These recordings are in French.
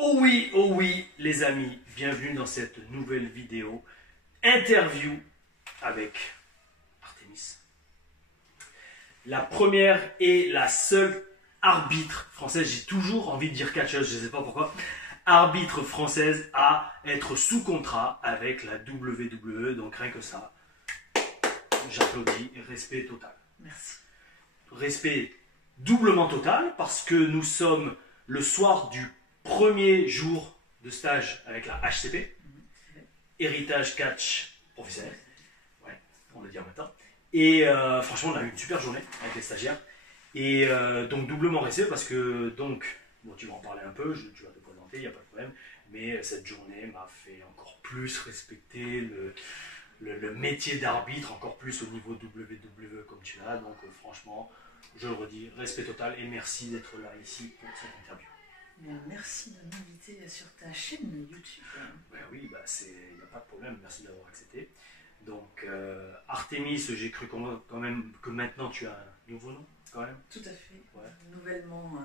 Oh oui, les amis, bienvenue dans cette nouvelle vidéo. Interview avec Artémis. La première et la seule arbitre française, j'ai toujours envie de dire catcheuse, je ne sais pas pourquoi, arbitre française à être sous contrat avec la WWE, donc rien que ça, j'applaudis, respect total. Merci. Respect doublement total parce que nous sommes le soir du premier jour de stage avec la HCP, Héritage Catch Professionnel, ouais, on le dit en même temps. Et franchement, on a eu une super journée avec les stagiaires. Et donc doublement respect parce que, donc, bon, tu vas en parler un peu, tu vas te présenter, il n'y a pas de problème. Mais cette journée m'a fait encore plus respecter le métier d'arbitre, encore plus au niveau WWE comme tu l'as. Donc franchement, je le redis, respect total et merci d'être là ici pour cette interview. Merci de m'inviter sur ta chaîne YouTube. Ben oui, il n'y a pas de problème, merci d'avoir accepté. Donc Artémis, j'ai cru quand même que maintenant tu as un nouveau nom quand même. Tout à fait, ouais. Nouvellement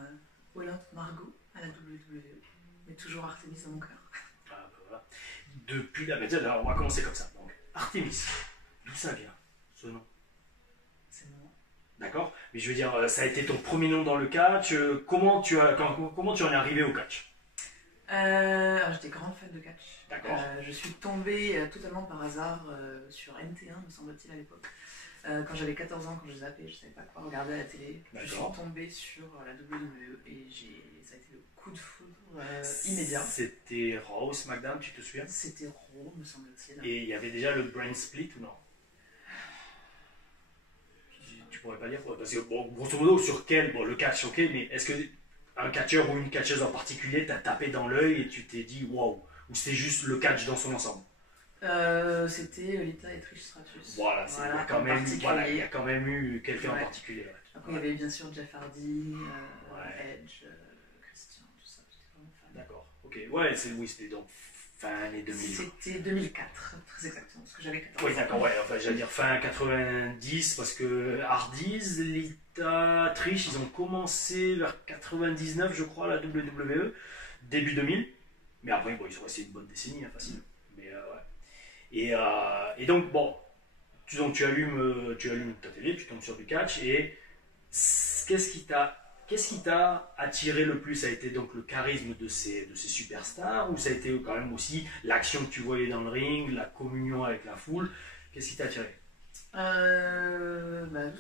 Olympe Margot à la WWE, mais toujours Artémis dans mon cœur. Ah, ben voilà. Depuis la méthode, alors on va commencer comme ça. Donc Artémis, d'où ça vient ce nom? C'est moi. D'accord, mais je veux dire, ça a été ton premier nom dans le catch. Comment tu en es arrivé au catch? J'étais grande fan de catch. D'accord. Je suis tombée totalement par hasard sur NT1, me semble-t-il, à l'époque. Quand j'avais 14 ans, quand je zappais, je ne savais pas quoi regarder à la télé. Je suis tombée sur la WWE et ça a été le coup de foudre immédiat. C'était Raw, SmackDown, tu te souviens? C'était Raw, me semble-t-il. Et il y avait déjà le brand split ou non? Tu pourrais pas dire? Parce que, bon, grosso modo, sur quel? Bon, le catch, ok, mais est-ce que un catcheur ou une catcheuse en particulier t'a tapé dans l'œil et tu t'es dit waouh? Ou c'était juste le catch dans son ensemble? C'était Lita et Trish Stratus. Voilà, il y a quand même eu quelqu'un en particulier. Ouais. Après, il y avait bien sûr Jeff Hardy, Edge, Christian, tout ça. J'étais vraiment fan. D'accord, ok. Ouais, c'était donc fin année 2000. C'était 2004, très exactement, parce que j'avais 14 ans. Oui, d'accord, ouais, enfin, j'allais dire fin 90, parce que Hardy's, Lita, Trish, ils ont commencé vers 99, je crois, la WWE, début 2000. Mais après, bon, ils sont restés une bonne décennie, hein, facile. Mais ouais. Et donc, bon, tu allumes ta télé, tu tombes sur du catch, et qu'est-ce qui t'a attiré le plus? Ça a été donc le charisme de ces superstars, ou ça a été quand même aussi l'action que tu voyais dans le ring, la communion avec la foule? Qu'est-ce qui t'a attiré? Tout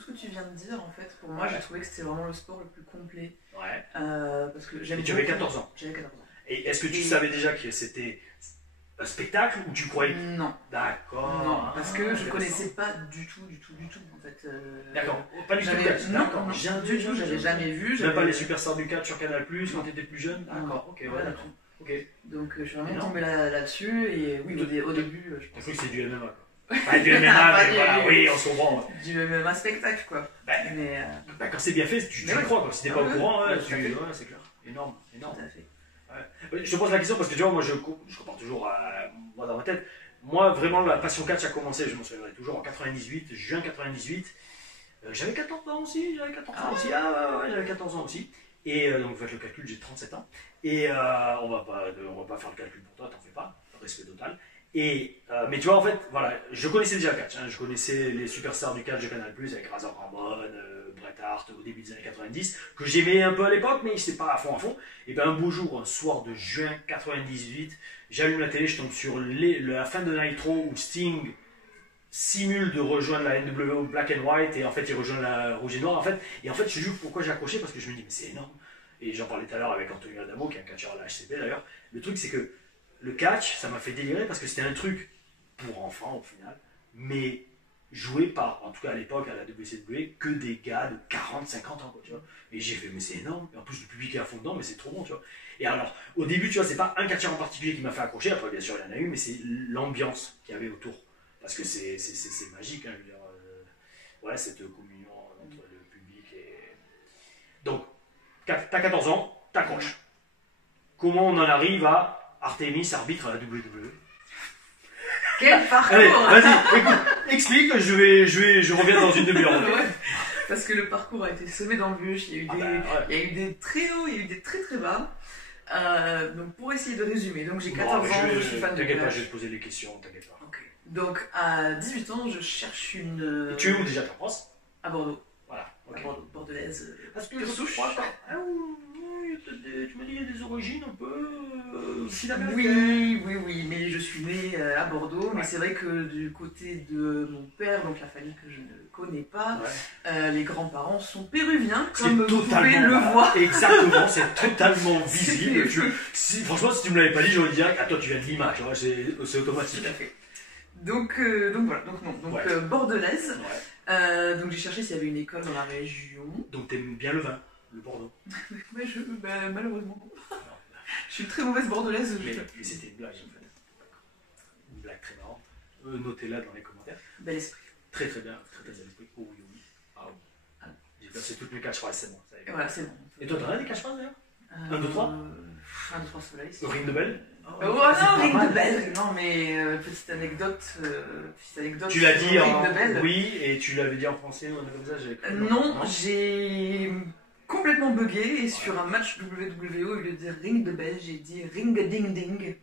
ce que tu viens de dire, en fait, pour moi, j'ai trouvé que c'était vraiment le sport le plus complet. Ouais. Parce que j'aime. Et tu avais 14 ans? J'avais 14 ans. Et est-ce que tu savais déjà que c'était un spectacle ou tu croyais? Non. D'accord. Non, parce que je connaissais pas du tout, en fait. D'accord. Pas du tout le catch? Non, du tout, j'avais jamais vu. Même pas les superstars du catch sur Canal+, quand tu étais plus jeune? D'accord, ok, ouais, d'accord. Okay. Donc je suis vraiment tombée là-dessus, et oui, au début, je pensais que c'est du MMA, quoi. Pas du MMA, mais voilà, oui, on se comprend. Du MMA spectacle, quoi. Quand c'est bien fait, tu le crois, quoi. Si t'es pas au courant, c'est clair. Énorme. Tout à fait. Ouais. Je te pose la question parce que tu vois, moi je compare toujours moi dans ma tête. Moi, vraiment, la passion catch a commencé, je m'en souviendrai toujours, en 98, juin 98. J'avais 14 ans aussi, j'avais 14 ans aussi. Et donc, vous faites le calcul, j'ai 37 ans. Et on va pas faire le calcul pour toi, t'en fais pas, respect total. Mais tu vois, en fait, voilà, je connaissais déjà le catch. Je connaissais les superstars du catch de Canal+, avec Razor Ramon, Bret Hart, au début des années 90, que j'aimais un peu à l'époque, mais c'était pas à fond. Et bien un beau jour, un soir de juin 98, j'allume la télé, je tombe sur la fin de Nitro où Sting simule de rejoindre la NWO Black and White, et en fait il rejoint la Rouge et Noir. Et en fait, je juge pourquoi j'ai accroché, parce que je me dis, mais c'est énorme. Et j'en parlais tout à l'heure avec Antonio Adamo, qui est un catcheur à la HCP d'ailleurs. Le truc, c'est que le catch, ça m'a fait délirer parce que c'était un truc pour enfants au final, mais joué par, en tout cas à l'époque à la WCW, que des gars de 40, 50 ans, quoi, tu vois. Et j'ai fait, mais c'est énorme. Et en plus, le public est à fond dedans, mais c'est trop bon, tu vois. Et alors, au début, tu vois, c'est pas un catcheur en particulier qui m'a fait accrocher, après, bien sûr, il y en a eu, mais c'est l'ambiance qu'il y avait autour. Parce que c'est magique, hein, je veux dire, voilà, cette communion entre le public et. Donc, t'as 14 ans, t'accroches. Comment on en arrive à Artémis, arbitre à la WWE? Quel parcours! Allez, vas-y, écoute, explique, je reviens dans une demi-heure. Ouais, parce que le parcours a été semé d'embûches, il y a eu des très hauts, il y a eu des très très bas. Donc pour essayer de résumer, donc j'ai Bon, 14 ans, mais je suis fan de T'inquiète pas, plage. je vais te poser les questions, t'inquiète pas. Ok. Donc à 18 ans, je cherche une... Et tu es où déjà, en France? À Bordeaux. Voilà, ok. À Bordeaux, bordelaise. Parce que Pure je souche. crois que... Ah, oui, tu m'as dit qu'il y a des origines un peu sud-américaines. Oui, mais je suis née à Bordeaux, mais Ouais. c'est vrai que du côté de mon père, donc la famille que je ne connais pas, Ouais. les grands-parents sont péruviens, C'est comme vous totalement pouvez le voir. Exactement, c'est totalement visible. C'est- Franchement, si tu me l'avais pas dit, j'aurais dit direct, ah toi tu viens de Lima, Ouais. tu vois, c'est automatique. Tout à fait. Donc voilà, donc non, donc Ouais. bordelaise. Ouais. Donc j'ai cherché s'il y avait une école dans la région. Donc t'aimes bien le vin, le Bordeaux. Mais malheureusement, je suis une très mauvaise bordelaise. Mais c'était une blague en fait. Une blague très marrante. Notez-la dans les commentaires. Bel esprit. Très très bien, très très bel esprit. Oh oui, oui. Ah oui. Ah. J'ai passé toutes mes catchphrases, c'est bon. Ça y est. Et voilà, c'est bon. Et toi, t'en as des catchphrases d'ailleurs? 1, 2, 3 1, 2, 3 soleil. Le ring de belle? Oh c'est non, pas ring mal. de belle. Non, mais petite anecdote. Tu l'as dit sur en... ring de belle. Oui, et tu l'avais dit en français ou un truc comme ça Non, j'ai complètement bugué et sur un match WWE, au lieu de dire ring de belle, j'ai dit ring ding ding.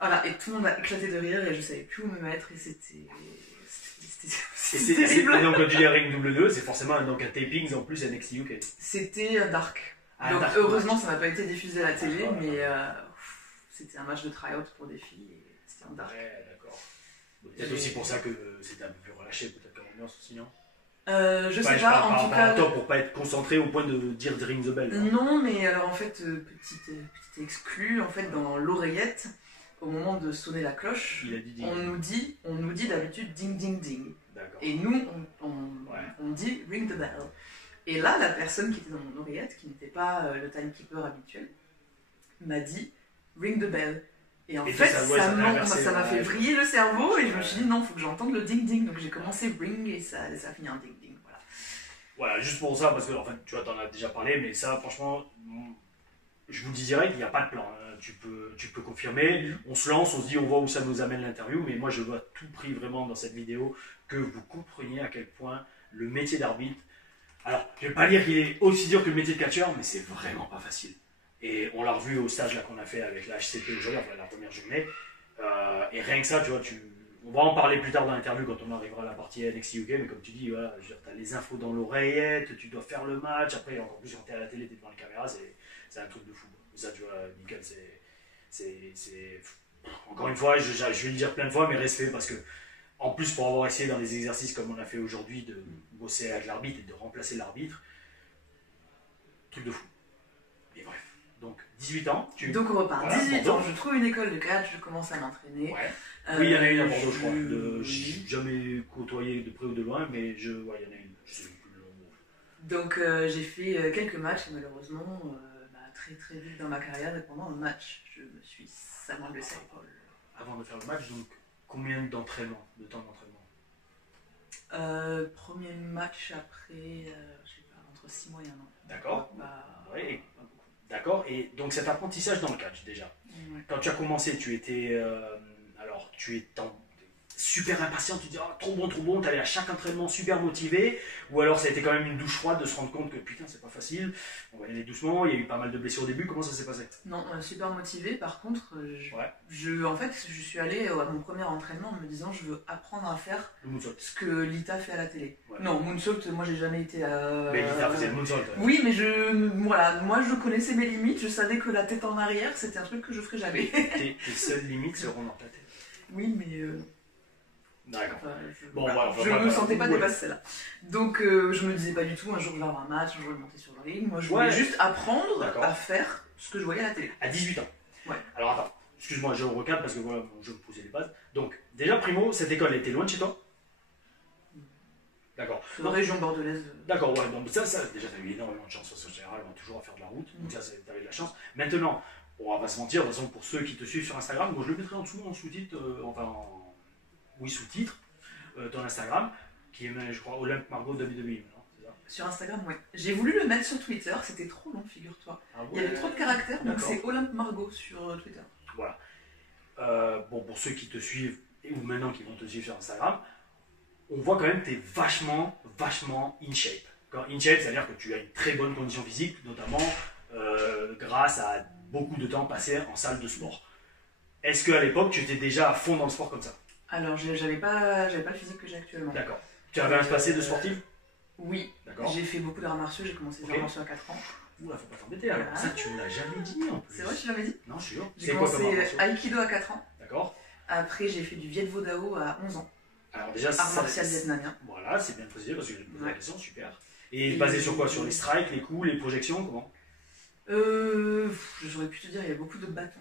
Voilà, et tout le monde a éclaté de rire et je savais plus où me mettre et c'était terrible. Et donc quand tu dis ring W2, c'est forcément donc un tapings en plus NXT UK. C'était dark. Ah, Donc dark heureusement match. ça n'a pas été diffusé à la télé, D'accord, mais c'était un match de try-out pour des filles et c'était en dark. Ouais, d'accord. Peut-être aussi pour ça que c'était un peu plus relâché, peut-être comme ambiance aussi, non? Je sais Je pas, parle en par tout rapport à cas. toi pour pas être concentré au point de dire ring the bell. quoi. Non, mais alors en fait, petite exclue, en fait, dans l'oreillette, au moment de sonner la cloche, Il a dit on nous dit d'habitude ding ding ding. D'accord. Et nous, Ouais. on dit ring the bell. Et là, la personne qui était dans mon oreillette, qui n'était pas le timekeeper habituel, m'a dit ring the bell. Et en Et fait, ça, ouais, ça t'a inversé, ça m'a fait ouais. vriller le cerveau et je me Ouais. suis dit non, faut que j'entende le ding ding. Donc j'ai commencé ring et ça a fini en ding ding. Voilà. Voilà, juste pour ça, parce que en fait, tu vois, t'en as déjà parlé, mais ça, franchement, je vous le dis direct, il n'y a pas de plan. hein. Tu peux confirmer. On se lance, on se dit, on voit où ça nous amène l'interview, mais moi, je veux à tout prix vraiment dans cette vidéo que vous compreniez à quel point le métier d'arbitre. Alors, je vais pas dire qu'il est aussi dur que le métier de catcheur, mais c'est vraiment pas facile. Et on l'a revu au stage là qu'on a fait avec la HCP aujourd'hui, enfin la première journée. Et rien que ça, tu vois, on va en parler plus tard dans l'interview quand on arrivera à la partie NXT UK, mais comme tu dis, voilà, tu as les infos dans l'oreillette, tu dois faire le match, après encore plus quand tu es à la télé, tu es devant la caméra, c'est un truc de fou. Ça, tu vois, nickel, encore une fois, je vais le dire plein de fois, mais respect, parce que en plus, pour avoir essayé dans des exercices comme on a fait aujourd'hui, de bosser avec l'arbitre et de remplacer l'arbitre, truc de fou. Et bref. Donc, 18 ans, Donc on repart. Voilà, 18 Bordeaux. ans, je trouve une école de catch, je commence à m'entraîner. Ouais. Oui, il y en a une à Euh, Bordeaux, je crois. je- J'ai jamais côtoyé de près ou de loin, mais ouais, il y en a une. Je sais plus le nom. Donc j'ai fait quelques matchs et malheureusement, très très vite dans ma carrière, et pendant un match, je me suis salement blessé à l'épaule. Avant de faire le match, donc, combien d'entraînement, de temps d'entraînement? Premier match après, je sais pas, entre 6 mois et 1 an. D'accord. Ouais, et- Pas beaucoup. D'accord. Et donc, cet apprentissage dans le catch, déjà. Ouais. Quand tu as commencé, tu étais. Alors, tu es super impatient, tu te dis oh, trop bon, tu allais à chaque entraînement super motivé, ou alors ça a été quand même une douche froide de se rendre compte que putain, c'est pas facile, on va y aller doucement, il y a eu pas mal de blessures au début, comment ça s'est passé? Non, super motivé. Par contre, Ouais. en fait, je suis allée à mon premier entraînement en me disant je veux apprendre à faire Le moonsault. ce que Lita fait à la télé. Ouais. Non, moonsault, moi j'ai jamais été à. Mais Lita faisait le moonsault. Oui, mais moi je connaissais mes limites, je savais que la tête en arrière c'était un truc que je ferais jamais. Tes seules limites seront dans ta tête. Oui, mais D'accord. Bon, voilà, voilà, je voilà, me sentais pas ouais. dépasser celle-là. Donc je me disais pas du tout un jour je vais avoir un match, un jour je vais monter sur le ring. Moi je voulais Ouais. juste apprendre D'accord. à faire ce que je voyais à la télé. À 18 ans. Ouais. Alors attends, excuse-moi, je recadre parce que voilà, bon, je me posais les bases. Donc, déjà, primo, cette école, elle était loin de chez toi? D'accord. Sur la région bordelaise. D'accord, ouais, bon, ça, déjà, t'as eu énormément de chance, parce qu'en général, on a toujours à faire de la route, donc ça, t'avais de la chance. Maintenant, on va pas se mentir, de toute façon, pour ceux qui te suivent sur Instagram, moi je le mettrai en dessous, en sous-titre, sous-titre, ton Instagram, qui est, je crois, Olympe Margot WWE, non? C'est ça? Sur Instagram, ouais. J'ai voulu le mettre sur Twitter, c'était trop long, figure-toi. Ah Il y avait trop de caractères, donc D'accord. c'est Olympe Margot sur Twitter. Voilà. Bon, pour ceux qui te suivent, ou maintenant qui vont te suivre sur Instagram, on voit quand même que tu es vachement in shape. Quand in shape, c'est-à-dire que tu as une très bonne condition physique, notamment grâce à beaucoup de temps passé en salle de sport. Est-ce qu'à l'époque, tu étais déjà à fond dans le sport comme ça? Alors, j'avais pas le physique que j'ai actuellement. D'accord. Tu avais un passé de sportif? Oui. D'accord. J'ai fait beaucoup d'arts martiaux, j'ai commencé les arts martiaux à 4 ans. Oula, faut pas t'embêter, alors ça tu me l'as jamais dit en plus. C'est vrai, tu l'avais dit? Non, je suis sûr. J'ai commencé Aikido à 4 ans. D'accord. Après, j'ai fait du Viet Vo Dao à 11 ans. Alors déjà, art martial vietnamien. Voilà, c'est bien précisé parce que j'ai posé la question, super. Et basé sur quoi? Sur les strikes, les coups, les projections, comment? J'aurais pu te dire, il y a beaucoup de bâtons.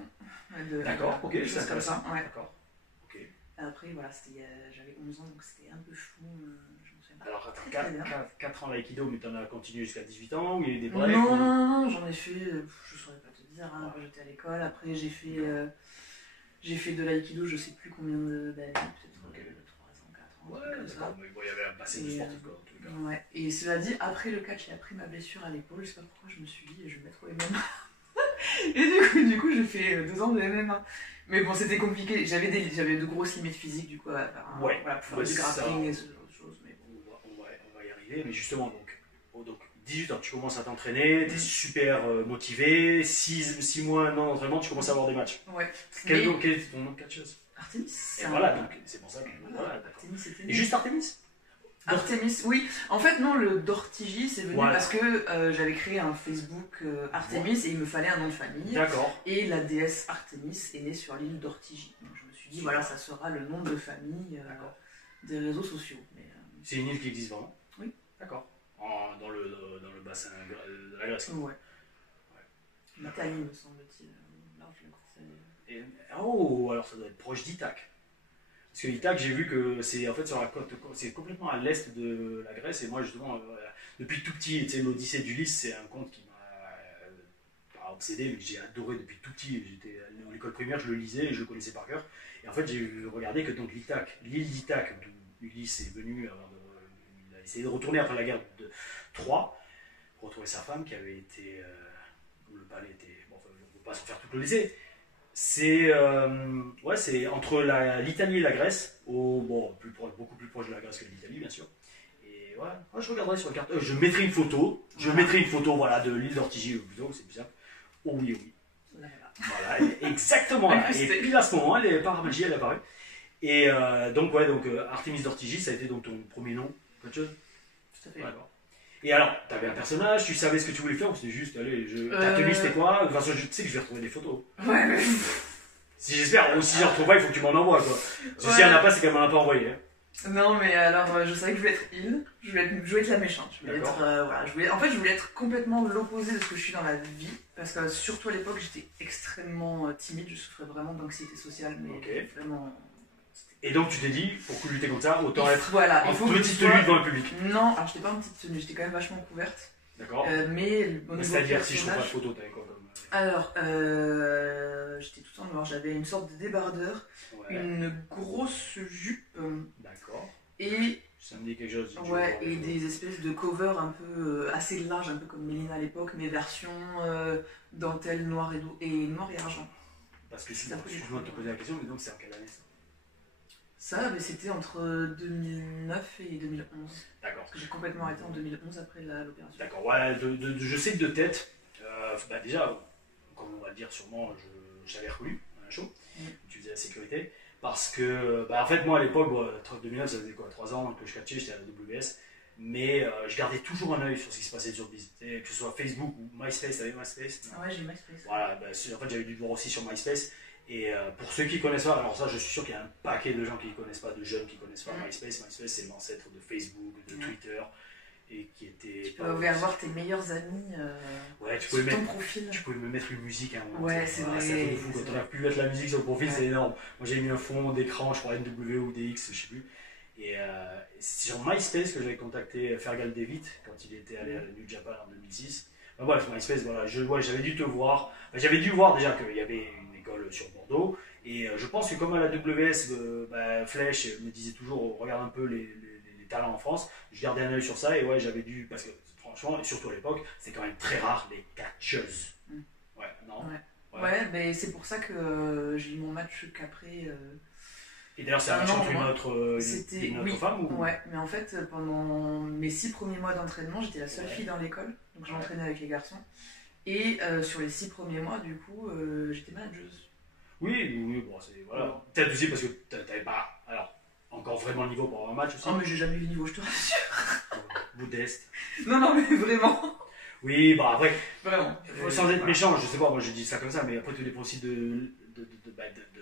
D'accord, ok, c'est comme ça. Ouais. D'accord. Ok. Après, voilà, j'avais 11 ans, donc c'était un peu flou. Je me souviens pas. Alors, attends, 4 ans d'aïkido, mais tu en as continué jusqu'à 18 ans ou il y a eu des breaks? Non, j'en ai fait, je saurais pas te dire, hein, quand j'étais à l'école. Après, j'ai fait de l'aïkido, je sais plus combien d'années, peut-être 3 ans, 4 ans. Ouais, comme ça. Mais il y avait un passé de sportif, quoi, en tout cas. Ouais. Et cela dit, après le catch, j'ai appris ma blessure à l'épaule. Je sais pas pourquoi, je me suis dit, je vais mettre au MMA. Et du coup, j'ai fait 2 ans de MMA. Mais bon, c'était compliqué. J'avais de grosses limites physiques, du coup, pour faire du grappling et ce genre de choses. Mais bon. On va y arriver. Mais justement, donc 18 ans, tu commences à t'entraîner, tu es super motivé. 6 mois, 1 an d'entraînement, tu commences à avoir des matchs. Ouais. Quel est ton nom de catcheuse? Artemis. Et voilà, donc c'est pour ça que. Voilà, Artemis, c'était. Et juste Artemis? Artemis, oui. En fait, non, le Dortigi, c'est venu parce que j'avais créé un Facebook Artemis et il me fallait un nom de famille. D'accord. Et la déesse Artemis est née sur l'île Dortigi. Donc je me suis dit, voilà, ça sera le nom de famille des réseaux sociaux. C'est une île qui existe vraiment? Oui. D'accord. Dans le bassin de la Grèce? Ouais. L'Italie, me semble-t-il. Alors ça doit être proche d'Ithaque. Parce que Ithaque, j'ai vu que c'est en fait sur la côte, c'est complètement à l'est de la Grèce. Et moi, justement, depuis tout petit, tu sais, l'Odyssée d'Ulysse, c'est un conte qui m'a pas obsédé, mais que j'ai adoré depuis tout petit. J'étais à l'école primaire, je le lisais et je le connaissais par cœur. Et en fait, j'ai regardé que donc l'île d'Ithaque, d'où Ulysse est venu, il a essayé de retourner après la guerre de Troie pour retrouver sa femme qui avait été, où le palais était. Bon, enfin, on ne peut pas s'en faire tout l'Odyssée. C'est entre l'Italie et la Grèce, beaucoup plus proche de la Grèce que de l'Italie, bien sûr. Et ouais, je regarderai sur la carte. Je mettrai une photo. Voilà, de l'île d'Ortigie, plutôt, c'est plus simple. Oh oui, oui. Voilà, exactement là. Et puis à ce moment, par magie, elle apparaît. Et donc Artemis d'Ortigie, ça a été donc ton premier nom, quelque chose? Tout à fait. D'accord. Et alors, tu avais un personnage, tu savais ce que tu voulais faire ou c'était juste, allez, ta tenue c'était quoi? Enfin, je sais que je vais retrouver des photos. Ouais, mais. Si j'espère, ou si j'en retrouve pas, il faut que tu m'en envoies quoi. Parce que si elle n'a pas, c'est qu'elle m'en a pas envoyé. Hein. Non, mais alors, je savais que je voulais être il, je voulais être la méchante. Je voulais être complètement l'opposé de ce que je suis dans la vie. Parce que surtout à l'époque, j'étais extrêmement timide, je souffrais vraiment d'anxiété sociale, mais vraiment. Et donc tu t'es dit, pour lutter contre ça, autant être en petite tenue devant le public. Non, alors j'étais pas en petite tenue, j'étais quand même vachement couverte. D'accord. Mais c'est-à-dire, si je trouve pas de photo, t'avais quoi comme. Alors, j'étais tout en noir, j'avais une sorte de débardeur, une grosse jupe. D'accord. Et. Ça me dit quelque chose. Ouais, et des espèces de covers un peu assez larges, un peu comme Mélina à l'époque, mais version dentelle noir et argent. Parce que excuse-moi de te poser la question, mais donc c'est en quelle année ça? Ça, c'était entre 2009 et 2011. D'accord. Parce que j'ai complètement arrêté en 2011 après l'opération. D'accord, ouais, je sais que de tête, déjà, comme on va le dire sûrement, j'avais reconnu un show, tu faisais la sécurité, parce que, en fait, moi à l'époque, 2009, ça faisait quoi, 3 ans que je catchais, j'étais à la WS, mais je gardais toujours un œil sur ce qui se passait sur Biz, que ce soit Facebook ou MySpace, t'avais MySpace? Ouais, j'ai MySpace. Voilà, en fait, j'avais dû le voir aussi sur MySpace. Et pour ceux qui ne connaissent pas, alors ça je suis sûr qu'il y a un paquet de gens qui ne connaissent pas, de jeunes qui ne connaissent pas MySpace. MySpace c'est l'ancêtre de Facebook, de Twitter, et qui était... Tu peux avoir tes meilleurs amis sur ton profil. Tu pouvais me mettre une musique. Hein, ouais, c'est vrai. C'est un peu fou, quand on a pu mettre la musique sur le profil, c'est énorme. Moi j'ai mis un fond d'écran, je crois NW ou DX, je sais plus. Et c'est sur MySpace que j'avais contacté Fergal David quand il était allé à New Japan en 2006. Voilà, sur MySpace, j'avais dû te voir. J'avais dû voir déjà qu'il y avait une école sur Bordeaux. Et je pense que comme à la WS, Flèche me disait toujours regarde un peu les talents en France. Je gardais un œil sur ça et j'avais dû, parce que franchement, et surtout à l'époque, c'est quand même très rare les catcheuses. Ouais, non. Ouais, mais c'est pour ça que j'ai eu mon match qu'après. Et d'ailleurs, c'est un match entre une autre femme ou... Ouais, mais en fait, pendant mes 6 premiers mois d'entraînement, j'étais la seule fille dans l'école. Donc j'entraînais avec les garçons. Et sur les 6 premiers mois, du coup, j'étais manageuse. Oui, bon, c'est. Voilà. Peut-être aussi parce que t'avais pas. Alors, encore vraiment le niveau pour avoir un match aussi. Oh, mais j'ai jamais eu le niveau, je te rassure. Modeste. Non, mais vraiment. Oui, bah après. Vraiment. Sans être méchant, je sais pas, moi je dis ça comme ça, mais après tout dépend aussi de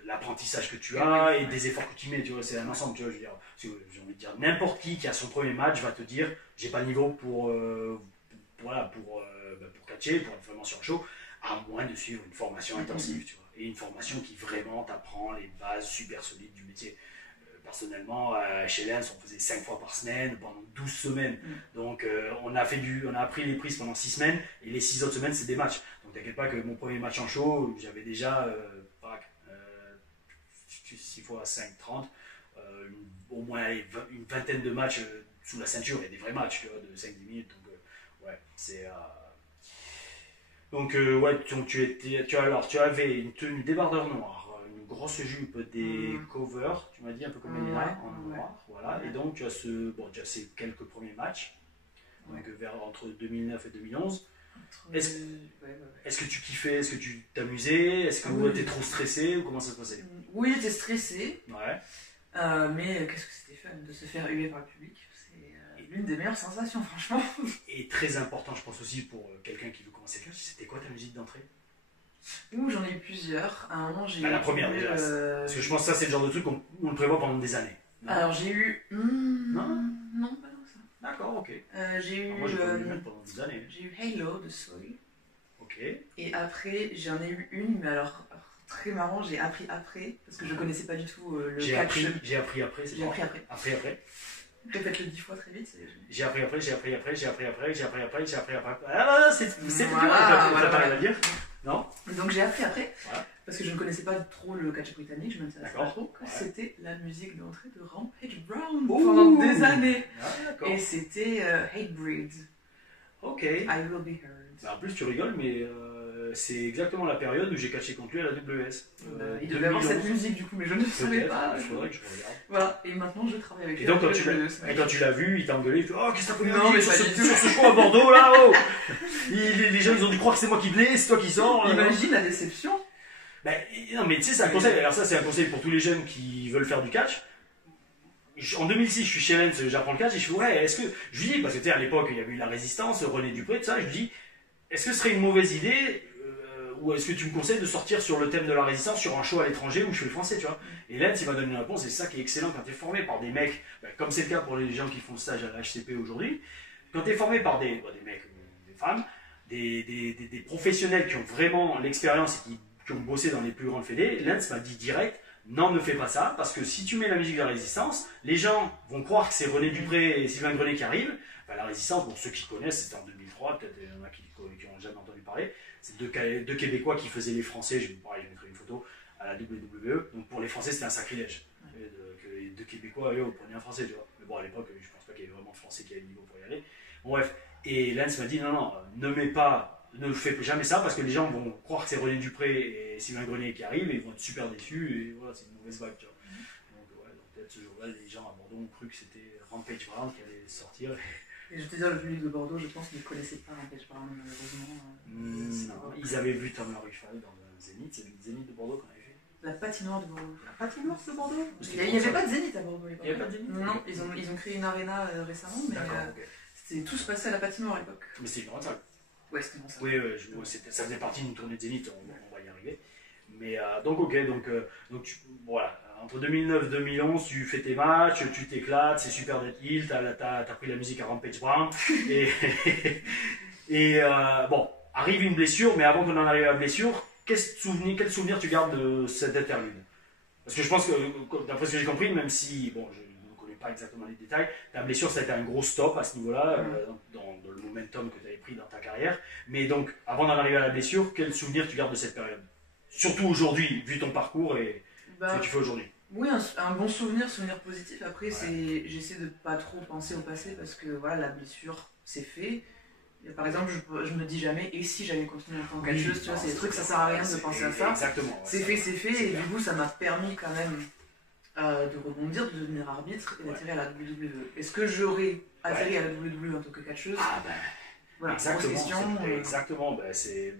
l'apprentissage que tu as et des efforts que tu mets, tu vois, c'est un ensemble, tu vois, je veux dire, j'ai envie de dire, n'importe qui a son premier match va te dire, j'ai pas le niveau pour catcher, pour être vraiment sur le show, à moins de suivre une formation intensive, tu vois, et une formation qui vraiment t'apprend les bases super solides du métier. Personnellement, chez Lens, on faisait 5 fois par semaine pendant 12 semaines. Donc, on a appris les prises pendant 6 semaines et les 6 autres semaines, c'est des matchs. Donc, t'inquiète pas que mon premier match en show, j'avais déjà 6 fois 5, 30, au moins une vingtaine de matchs sous la ceinture et des vrais matchs, tu vois, de 5-10 minutes. Donc, ouais, c'est. Donc, tu avais une tenue débardeur noir, une grosse jupe, des covers, tu m'as dit un peu comme Elena, en noir, voilà. Et donc tu as ces quelques premiers matchs, donc entre 2009 et 2011. Est-ce que tu kiffais, est-ce que tu t'amusais, est-ce que tu étais trop stressé ou comment ça se passait? Oui, j'étais stressé. Ouais. Mais qu'est-ce que c'était fun de se faire huer par le public. C'est l'une des meilleures sensations, franchement. Et très important, je pense aussi pour quelqu'un qui veut commencer le catch, c'était quoi ta musique d'entrée? J'en ai eu plusieurs. À un moment, j'ai eu. La première déjà. Parce que je pense que ça, c'est le genre de truc qu'on le prévoit pendant des années. Non. Alors, j'ai eu. Non, pas tant que ça. D'accord, ok. J'ai eu. Moi, j'ai pas eu même pendant des années. J'ai eu Halo de Soul. Ok. Et après, j'en ai eu une, mais alors. Très marrant, j'ai appris après, parce que je connaissais pas du tout le catch. J'ai appris après, c'est bon. Après. Répète-le 10 fois très vite. J'ai appris après. Ah, c'est plus à dire. Non. Donc j'ai appris après, parce que je ne connaissais pas trop le catch britannique, je ne m'intéressais pas trop. C'était la musique d'entrée de Rampage Brown pendant des années. Et c'était Hatebreed. Ok. I Will Be Heard. En plus, tu rigoles, mais c'est exactement la période où j'ai catché contre lui à la WS. Il devait avoir cette musique du coup, mais je ne savais pas. Il faudrait que je regarde. Voilà, et maintenant je travaille avec lui. Et donc, quand tu l'as vu, il t'a engueulé, il fait oh, qu'est-ce que t'as pris non, mais sur ce show à Bordeaux là, oh les gens ils ont dû croire que c'est moi qui venais, c'est toi qui sors. Imagine la déception. Non, mais tu sais, c'est un conseil. Alors, ça, c'est un conseil pour tous les jeunes qui veulent faire du catch. En 2006, je suis chez Lens, j'apprends le catch et je fais ouais, est-ce que. Je lui dis, parce que tu sais, à l'époque, il y avait eu la résistance, René Dupré, tout ça, je lui dis, est-ce que ce serait une mauvaise idée ou est-ce que tu me conseilles de sortir sur le thème de la résistance sur un show à l'étranger où je suis français, tu vois? Et Lens, il m'a donné une réponse, et c'est ça qui est excellent quand tu es formé par des mecs, comme c'est le cas pour les gens qui font le stage à la HCP aujourd'hui, quand tu es formé par des mecs, des femmes, des professionnels qui ont vraiment l'expérience et qui ont bossé dans les plus grandes fédés, Lens m'a dit direct, non, ne fais pas ça, parce que si tu mets la musique de la résistance, les gens vont croire que c'est René Dupré et Sylvain Grenet qui arrivent. La résistance, bon, ceux qui connaissent, c'était en 2003, peut-être il y en a qui n'ont jamais entendu parler. C'est deux Québécois qui faisaient les Français, je mettrai une photo, à la WWE. Donc pour les Français, c'était un sacrilège. Que les deux Québécois, eux, prenaient un Français, tu vois. Mais bon, à l'époque, je pense pas qu'il y avait vraiment de Français qui avaient le niveau pour y aller. Bon, bref. Et Lens m'a dit, non, ne fais jamais ça, parce que les gens vont croire que c'est René Dupré et Sylvain Grenet qui arrivent, et ils vont être super déçus, et voilà, c'est une mauvaise vague, tu vois. Donc peut-être ce jour-là, les gens à Bordeaux ont cru que c'était Rampage Brown qui allait sortir. Et je te dis, le public de Bordeaux, je pense qu'ils ne connaissaient pas Rampage Brown, malheureusement. Non, ils avaient vu Tom Larifal dans le Zénith, c'est le Zénith de Bordeaux qu'on avait fait. La patinoire de Bordeaux. La patinoire de Bordeaux? Il n'y avait pas de Zénith à Bordeaux. Il n'y avait pas de Zénith? Non, ils ont créé une arena récemment, mais tout se passait à la patinoire à l'époque. Mais c'était une grande salle. Ouais, c'était une grande salle. Oui, ça faisait partie d'une tournée de Zénith, on va y arriver. Mais donc, voilà. Entre 2009 et 2011, tu fais tes matchs, tu t'éclates, c'est super d'être heal, t'as pris la musique à Rampage Brown. Bon, arrive une blessure, mais avant qu'on en arrive à la blessure, quel souvenir tu gardes de cette interlude? Parce que je pense que, d'après ce que j'ai compris, même si, bon, je ne connais pas exactement les détails, ta blessure, ça a été un gros stop à ce niveau-là, dans le momentum que tu avais pris dans ta carrière. Mais donc, avant d'en arriver à la blessure, quel souvenir tu gardes de cette période? Surtout aujourd'hui, vu ton parcours et ce que tu fais aujourd'hui. Oui, un bon souvenir positif. Après, j'essaie de pas trop penser au passé parce que voilà, la blessure, c'est fait. Et par exemple, je me dis jamais, et si j'avais continué en tant que catcheuse, tu vois, c'est des trucs, ça sert à rien de penser à ça. Exactement. C'est fait, et du coup, ça m'a permis quand même de rebondir, de devenir arbitre et d'atterrir à la WWE. Est-ce que j'aurais atterri à la WWE en tant que catcheuse? Voilà, exactement. Exactement. Bah, c'est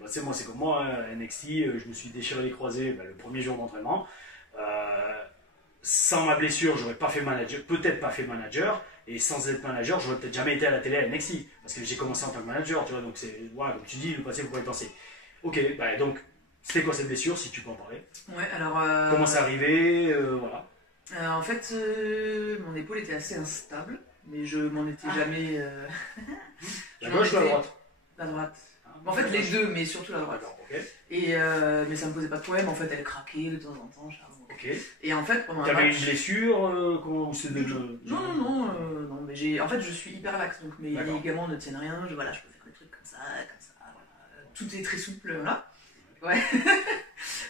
comme moi, hein, NXT, je me suis déchiré les croisés le premier jour d'entraînement. Sans ma blessure, j'aurais pas fait manager, peut-être pas fait manager, et sans être manager, j'aurais peut-être jamais été à la télé à NXT, parce que j'ai commencé en tant que manager, tu vois, donc c'est, voilà, comme tu dis, le passé, faut pas y penser. Ok, donc, c'était quoi cette blessure, si tu peux en parler? Ouais, alors... Comment c'est arrivé, voilà. En fait, mon épaule était assez instable, mais je m'en étais jamais... La gauche ou la droite? La droite. En fait, les deux, mais surtout la droite. Okay. Et, mais ça me posait pas de problème, en fait, elle craquait de temps en temps. Okay. Et en fait, pendant un match... T'avais une blessure comment c'est de... Non, mais en fait, je suis hyper laxe, donc mes ligaments ne tiennent rien, je peux faire des trucs comme ça, voilà. Tout est très souple, voilà. Ouais.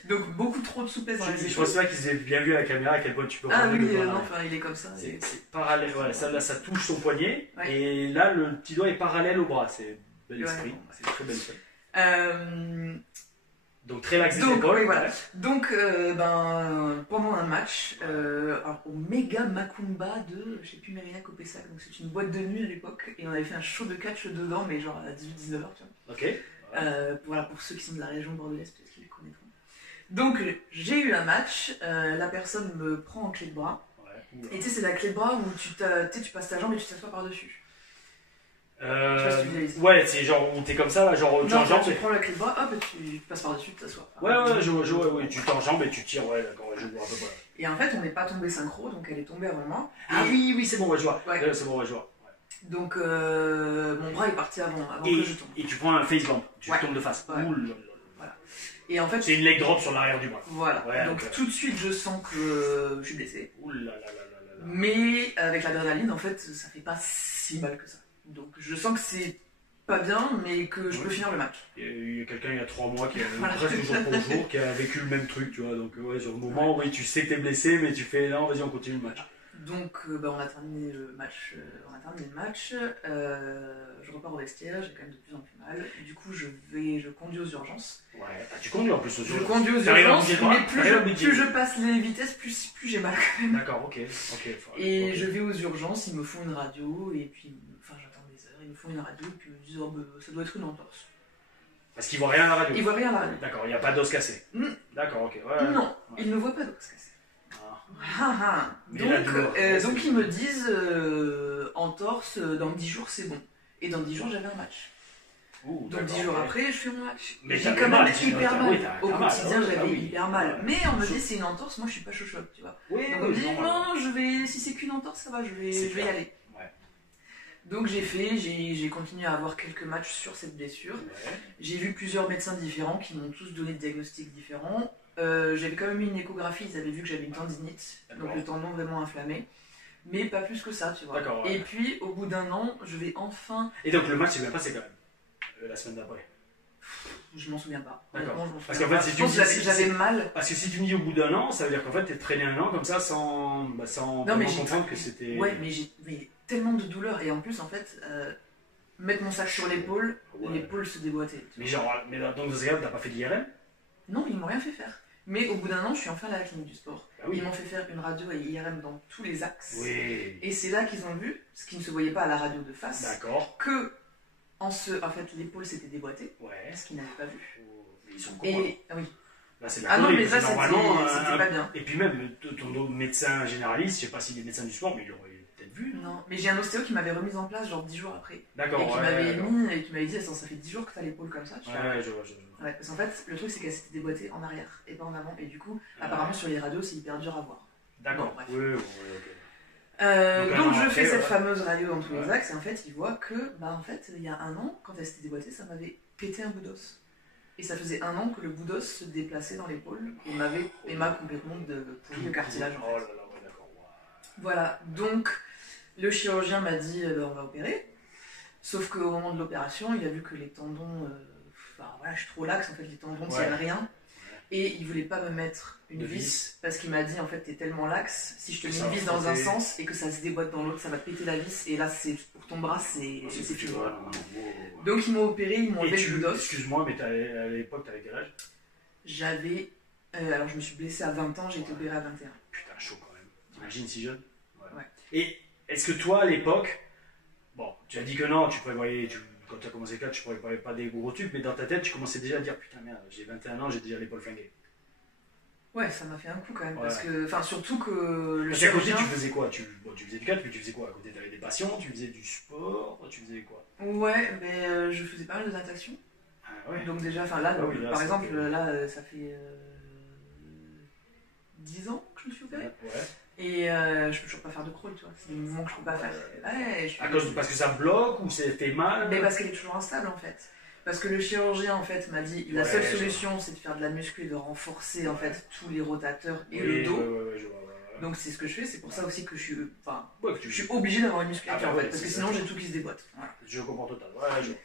Donc, beaucoup trop de souplesse dans les épaules. Je pense pas qu'ils aient bien vu à la caméra à quel point tu peux... Ah oui, non, enfin, il est comme ça. C'est parallèle, ouais, ça touche ton poignet, et là, le petit doigt est parallèle au bras, c'est bel esprit, c'est très belle chose. Donc très lax des épaules. Oui, voilà. Donc pendant un match, au Mega Macumba de, je sais plus, Marina Copessac, donc c'est une boîte de nuit à l'époque, et on avait fait un show de catch dedans, mais genre à 18-19h, tu vois. Ok. Voilà, pour ceux qui sont de la région bordelaise, peut-être qu'ils les connaîtront. Donc j'ai eu un match, la personne me prend en clé de bras, et tu sais, c'est la clé de bras où tu passes ta jambe et tu t'assois par-dessus. Ouais, c'est genre où t'es comme ça, là, genre tu enjambes. Tu prends la clé de bras, hop, et tu passes par-dessus, tu t'assois. Ouais, tu t'enjambes et tu tires, ouais, d'accord, je vois à peu près. Et en fait, on n'est pas tombé synchro, donc elle est tombée avant moi. Ah oui, c'est bon, je vois. Ouais. C'est bon, je vois. Donc mon bras est parti avant que je tombe. Et tu prends un face bump, tu tombes de face. Ouais. Voilà. Et en fait, c'est une leg drop sur l'arrière du bras. Voilà. Donc tout de suite, je sens que je suis blessé. Mais avec l'adrénaline, en fait, ça fait pas si mal que ça. Donc je sens que c'est pas bien, mais que je peux finir le match. Il y a quelqu'un il y a 3 mois qui a presque jour pour jour qui a vécu le même truc, tu vois. Donc sur le moment, oui, tu sais que t'es blessé, mais tu fais non, vas-y, on continue le match. Donc on a terminé le match. Je repars au vestiaire, j'ai quand même de plus en plus mal. Du coup, je conduis aux urgences. Ouais, tu conduis en plus aux urgences. Je conduis aux urgences, mais plus je passe les vitesses, plus j'ai mal quand même. D'accord, ok. Et je vais aux urgences, ils me font une radio, et puis, j'attends des heures, ils me font une radio, et puis ils me disent, ça doit être une entorse. Parce qu'ils voient rien à la radio. Ils voient rien à la radio. D'accord, il n'y a pas d'os cassé. D'accord, ok. Non, ils ne voient pas d'os cassé. Donc ils me disent entorse, dans 10 jours c'est bon. Et dans 10 jours j'avais un match. Donc 10 jours après je fais mon match. Mais j'ai quand même hyper mal. Au j'avais quotidien j'avais hyper mal. Mais on me dit c'est une entorse, moi je suis pas chochotte, tu vois. Donc on me dit non, si c'est qu'une entorse ça va, je vais y aller. Donc j'ai continué à avoir quelques matchs sur cette blessure. J'ai vu plusieurs médecins différents qui m'ont tous donné des diagnostics différents. J'avais quand même eu une échographie, ils avaient vu que j'avais une tendinite, donc le tendon vraiment inflammé, mais pas plus que ça, tu vois. Et puis au bout d'un an, je vais enfin... Et donc le match s'est bien passé quand même, la semaine d'après? Je m'en souviens pas. D'accord. Parce qu'en fait, j'avais mal. Parce que si tu me dis au bout d'un an, ça veut dire qu'en fait, t'es traîné un an comme ça sans comprendre que c'était... Ouais, mais j'ai tellement de douleur, et en plus, en fait, mettre mon sac sur l'épaule, l'épaule se déboîtait. Mais donc dans ce cas-là, t'as pas fait d'IRM? Non, ils m'ont rien fait faire. Mais au bout d'un an, je suis enfin à la clinique du sport. Ils m'ont fait faire une radio et IRM dans tous les axes. Et c'est là qu'ils ont vu, ce qui ne se voyait pas à la radio de face, que en fait, l'épaule s'était déboîtée, ce qu'ils n'avaient pas vu. Mais ils sont contents. Oui. Là, c'est mais ça, c'était pas bien. Et puis même, ton médecin généraliste, je sais pas s'il est médecin du sport, mais il aurait peut-être vu. Non, mais j'ai un ostéo qui m'avait remise en place genre 10 jours après. D'accord. Et qui m'avait dit, ça fait 10 jours que t'as l'épaule comme ça. Je vois. Ouais, parce qu'en fait, le truc c'est qu'elle s'était déboîtée en arrière et pas en avant. Et du coup, apparemment sur les radios, c'est hyper dur à voir. D'accord. Bon, Oui, donc je fais cette fameuse radio dans tous les axes et en fait, il voit que, en fait, il y a un an, quand elle s'était déboîtée, ça m'avait pété un bout d'os. Et ça faisait un an que le bout d'os se déplaçait dans l'épaule et m'a complètement pourri le cartilage. En fait. Voilà, donc le chirurgien m'a dit on va opérer. Sauf qu'au moment de l'opération, il a vu que les tendons, je suis trop laxe, en fait, les tendons ne tiennent rien. Et il voulait pas me mettre une vis parce qu'il m'a dit en fait t'es tellement laxe, si je te mets une vis dans un sens et que ça se déboîte dans l'autre, ça va te péter la vis et là c'est pour ton bras c'est fini. Donc ils m'ont opéré, ils m'ont enlevé le bout d'os. Excuse-moi, mais à l'époque t'avais quel âge? J'avais alors je me suis blessée à 20 ans, j'ai été opérée à 21. Putain, chaud quand même. T'imagines si jeune? Et est-ce que toi à l'époque, bon, tu as dit que non, tu prévoyais, quand tu as commencé le catch, tu parlais pas des gros tubes, mais dans ta tête, tu commençais déjà à dire putain, merde, j'ai 21 ans, j'ai déjà l'épaule flinguée. Ouais, ça m'a fait un coup quand même, Ouais. parce que, enfin, surtout que le Parce qu'à côté, chirurgien... tu faisais quoi? Tu faisais du catch, mais tu faisais quoi? À côté, tu avais des patients, tu faisais du sport, tu faisais quoi? Ouais, mais je faisais pas mal de natation. Ah ouais. Donc déjà, enfin là, Ah oui, là, par ça exemple, fait- là, ça fait 10 ans que je me suis opérée. Ouais. Et je peux toujours pas faire de crawl, tu vois. C'est des mouvements que je peux pas faire. Ouais, Parce que ça bloque ou c'est fait mal? Mais parce qu'elle est toujours instable en fait. Parce que le chirurgien en fait m'a dit la seule solution c'est de faire de la muscu et de renforcer en fait tous les rotateurs et le dos. Je vois. Donc c'est ce que je fais, c'est pour ça aussi que je suis, Je suis obligée d'avoir une musculature Ah, en fait, ouais, parce que c'est sinon ça. j'ai tout qui se déboîte. Voilà. Je comprends totalement. Ouais, je vois.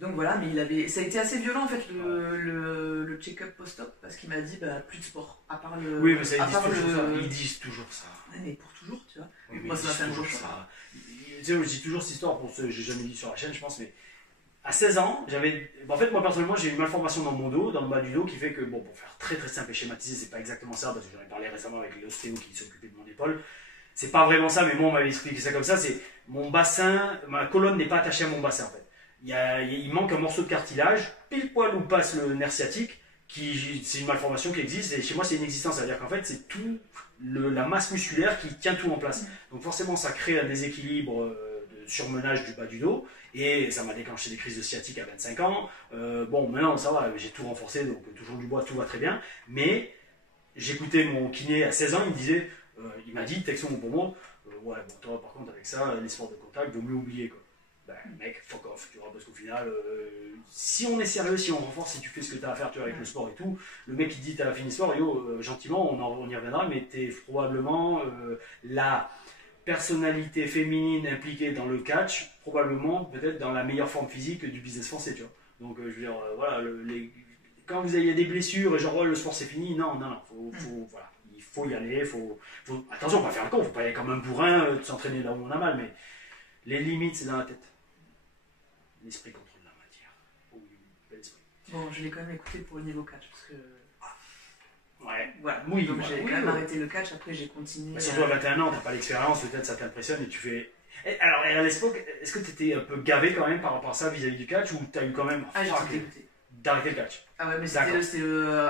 Donc voilà, mais ça a été assez violent en fait le check-up post-op parce qu'il m'a dit plus de sport à part le. Oui, mais ça, à part ils disent toujours ça. Ouais, mais pour toujours, tu vois. Oui, Moi ça m'a fait un gros choc. Tu sais, je dis toujours cette histoire pour ceux, j'ai jamais dit sur la chaîne, je pense, mais à 16 ans, en fait, moi personnellement, j'ai une malformation dans mon dos, dans le bas du dos, qui fait que, bon, pour faire très très simple et schématiser, c'est pas exactement ça, parce que j'en ai parlé récemment avec l'ostéo qui s'occupait de mon épaule. C'est pas vraiment ça, mais moi on m'avait expliqué ça comme ça, c'est mon bassin, ma colonne n'est pas attachée à mon bassin en fait. Il manque un morceau de cartilage, pile poil où passe le nerf sciatique, c'est une malformation qui existe, et chez moi c'est inexistant, c'est-à-dire qu'en fait c'est tout la masse musculaire qui tient tout en place. Donc forcément ça crée un déséquilibre de surmenage du bas du dos, et ça m'a déclenché des crises de sciatique à 25 ans. Bon, maintenant ça va, j'ai tout renforcé, donc toujours du bois, tout va très bien, mais j'écoutais mon kiné à 16 ans, il me disait, il m'a dit, texto pour moi, ouais, bon, toi par contre avec ça, les sports de contact, vaut mieux oublier quoi. Ben, mec, fuck off, tu vois, parce qu'au final, si on est sérieux, si on renforce, si tu fais ce que tu as à faire, tu vois, avec le sport et tout, le mec qui dit t'as fini sport, yo, gentiment, on y reviendra, mais t'es probablement la personnalité féminine impliquée dans le catch, probablement peut-être dans la meilleure forme physique du business français, tu vois. Donc, je veux dire, voilà, quand vous avez des blessures et genre, oh, le sport c'est fini, non, voilà, il faut y aller, attention, on va faire le con, faut pas y aller comme un bourrin, s'entraîner là où on a mal, mais les limites, c'est dans la tête. L'esprit contrôle la matière. Oh oui, bel esprit. Bon, je l'ai quand même écouté pour le niveau catch parce que. Ouais. Voilà. Oui, donc j'ai quand même arrêté le catch, après j'ai continué. Bah, surtout à 21 ans, t'as pas l'expérience, peut-être ça t'impressionne et tu fais. Alors, à l'époque, est-ce que t'étais un peu gavé quand même par rapport à ça vis-à-vis du catch ou t'as eu quand même. Ah, j'ai tout dégoûté. D'arrêter le catch? Ah ouais, mais c'était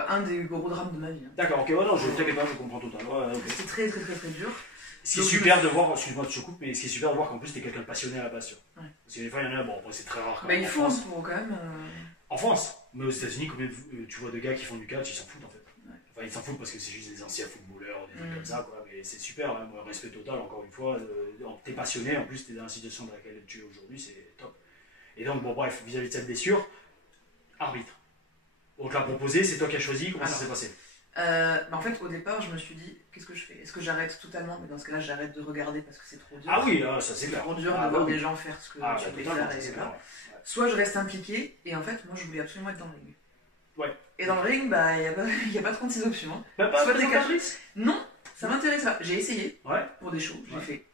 un des gros drames de ma vie. Hein. D'accord, ok, ouais, non, je t'inquiète pas, je comprends totalement. Ouais, okay. C'était très très très très dur. Ce qui est super de voir, excuse-moi de te coupe, mais ce qui est super de voir qu'en plus t'es quelqu'un de passionné à la passion. Ouais. Parce que des fois il y en a, bon après c'est très rare quand même. Bah, il faut pour quand même. En France, mais aux États-Unis, combien tu vois de gars qui font du catch, ils s'en foutent en fait. Ouais. Enfin, ils s'en foutent parce que c'est juste des anciens footballeurs, des trucs comme ça, quoi. Mais c'est super, hein, moi, respect total, encore une fois. T'es passionné, en plus t'es dans la situation dans laquelle tu es aujourd'hui, c'est top. Et donc, bon, bref, vis-à-vis de cette blessure, arbitre. On te l'a proposé, c'est toi qui as choisi, comment ça s'est passé? En fait, au départ, je me suis dit, qu'est-ce que je fais? Est-ce que j'arrête totalement? Mais dans ce cas-là, j'arrête de regarder parce que c'est trop dur. Ah oui, ça c'est trop dur de voir des gens faire ce que tu veux faire. Et voilà. Soit je reste impliqué, et en fait, moi je voulais absolument être dans le ring. Ouais. Et dans le ring, il n'y a pas 36 options. Hein. Bah, pas soit t'es catcheuse. Non, ça m'intéresse pas. J'ai essayé pour des shows, j'ai fait.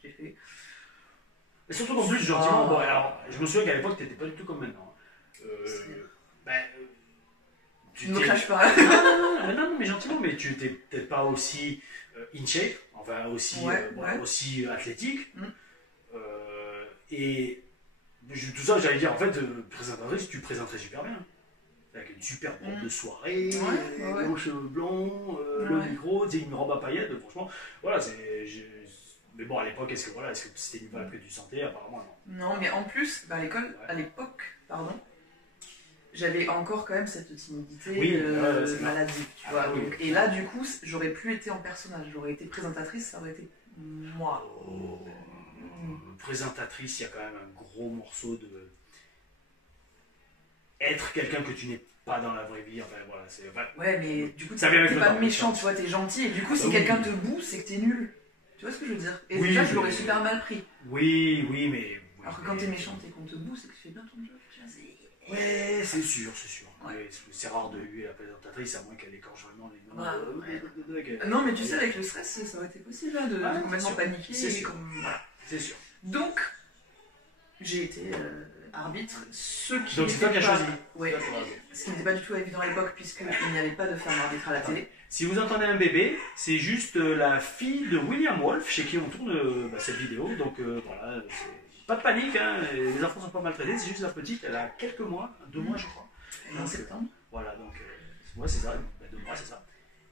Mais surtout en plus, gentiment, bon, alors, je me souviens qu'à l'époque, t'étais pas du tout comme maintenant. Tu ne me craches pas. non, mais gentiment, mais tu n'étais peut-être pas aussi in shape, enfin aussi athlétique. Et tout ça, j'allais dire, en fait, présentatrice, tu présenterais super bien. Avec une super robe de soirée, aux cheveux blonds, le micro, une robe à paillettes, franchement, voilà, mais bon, à l'époque, est-ce que c'était une vibe que tu sentais? Apparemment, non. Non, mais en plus, à l'époque, j'avais encore quand même cette timidité maladive, tu vois. Donc, et là, du coup, j'aurais plus été en personnage, j'aurais été présentatrice, ça aurait été moi. Présentatrice, il y a quand même un gros morceau de être quelqu'un que tu n'es pas dans la vraie vie. Enfin, voilà, ouais, mais du coup, t'es pas méchant, tu vois, t'es gentil, et du coup, si quelqu'un te boue, c'est que t'es nul. Tu vois ce que je veux dire? Et déjà, je l'aurais super mal pris. Oui, mais. Alors que quand t'es méchante et qu'on te boue, c'est que tu fais bien ton job. Ouais, c'est sûr. Ouais. C'est rare de huer la présentatrice, à moins qu'elle écorche vraiment les noms. Non, mais tu sais, avec le stress, ça aurait été possible de complètement paniquer. C'est sûr. Donc, j'ai été arbitre. Donc c'est toi qui as choisi. Ouais. Ce qui n'était pas du tout évident à l'époque, puisqu'il n'y avait pas de femme arbitre à la télé. Si vous entendez un bébé, c'est juste la fille de William Wolf, chez qui on tourne cette vidéo. Donc voilà, pas de panique, hein, les enfants sont pas maltraités, c'est juste la petite, elle a quelques mois, 2 mois je crois. En septembre. Voilà, donc, ouais, c'est ça, 2 mois, c'est ça.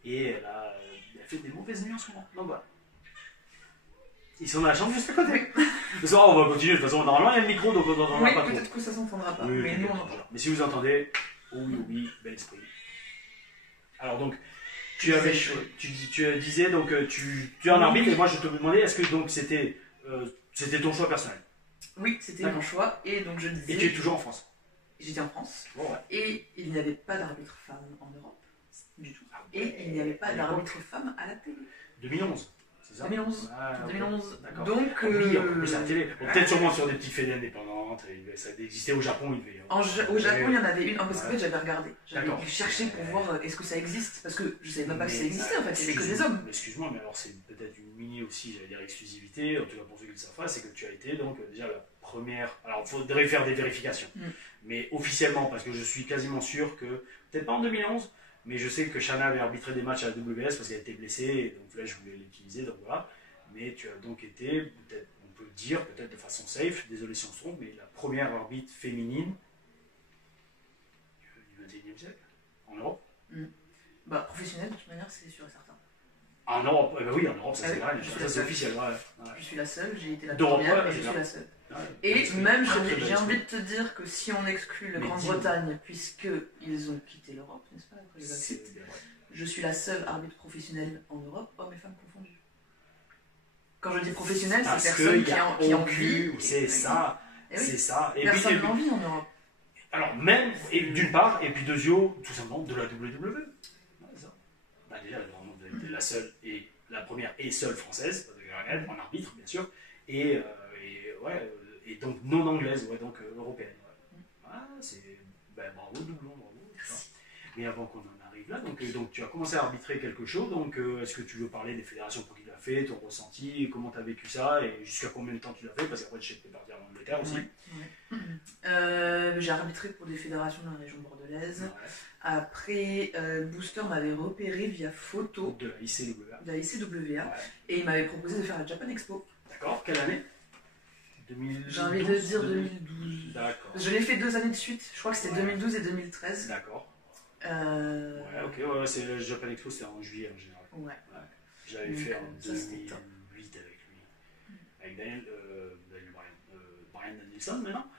Et elle fait des mauvaises nuits en ce moment, donc voilà. Ils sont dans la chambre juste à côté. Ce soir, on va continuer, de toute façon, normalement, il y a le micro, donc on n'entendra Oui, pas trop. peut-être que ça s'entendra pas, Oui, mais nous on entend. mais si vous entendez, oui, bel esprit. Alors donc, tu disais, donc, tu es un arbitre, et moi je te demandais, est-ce que donc c'était ton choix personnel? Oui, c'était mon choix, et donc je disais... Et tu es toujours en France? J'étais en France, Bon, ouais. et il n'y avait pas d'arbitre femme en Europe, du tout. Et il n'y avait pas d'arbitre femme à la télé. 2011, c'est ça? 2011. Ah, 2011. d'accord. Donc... Oui, en plus à la télé. Bon, peut-être sûrement sur des petites fédés indépendantes, ça existait au Japon, il devait... Au Japon, il y en avait une, parce qu'en fait j'avais regardé. J'avais D'accord. cherché pour voir est-ce que ça existe, parce que je savais même pas que ça existait en fait, il n'y avait que des Excuse-moi, hommes. Excuse-moi, mais alors c'est peut-être une mini aussi, j'allais dire exclusivité, en tout cas pour ceux qui le savent pas, c'est que tu as été donc déjà la première. Alors il faudrait faire des vérifications, mais officiellement, parce que je suis quasiment sûr que, peut-être pas en 2011, mais je sais que Shana avait arbitré des matchs à la WS parce qu'elle était blessée, et donc là je voulais l'utiliser, donc voilà. Mais tu as donc été, peut-être, on peut le dire, peut-être de façon safe, désolé si on se trompe, mais la première arbitre féminine du 21e siècle, en Europe. Bah, professionnel, de toute manière, c'est sûr et certain. En Europe, oui, en Europe, ça c'est vrai, je ça c'est officiel. Ouais. Je suis la seule, j'ai été la D'Europe, première, ouais, et je suis la seule. Ouais. Et même, très belle j'ai envie de te dire que si on exclut la Mais Grande-Bretagne, puisqu'ils ont quitté l'Europe, n'est-ce pas, après le C'est Brexit, vrai. je suis la seule arbitre professionnelle en Europe, hommes et femmes confondus. Quand je dis professionnel, c'est personne qui en vit. C'est ça. Et oui. C'est ça. Et Personne puis, n'en vit en Europe. alors, même, et d'une part, et puis deuxièmement, tout simplement, de la WWE. Ouais, ça. Bah, déjà, vraiment, vous avez été la seule, et la première et seule française, en arbitre, bien sûr, et donc non anglaise, ouais, donc européenne. Ouais. Ah, c'est. Ben, bravo, doublon, bravo. Merci. Mais avant qu'on en arrive là, donc tu as commencé à arbitrer quelque chose, donc est-ce que tu veux parler des fédérations pour qui tu l'as fait, ton ressenti, comment tu as vécu ça, et jusqu'à combien de temps tu l'as fait, parce qu'après je sais que tu es parti en Angleterre aussi. Ouais. J'ai arbitré pour des fédérations dans la région bordelaise. Ouais. Après, Booster m'avait repéré via photo De la ICWA. de la ICWA, Ouais. et il m'avait proposé de faire la Japan Expo. D'accord, quelle année? 2012. J'ai envie de dire 2012. D'accord. Je l'ai fait 2 années de suite, je crois que c'était 2012 et 2013. D'accord. Euh... Ouais, ok, ouais, c'est le Japan Expo, c'est en juillet en général. Ouais. Je l'avais Donc, fait en ça, c'était top. 2008 avec lui. Avec Daniel Brian Danielson maintenant,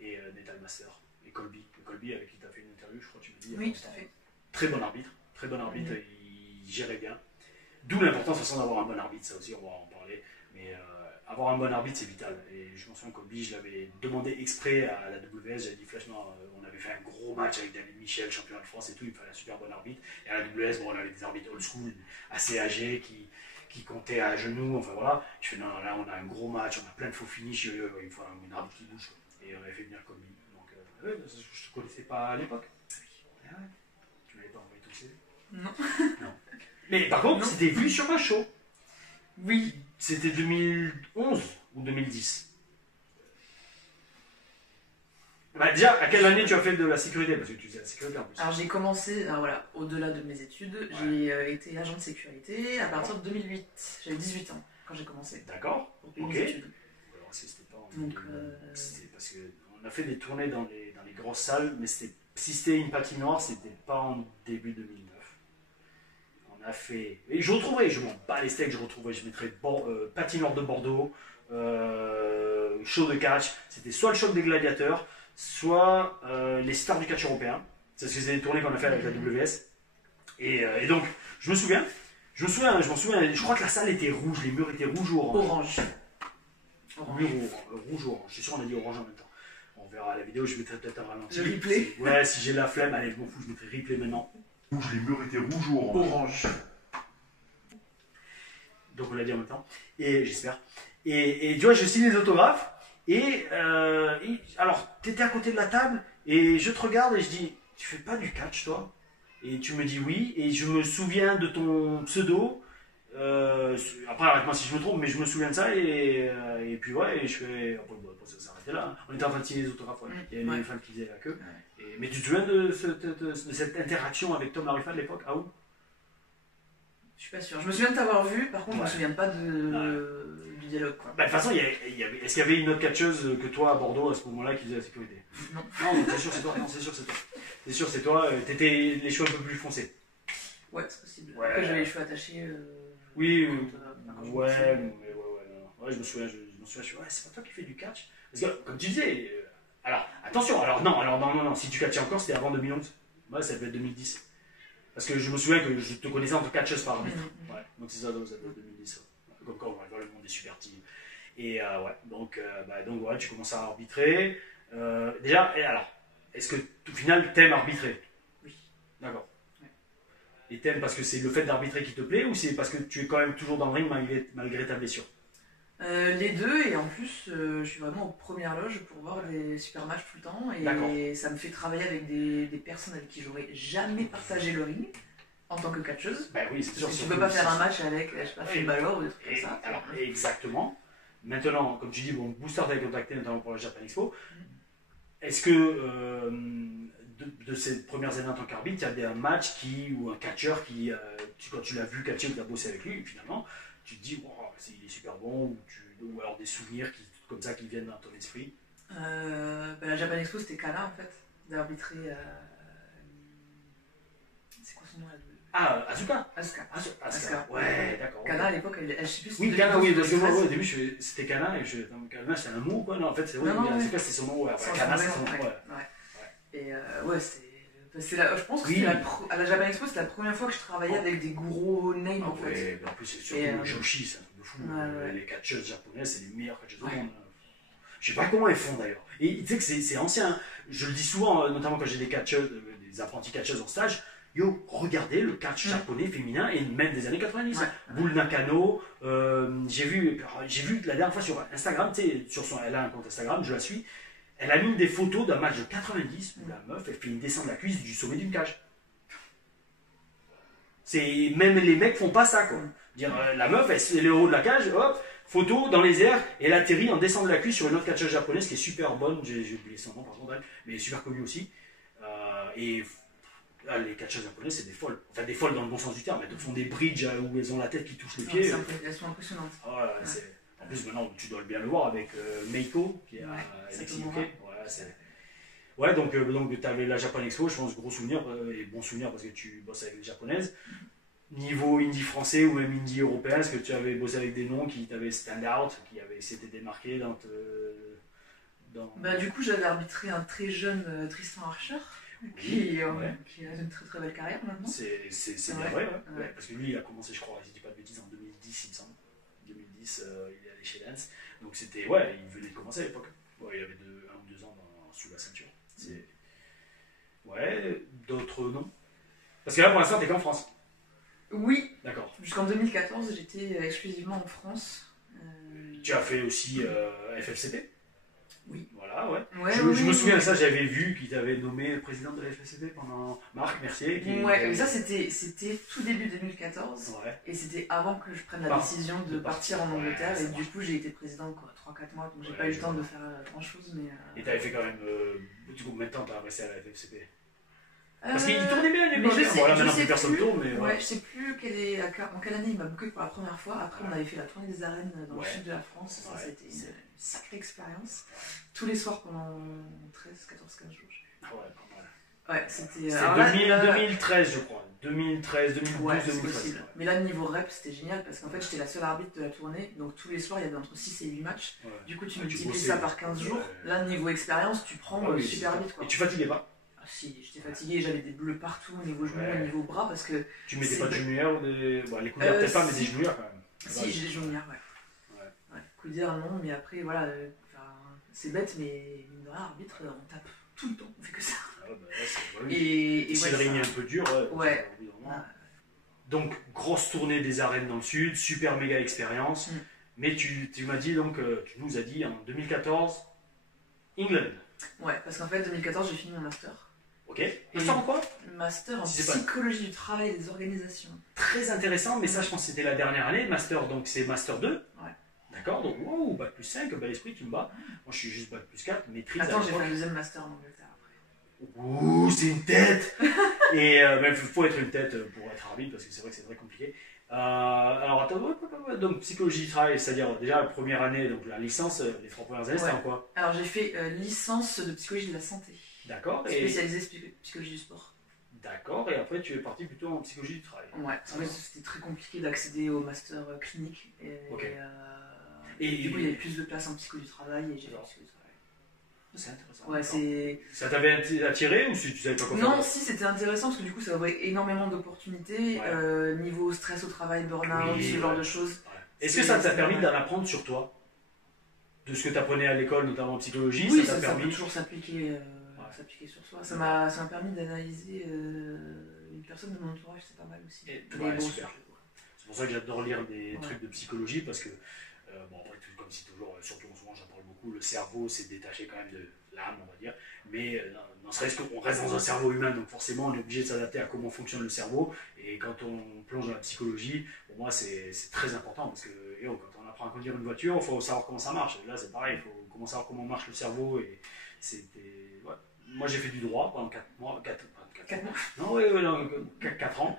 et Nathan Master, et Colby. Colby avec qui tu as fait une interview, je crois que tu me dis. Oui, tout à fait. Très bon arbitre, il gérait bien. D'où l'importance de toute façon d'avoir un bon arbitre, ça aussi on va en parler. Mais avoir un bon arbitre c'est vital. Et je m'en souviens, Colby, je l'avais demandé exprès à la WS, j'avais dit franchement, on avait fait un gros match avec David Michel, champion de France et tout, il me fallait un super bon arbitre. Et à la WS, bon, on avait des arbitres old school, assez âgés, qui comptaient à genoux, enfin voilà. Je fais non, là on a un gros match, on a plein de faux finishes, il faut un arbitre qui bouge. Quoi. Et on avait fait venir Colby. Donc je ne te connaissais pas à l'époque. Ah ouais. Tu m'avais pas envoyé ton CV? Non. Mais par contre, c'était vu sur un show. Oui. C'était 2011 ou 2010? Bah déjà, à quelle année tu as fait de la sécurité? Parce que tu faisais la sécurité en plus. Alors j'ai commencé, voilà, au-delà de mes études, j'ai été agent de sécurité à partir de 2008. J'avais 18 ans quand j'ai commencé. D'accord. Pour payer Ok. mes études. Alors, c'était pas en Donc, c'était parce qu'on a fait des tournées dans les grosses salles, mais si c'était une patinoire, c'était pas en début 2009. On a fait. Et je retrouverai, je m'en bats les steaks, je mettrais patinoire de Bordeaux, show de catch. C'était soit le choc des gladiateurs, soit les stars du catch européen. C'est des tournées qu'on a fait avec la WS. Et donc, je m'en souviens, je crois que la salle était rouge, les murs étaient rouge ou orange. Orange. Rouge ou orange. Je suis sûr qu'on a dit orange en même temps. On verra la vidéo, je mettrai peut-être un ralenti. Le replay. Ouais, si j'ai la flemme, allez, je m'en fous, je mettrai replay maintenant. Rouge, les murs étaient rouge ou orange. Donc on l'a dit en même temps. Et j'espère. Et tu vois, je signe les autographes. Et alors, t'étais à côté de la table. Et je te regarde et je dis, tu fais pas du catch, toi? Et tu me dis oui. Et je me souviens de ton pseudo. Après, arrête-moi si je me trompe, mais je me souviens de ça. Et puis ouais, et je fais. Après, ça s'arrêtait là. Hein. On était en train de signer les autographes. Ouais. Il y avait les fans qui faisaient la queue. Ouais. Mais tu te souviens de cette interaction avec Tom Larifa de l'époque? Ah où? Je suis pas sûre. Je me souviens de t'avoir vu, par contre, je Ouais. me souviens pas du dialogue, quoi. Bah, de toute façon, est-ce qu'il y avait une autre catcheuse que toi à Bordeaux à ce moment-là qui faisait la sécurité? Non. Non, c'est sûr, c'est toi. Non, c'est sûr, c'est toi. C'est sûr, c'est toi. T'étais les cheveux un peu plus foncés. Ouais, c'est possible. Ouais. Après, j'avais les cheveux attachés. Oui, quand je ouais, boxais. non. Ouais, je me souviens, je suis, ouais, c'est pas toi qui fais du catch. Parce que, comme tu disais, alors, attention, non, si tu catchais encore, c'était avant 2011. Ouais, ça devait être 2010. Parce que je me souviens que je te connaissais en tant que catcheuse par arbitre. Ouais, donc c'est ça, donc ça doit être 2010. Ouais. Comme quoi, on va voir le monde est super team. Et ouais, donc ouais, tu commences à arbitrer. Déjà, et alors, est-ce que au final, t'aimes arbitrer? Oui. D'accord. Ouais. Et t'aimes parce que c'est le fait d'arbitrer qui te plaît ou c'est parce que tu es quand même toujours dans le ring malgré ta blessure? Les deux, et en plus, je suis vraiment aux premières loges pour voir des super matchs tout le temps. D'accord. Et ça me fait travailler avec des personnes avec qui j'aurais jamais partagé le ring en tant que catcheuse. Ben oui, c'est sûr. Parce que tu peux pas faire un match avec, je sais pas, Finn Balor ou des trucs comme ça. Alors, exactement. Maintenant, comme tu dis, bon, Booster t'avait contacté notamment pour la Japan Expo. Est-ce que de ces premières années en tant qu'arbitre, il y a un match ou un catcheur qui, quand tu l'as vu catcher ou que tu as bossé avec lui, finalement, tu te dis, wow, il est super bon, ou alors des souvenirs comme ça qui viennent dans ton esprit? La Japan Expo, c'était Kana en fait, d'arbitrer. C'est quoi son nom là? Ah, Asuka. Asuka. Ouais, d'accord. Kana à l'époque, je sais plus si Oui, c'était Kana, oui, parce que moi, 2013. au début, c'était Kana, et Kana, c'est un mot, quoi. Non, en fait, c'est Non, non, Asuka, c'est son nom, ouais. C'est Kana, son c'est son nom, nom, ouais. ouais. Et je pense que Oui. à la Japan Expo, c'était la première fois que je travaillais avec des gros names en fait. Ouais, en plus, c'est surtout le Joshi, c'est un truc de fou. Ouais. Les catcheuses japonaises, c'est les meilleures catcheuses au monde. Je sais pas comment elles font d'ailleurs. Et tu sais que c'est ancien. Je le dis souvent, notamment quand j'ai des catcheuses, des apprentis catcheuses en stage. Yo, regardez le catch japonais féminin et même des années 90. Ouais. Bull Nakano, j'ai vu la dernière fois sur Instagram, tu sais, elle a un compte Instagram, je la suis. Elle a mis des photos d'un match de 90 où la meuf, elle fait une descente de la cuisse du sommet d'une cage. Même les mecs font pas ça, quoi. Dire, la meuf, elle est au haut de la cage, hop, photo dans les airs, et elle atterrit en descendant de la cuisse sur une autre catcheuse japonaise qui est super bonne, j'ai oublié son nom par contre, mais super connue aussi. Les catcheuses japonaises, c'est des folles. Enfin, des folles dans le bon sens du terme. Elles te font des bridges où elles ont la tête qui touche les pieds. Elles sont impressionnantes. En plus, maintenant, tu dois bien le voir avec Meiko, qui est à NXT UK. Ouais, donc tu avais la Japan Expo, je pense, gros souvenir, et bon souvenir parce que tu bosses avec les japonaises. Niveau indie français ou même indie européen, est-ce que tu avais bossé avec des noms qui t'avaient stand out, qui avaient essayé de te démarquer Du coup, j'avais arbitré un très jeune Tristan Archer. Qui a une très très belle carrière maintenant. C'est bien vrai, ouais. Parce que lui, il a commencé, je crois, si je dis pas de bêtises, en 2010, il me semble. 2010, il est allé chez Lance. Donc c'était, ouais, il venait de commencer à l'époque. Ouais, il avait 1 ou 2 ans sous la ceinture. Ouais, d'autres noms? Parce que là, pour l'instant, t'es qu'en France. Oui. D'accord. Jusqu'en 2014, j'étais exclusivement en France. Tu as fait aussi FFCP? Oui. Voilà, ouais. Je me souviens de ça, j'avais vu qu'il t'avait nommé président de la FFCP pendant Marc Mercier. Mais ça c'était tout début 2014. Ouais. Et c'était avant que je prenne la décision de partir en Angleterre. Et du coup, j'ai été président 3-4 mois, donc j'ai pas eu le temps de faire grand chose. Mais, Et t'avais fait quand même. Du coup, combien de temps t'as resté à la FFCP? Parce qu'il tournait bien à l'époque. Maintenant plus personne tourne, mais. Ouais, je sais plus en quelle année il m'a booké pour la première fois. Après, on avait fait la tournée des arènes dans le sud de la France. Ça, c'était une sacrée expérience. Tous les soirs pendant 13, 14, 15 jours. Ah ouais, pas mal. Ouais, c'était. 2013, je crois. 2013, 2012, ouais, 2013. Ouais. Mais là, niveau rep, c'était génial parce qu'en fait, j'étais la seule arbitre de la tournée. Donc, tous les soirs, il y avait entre 6 et 8 matchs. Ouais. Du coup, tu multiplies ça par 15 jours. Là, niveau expérience, tu prends super vite. Quoi. Et tu fatiguais pas? Si, j'étais fatigué, j'avais des bleus partout au niveau genou, au niveau bras parce que. Tu mettais pas de genouillères ou des. Bon, les couverts peut-être pas, mais des genouillères quand même. Si, j'ai des genouillères, ouais. Coudières, non, mais après, voilà. C'est bête, mais mine de rien, arbitre, on tape tout le temps, on fait que ça. Ah ouais, bah, et si le ring est un peu dur, ouais. Donc, grosse tournée des arènes dans le sud, super méga expérience. Mais tu m'as dit, donc, tu nous as dit en 2014, England. Ouais, parce qu'en fait, 2014, j'ai fini mon master. Ok. Master en quoi? Master en psychologie du travail et des organisations. Très intéressant, mais ça, je pense que c'était la dernière année. Master, donc c'est Master 2. Ouais. D'accord, donc wow, Bac plus 5, bel esprit, tu me bats. Moi, je suis juste Bac plus 4, maîtrise. Attends, j'ai fait un deuxième master en Angleterre après. Ouh, c'est une tête. Et il faut être une tête pour être arbitre, parce que c'est vrai que c'est très compliqué. Alors, attends, donc psychologie du travail, c'est-à-dire déjà la première année, donc la licence, les 3 premières années, c'était en quoi? Alors j'ai fait licence de psychologie de la santé. D'accord. Spécialisée psychologie du sport. D'accord, et après tu es parti plutôt en psychologie du travail. Ouais, parce que c'était très compliqué d'accéder au master clinique. Et du coup, il y avait plus de place en psychologie du travail et j'ai fait psychologie du travail. C'est intéressant. Ouais, ça t'avait attiré ou si tu savais pas quoi faire? Non, si, c'était intéressant parce que du coup, ça ouvrait énormément d'opportunités. Niveau stress au travail, burn-out, ce genre de choses. Ouais. Est-ce que ça t'a permis d'en apprendre sur toi? De ce que tu apprenais à l'école, notamment en psychologie? Oui, ça peut toujours s'appliquer sur soi. Ça m'a permis d'analyser une personne de mon entourage, c'est pas mal aussi. Super. C'est pour ça que j'adore lire des trucs de psychologie parce que, bon, après, comme si toujours, surtout en ce moment, j'en parle beaucoup, le cerveau s'est détaché quand même de l'âme, on va dire. Mais non serait-ce qu'on reste dans un cerveau humain, donc forcément, on est obligé de s'adapter à comment fonctionne le cerveau. Et quand on plonge dans la psychologie, pour moi, c'est très important parce que quand on apprend à conduire une voiture, il faut savoir comment ça marche. Et là, c'est pareil, il faut savoir comment marche le cerveau. Et moi, j'ai fait du droit pendant 4 mois. 4 mois. Non, 4 ans.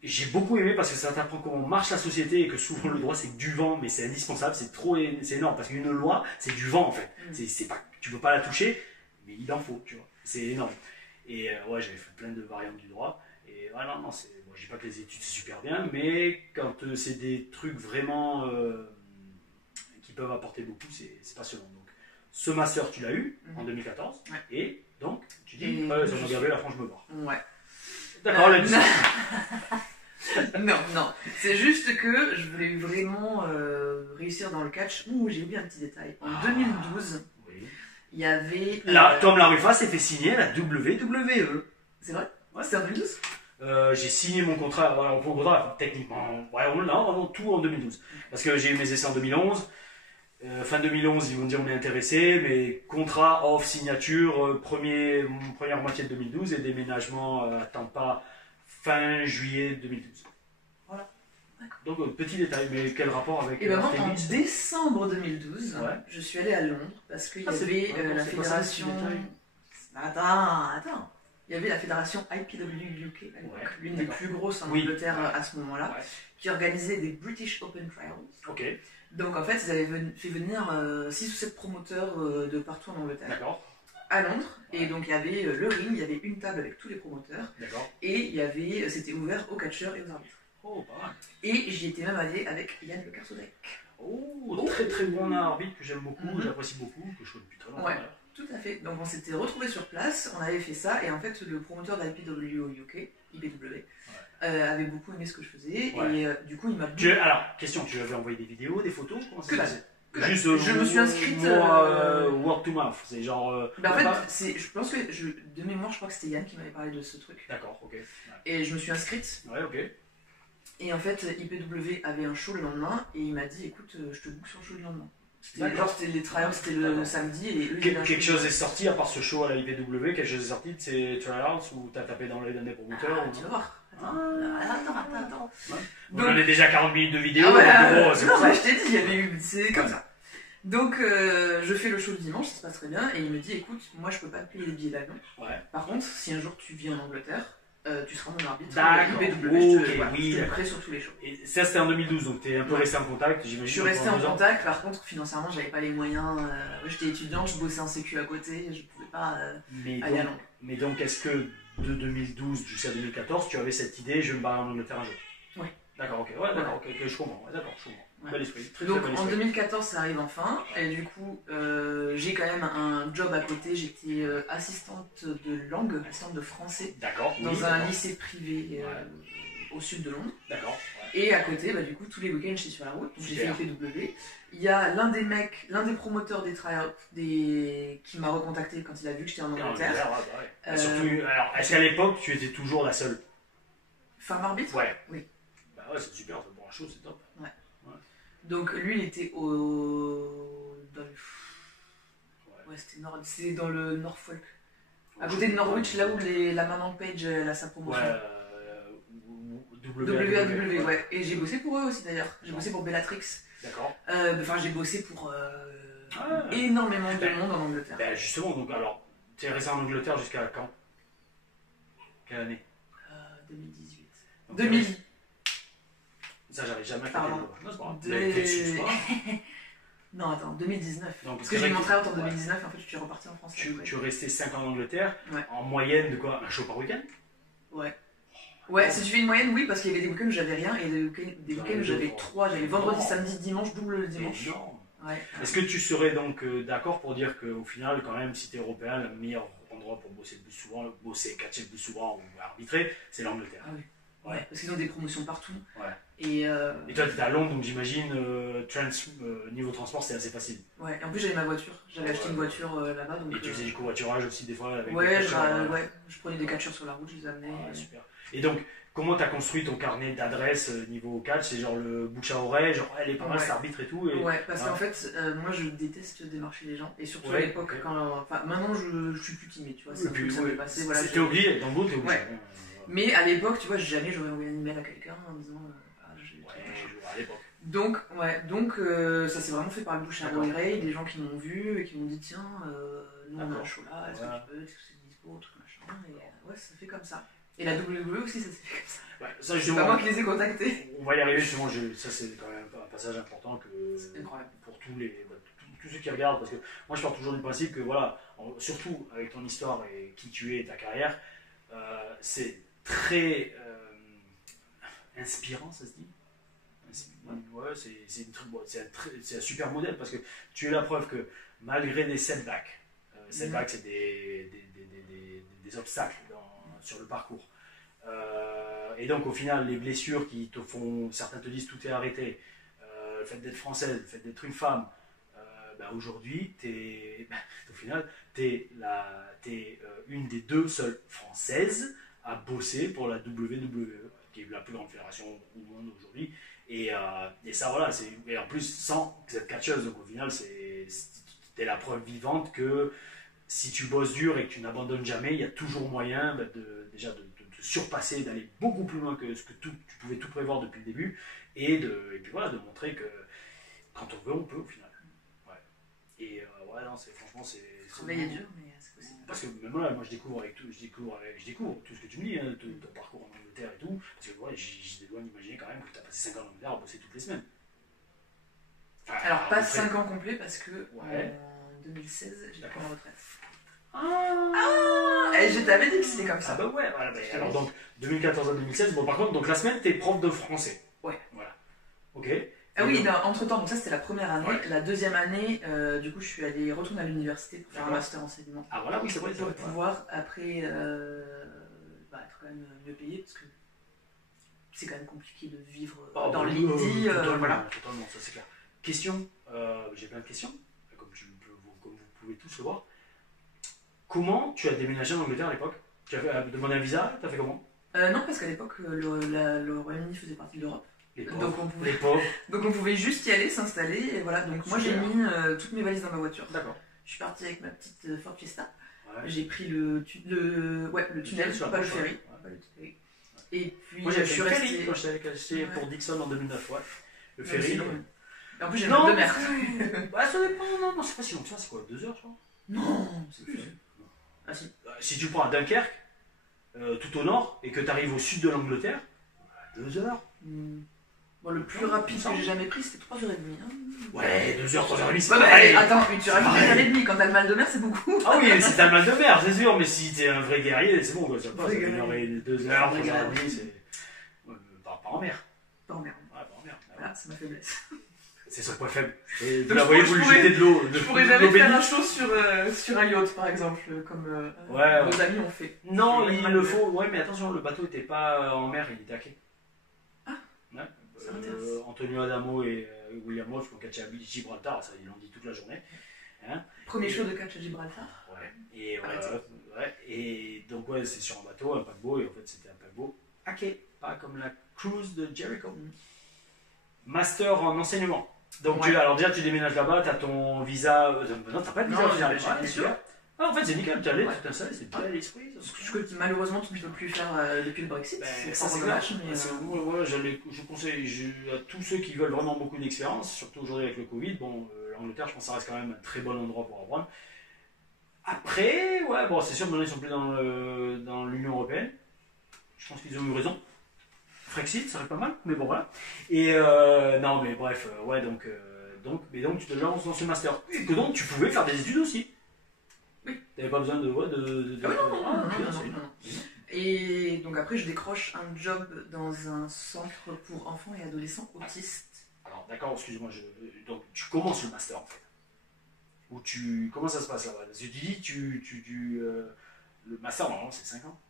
J'ai beaucoup aimé parce que ça t'apprend comment marche la société et que souvent le droit c'est du vent, mais c'est indispensable, c'est énorme parce qu'une loi c'est du vent en fait. Tu peux pas la toucher, mais il en faut, tu vois. C'est énorme. Et j'avais fait plein de variantes du droit. Et voilà, non, bon, je dis pas que les études c'est super bien, mais quand c'est des trucs vraiment qui peuvent apporter beaucoup, c'est passionnant. Donc, ce master tu l'as eu en 2014, et donc tu dis, ça m'a gavé, la France je me barre. Ouais. D'accord, non, c'est juste que je voulais vraiment réussir dans le catch. J'ai oublié un petit détail. En 2012, il y avait. Tom Larufa s'est fait signer la WWE. C'est vrai? C'était en 2012? J'ai signé mon contrat, techniquement, vraiment tout en 2012. Parce que j'ai eu mes essais en 2011. Fin 2011, ils vont dire on est intéressé, mais contrat, off, signature, première moitié de 2012 et déménagement à Tampa fin juillet 2012. Voilà. Donc petit détail, mais quel rapport avec en décembre 2012, je suis allée à Londres parce qu'il y avait la fédération. Attends. Il y avait la fédération IPW UK, l'une des plus grosses en Angleterre à ce moment-là, qui organisait des British Open Trials. Donc en fait, ils avaient fait venir 6 ou 7 promoteurs de partout en Angleterre à Londres. Et donc il y avait le ring, il y avait une table avec tous les promoteurs. Et c'était ouvert aux catcheurs et aux arbitres. Pas mal. Et j'y étais même allée avec Yann Le Carsodec. Très très bon arbitre que j'aime beaucoup, j'apprécie beaucoup, que je connais depuis très longtemps. Tout à fait. Donc on s'était retrouvés sur place, on avait fait ça, et en fait le promoteur d'IPW UK, IPW, avait beaucoup aimé ce que je faisais, et du coup il m'a... Alors, question, tu lui avais envoyé des vidéos, des photos? Comment ça se passait? Juste, je me suis inscrite... word to mouth, c'est genre... en fait, je pense que, de mémoire, je crois que c'était Yann qui m'avait parlé de ce truc. D'accord, ok. Et je me suis inscrite. Ok. Et en fait, IPW avait un show le lendemain, et il m'a dit, écoute, je te book sur le show le lendemain. C'était les tryouts, c'était le samedi, et eux, quelque chose est sorti à part ce show à la IPW, quelque chose est sorti de ces tryouts ou t'as tapé dans les données promoteurs? Tu vas voir. Attends. On en est déjà à 40 minutes de vidéo. Non, je t'ai dit, il y avait eu. C'est comme ça. Donc, je fais le show le dimanche, ça se passe très bien, et il me dit, écoute, moi je peux pas te payer les billets d'avion. Par contre, si un jour tu vis en Angleterre, tu seras mon arbitre. Je te prêt sur tous les shows. Et ça c'était en 2012, donc tu es un peu resté en contact, j'imagine. Je suis resté en contact, par contre financièrement j'avais pas les moyens. J'étais étudiante, je bossais en sécu à côté, je pouvais pas aller à Londres. Mais donc est-ce que de 2012 jusqu'à 2014 tu avais cette idée, je vais me barrer en Angleterre un jour? Oui. D'accord, ok, je comprends. Bel esprit. Donc en 2014 ça arrive enfin, et du coup j'ai quand même un job à côté, j'étais assistante de langue, assistante de français dans un lycée privé au sud de Londres. Et à côté, du coup tous les week-ends j'étais sur la route, donc j'ai fait IPW. Il y a l'un des promoteurs des tryouts qui m'a recontacté quand il a vu que j'étais en Angleterre. Surtout, alors est-ce qu'à l'époque tu étais toujours la seule femme arbitre? Oui. C'est super, pour un show c'est top. Donc lui il était c'était dans le Norfolk, à côté de Norwich, là où la maman Page elle a sa promotion. WAW, et j'ai bossé pour eux aussi d'ailleurs. J'ai bossé pour Bellatrix. J'ai bossé pour énormément de monde en Angleterre. Justement, donc alors, tu es resté en Angleterre jusqu'à quand? Quelle année? 2018. jamais fait Pardon. non, c'est pas grave. De- Mais c'est pas grave. Non, attends, 2019. Donc, Parce que j'ai eu mon tryout en 2019 et en fait je suis reparti en France. Tu restais 5 ans en Angleterre, Ouais. en moyenne de quoi? Un show par week-end? Ouais. Ouais, si tu fais une moyenne, oui, parce qu'il y avait des week-ends où j'avais rien et des week-ends où j'avais 3. J'avais vendredi, samedi, dimanche, double le dimanche. Énorme. Ouais. Est-ce que tu serais donc d'accord pour dire qu'au final, quand même, si tu es européen, le meilleur endroit pour bosser le plus souvent, catcher le plus souvent ou arbitrer, c'est l'Angleterre? Ah oui. Ouais, parce qu'ils ont des promotions partout. Ouais. Et toi, tu étais à Londres, donc j'imagine, niveau transport, c'était assez facile. ouais, et en plus j'avais ma voiture. J'avais acheté une voiture là-bas. Donc, et tu faisais du covoiturage aussi des fois avec ouais, des catcheurs, ouais, je prenais des catcheurs sur la route, je les amenais. Super. Et donc, comment tu as construit ton carnet d'adresses niveau catch? C'est genre le bouche à oreille, genre elle est pas mal, cet arbitre et tout. Ouais, parce qu'en fait, moi je déteste démarcher les gens. Et surtout à l'époque, enfin maintenant je suis plus timide, tu vois. C'est un truc que ça m'est passé. Voilà, c'était obligé, dans le bout, t'es obligé. Ouais. Mais à l'époque, tu vois, jamais j'aurais envoyé un email à quelqu'un en disant. À l'époque. Donc, ça s'est vraiment fait par le bouche à oreille, des gens qui m'ont vu et qui m'ont dit tiens, nous on a un show là, est-ce que tu peux, est-ce que c'est dispo, truc machin. Et ouais, ça s'est fait comme ça. Et la WWE aussi, ça s'est fait comme ça. Ouais, ça c'est pas moi qui les ai contactés. On va y arriver justement, ça c'est quand même un passage important pour tous ceux qui regardent, parce que moi je pars toujours du principe que voilà, surtout avec ton histoire et qui tu es et ta carrière, c'est très inspirant, ça se dit. Ouais, c'est un super modèle parce que tu es la preuve que malgré des setbacks, c'est des obstacles sur le parcours. Et donc au final, les blessures qui te font, certains te disent tout est arrêté, le fait d'être française, le fait d'être une femme, aujourd'hui, au final, t'es une des 2 seules françaises à bosser pour la WWE, qui est la plus grande fédération au monde aujourd'hui. Et ça, voilà, et en plus, sans cette catcheuse, donc au final, t'es la preuve vivante que si tu bosses dur et que tu n'abandonnes jamais, il y a toujours moyen de surpasser, d'aller beaucoup plus loin que ce que tu pouvais tout prévoir depuis le début, et puis voilà, de montrer que quand on veut, on peut au final. Ouais. Et non, franchement, c'est. Travailler dur, mais c'est possible. Parce que même là, moi je découvre tout ce que tu me dis, hein, ton parcours en Angleterre et tout, parce que j'ai des loin d'imaginer quand même que tu as passé 5 ans en Angleterre à bosser toutes les semaines. Enfin, alors pas 5 ans complets parce que en 2016 j'ai pris ma retraite. Et je t'avais dit que c'était comme ça. Ah bah ouais, voilà, alors donc 2014 à 2016, bon par contre, donc la semaine t'es prof de français. Ouais. Voilà. Ok. Ah oui, entre temps, donc ça c'était la première année. Ouais. La deuxième année, du coup je suis allée retourner à l'université pour faire un master enseignement. Ah voilà, oui, c'est vrai. Pour pouvoir après être quand même mieux payé parce que c'est quand même compliqué de vivre dans l'indie. Voilà. Totalement, ça c'est clair. Question, j'ai plein de questions, comme vous pouvez tous le voir. Comment tu as déménagé en Angleterre à l'époque? Tu as demandé un visa? Tu as fait comment? Non, parce qu'à l'époque, le Royaume-Uni faisait partie de l'Europe. Donc on pouvait juste y aller, s'installer, et voilà. Donc moi j'ai mis toutes mes valises dans ma voiture. D'accord. Je suis partie avec ma petite Ford Fiesta. Ouais. J'ai pris le tunnel, pas le ferry. Pas le ferry. Et puis moi, je suis restée. Quand je t'avais acheté pour Dixon en 2009, ouais. Le ferry. Et en plus j'ai une de mer. Ça dépend, non, c'est pas si long que ça, c'est quoi, 2 heures je crois? Non, c'est plus. Ah si. Si tu prends à Dunkerque, tout au nord, et que tu arrives au sud de l'Angleterre, 2 heures. Bon, le plus rapide que j'ai jamais pris, c'était 3h30. Hein. Ouais, 2 heures, 3h30, c'est pareil. Attends, tu rajoutes 1h30, quand t'as le mal de mer, c'est beaucoup. Ah oui, si t'as le mal de mer, c'est sûr, mais si t'es un vrai guerrier, c'est bon, quoi. Ça passe, 1h, 2 heures, 3h30, c'est. Pas en mer. Pas en mer. Ouais, pas en mer. Voilà, c'est ma faiblesse. C'est son point faible. Vous la voyez, vous lui jetez de l'eau. Je pourrais jamais faire un show sur un yacht, par exemple, comme nos amis ont fait. Non, il le faut. Ouais, mais attention, le bateau n'était pas en mer, il était à quai. Ah. Ouais. Antonio Adamo et William Wolf qui ont catché à Gibraltar, ça ils l'ont dit toute la journée. Hein. Premier show de catch à Gibraltar. Ouais. Et donc c'est sur un bateau, un paquebot, et en fait c'était un paquebot à quai, pas comme la cruise de Jericho. Master en enseignement. Donc alors déjà tu déménages là-bas, tu as ton visa. Non, t'as pas de visa. Bien sûr. En fait c'est nickel, tu allais, tu t'installes, c'est bien l'esprit. Ce que malheureusement tu ne peux plus faire depuis le Brexit. C'est dommage. Moi je conseille à tous ceux qui veulent vraiment beaucoup d'expérience, surtout aujourd'hui avec le Covid. Bon, l'Angleterre je pense que ça reste quand même un très bon endroit pour apprendre. Après, c'est sûr maintenant ils sont plus dans l'Union Européenne. Je pense qu'ils ont eu raison. Frexit, ça serait pas mal, mais bon voilà. Et non, mais bref, ouais, donc tu te lances dans ce master. Et que donc tu pouvais faire des études aussi. Oui. T'avais pas besoin de. Ah oui, non. Et donc après, je décroche un job dans un centre pour enfants et adolescents autistes. Alors d'accord, excuse-moi, donc tu commences le master en fait. Comment ça se passe là-bas? Parce que tu dis, le master normalement c'est 5 ans,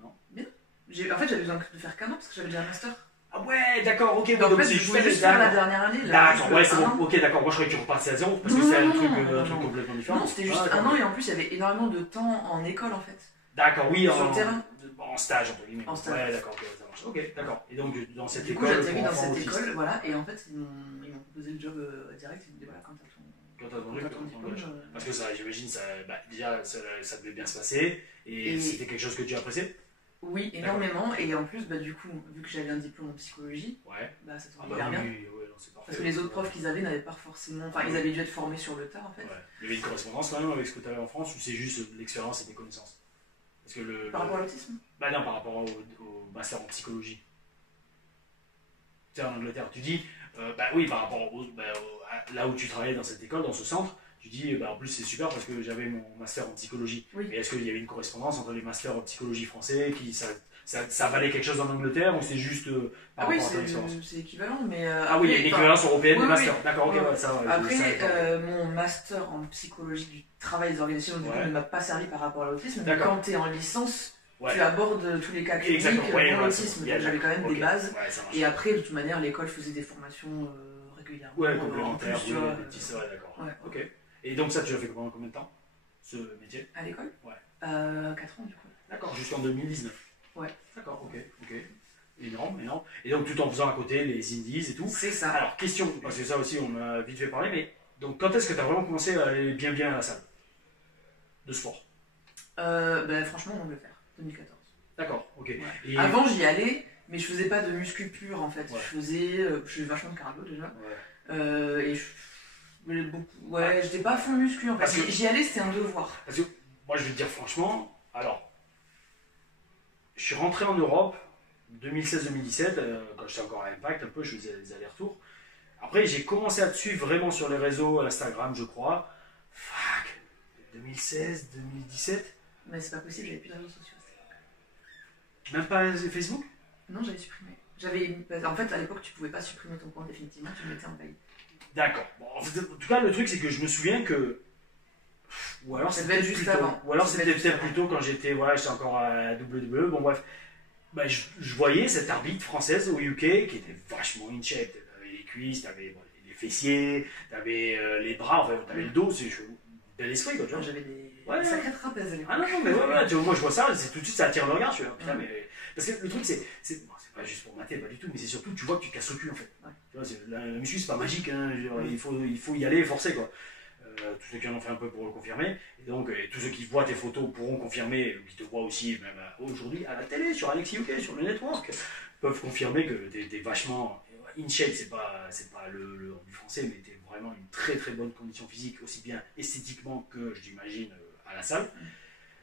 non? Bien. En fait, j'avais besoin de faire qu'un an parce que j'avais déjà un master. Ah ouais, d'accord, ok. Donc en fait, je pouvais juste faire la dernière année. D'accord, ouais, c'est bon. Ok, d'accord. Moi je croyais que tu repartais à zéro parce que c'était un truc complètement différent. Non, c'était juste un an et en plus il y avait énormément de temps en école en fait. D'accord, oui, sur le terrain. En stage entre guillemets. En stage. Ouais, d'accord, ça marche. Ok, d'accord. Et donc dans cette du école. Du coup, j'atterris dans cette école, voilà, et en fait ils m'ont proposé le job direct. Ils m'ont dit voilà, quand t'as ton diplôme. Parce que ça, j'imagine, déjà ça devait bien se passer et c'était quelque chose que tu appréciais. Oui, énormément. Et en plus, du coup, vu que j'avais un diplôme en psychologie, ça tombait hyper bien. Oui, c'est parfait. Parce que les autres profs qu'ils avaient n'avaient pas forcément. Enfin, ils avaient dû être formés sur le tas en fait. Ouais. Il y avait une correspondance quand même avec ce que tu avais en France ou c'est juste l'expérience et tes connaissances? Parce que par rapport à l'autisme? Non, par rapport au master en psychologie. Tu sais, en Angleterre, tu dis, oui, par rapport là où tu travaillais dans cette école, dans ce centre. Tu dis, en plus c'est super parce que j'avais mon master en psychologie. Oui. Mais est-ce qu'il y avait une correspondance entre les masters en psychologie français ça valait quelque chose en Angleterre ou c'est juste par rapport à ton expérience? C'est équivalent, mais. Oui, il y a une équivalence européenne des masters. Oui. D'accord, ok, ça va. Après, mon master en psychologie du travail des organisations du coup, ne m'a pas servi par rapport à l'autisme. Mais quand tu es en licence, tu abordes tous les cas cliniques pour l'autisme. Donc j'avais quand même des bases. Et après, de toute manière, l'école faisait des formations régulièrement. Ouais, complémentaires, des petits, d'accord. Ok. Et donc ça, tu l'as fait pendant combien de temps, ce métier? À l'école? Ouais. 4 ans du coup. D'accord, jusqu'en 2019. Ouais. D'accord, ok. Énorme. Et donc tout en faisant à côté les indies et tout. C'est ça. Alors, question, parce que ça aussi on a vite fait parler, mais donc quand est-ce que tu as vraiment commencé à aller bien à la salle de sport? Franchement, en Angleterre, 2014. D'accord, ok. Ouais. Et... Avant j'y allais, mais je faisais pas de muscu pur en fait. Ouais. Je faisais vachement de cardio déjà. Ouais. Et j'étais pas à fond muscu en fait. J'y allais, c'était un devoir. Parce que moi je vais te dire franchement, alors, je suis rentré en Europe 2016-2017, quand j'étais encore à Impact un peu, je faisais des allers-retours. Après j'ai commencé à te suivre vraiment sur les réseaux, Instagram je crois. 2016-2017. Mais c'est pas possible, j'avais plus de réseaux sociaux. Même pas Facebook? Non, j'avais supprimé. En fait, à l'époque, tu pouvais pas supprimer ton compte définitivement, tu le mettais en veille. D'accord. Bon, en tout cas, le truc, c'est que je me souviens que. Ou alors c'était juste avant. Ou alors c'était peut-être plutôt quand j'étais encore à WWE. Bon, bref. Je voyais cette arbitre française au UK qui était vachement in shape. T'avais les cuisses, t'avais les fessiers, t'avais les bras, enfin, t'avais le dos. C'est bel esprit, quoi, tu vois. J'avais des sacrées trapèzes à l'époque. Ah non, mais tu vois, moi je vois ça, tout de suite ça attire le regard. Je suis là, putain, mais. Parce que le truc, c'est pas juste pour mater, pas du tout, mais c'est surtout, tu vois que tu casses le cul en fait. Ouais. Tu vois, la muscu, c'est pas magique, hein, il faut y aller forcer, quoi. Tous ceux qui en ont fait un peu pourront le confirmer. Et donc, tous ceux qui voient tes photos pourront confirmer, qui te voient aussi, même aujourd'hui à la télé, sur Alexis UK, sur le network, peuvent confirmer que t'es vachement in shape. C'est pas le du français, mais t'es vraiment une très très bonne condition physique, aussi bien esthétiquement que, je l'imagine, à la salle.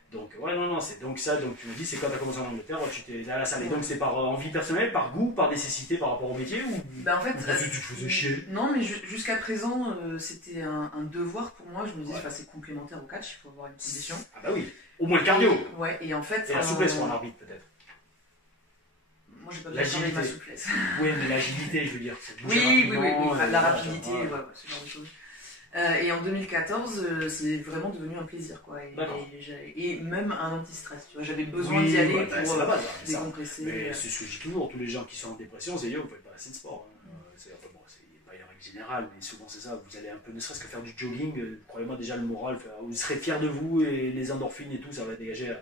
Donc, c'est donc ça. Donc, tu me dis, c'est quand tu as commencé en Angleterre, tu t'es à la salle. Et donc, c'est par envie personnelle, par goût, par nécessité par rapport au métier ou en fait, tu te faisais chier? Non, mais jusqu'à présent, c'était un devoir pour moi. Je me disais, c'est complémentaire au catch, il faut avoir une condition. Ah, bah oui, au moins le cardio. Et en fait. Et la souplesse pour un arbitre, peut-être. Moi, j'ai pas besoin de ma souplesse. Oui, mais l'agilité, je veux dire. Oui, la rapidité, ce genre de choses. Et en 2014, c'est vraiment devenu un plaisir, quoi. Et même un anti-stress, tu vois. J'avais besoin d'y aller pour décompresser. Mais c'est ce que je dis toujours, tous les gens qui sont en dépression, c'est vous faites pas assez de sport. C'est pas une règle générale, mais souvent c'est ça. Vous allez un peu, ne serait-ce que faire du jogging, croyez-moi déjà le moral, vous serez fiers de vous et les endorphines et tout, ça va dégager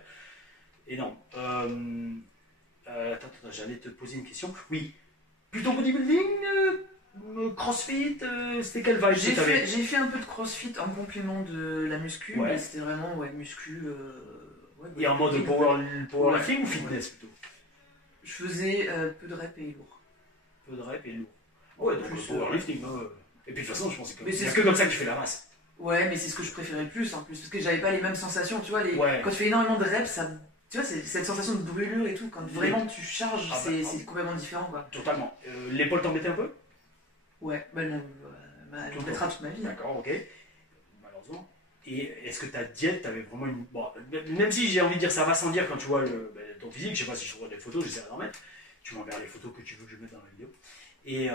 énorme. Attends, j'allais te poser une question. Oui, plutôt bodybuilding, crossfit, c'était quelle vibe? J'ai fait un peu de crossfit en complément de la muscu, mais c'était vraiment muscu. Et en mode powerlifting ou fitness plutôt? Je faisais peu de reps et lourd. Peu de reps et lourd. Ouais, donc powerlifting. Et puis de toute façon, je pense que c'est que comme ça que tu fais la masse. Ouais, mais c'est ce que je préférais le plus en plus, parce que j'avais pas les mêmes sensations, tu vois. Quand tu fais énormément de reps, Tu vois, c'est cette sensation de brûlure et tout, quand vraiment tu charges, c'est complètement différent, quoi. Totalement. L'épaule t'embêtait un peu? Ouais, bah non, elle m'embêtera toute ma vie. D'accord, ok. Malheureusement. Et est-ce que ta diète, t'avais vraiment une... Bon, même si j'ai envie de dire ça va sans dire quand tu vois ton physique, je sais pas si je regarde des photos, j'essaierai d'en mettre. Tu m'enverras les photos que tu veux que je mette dans la vidéo. Et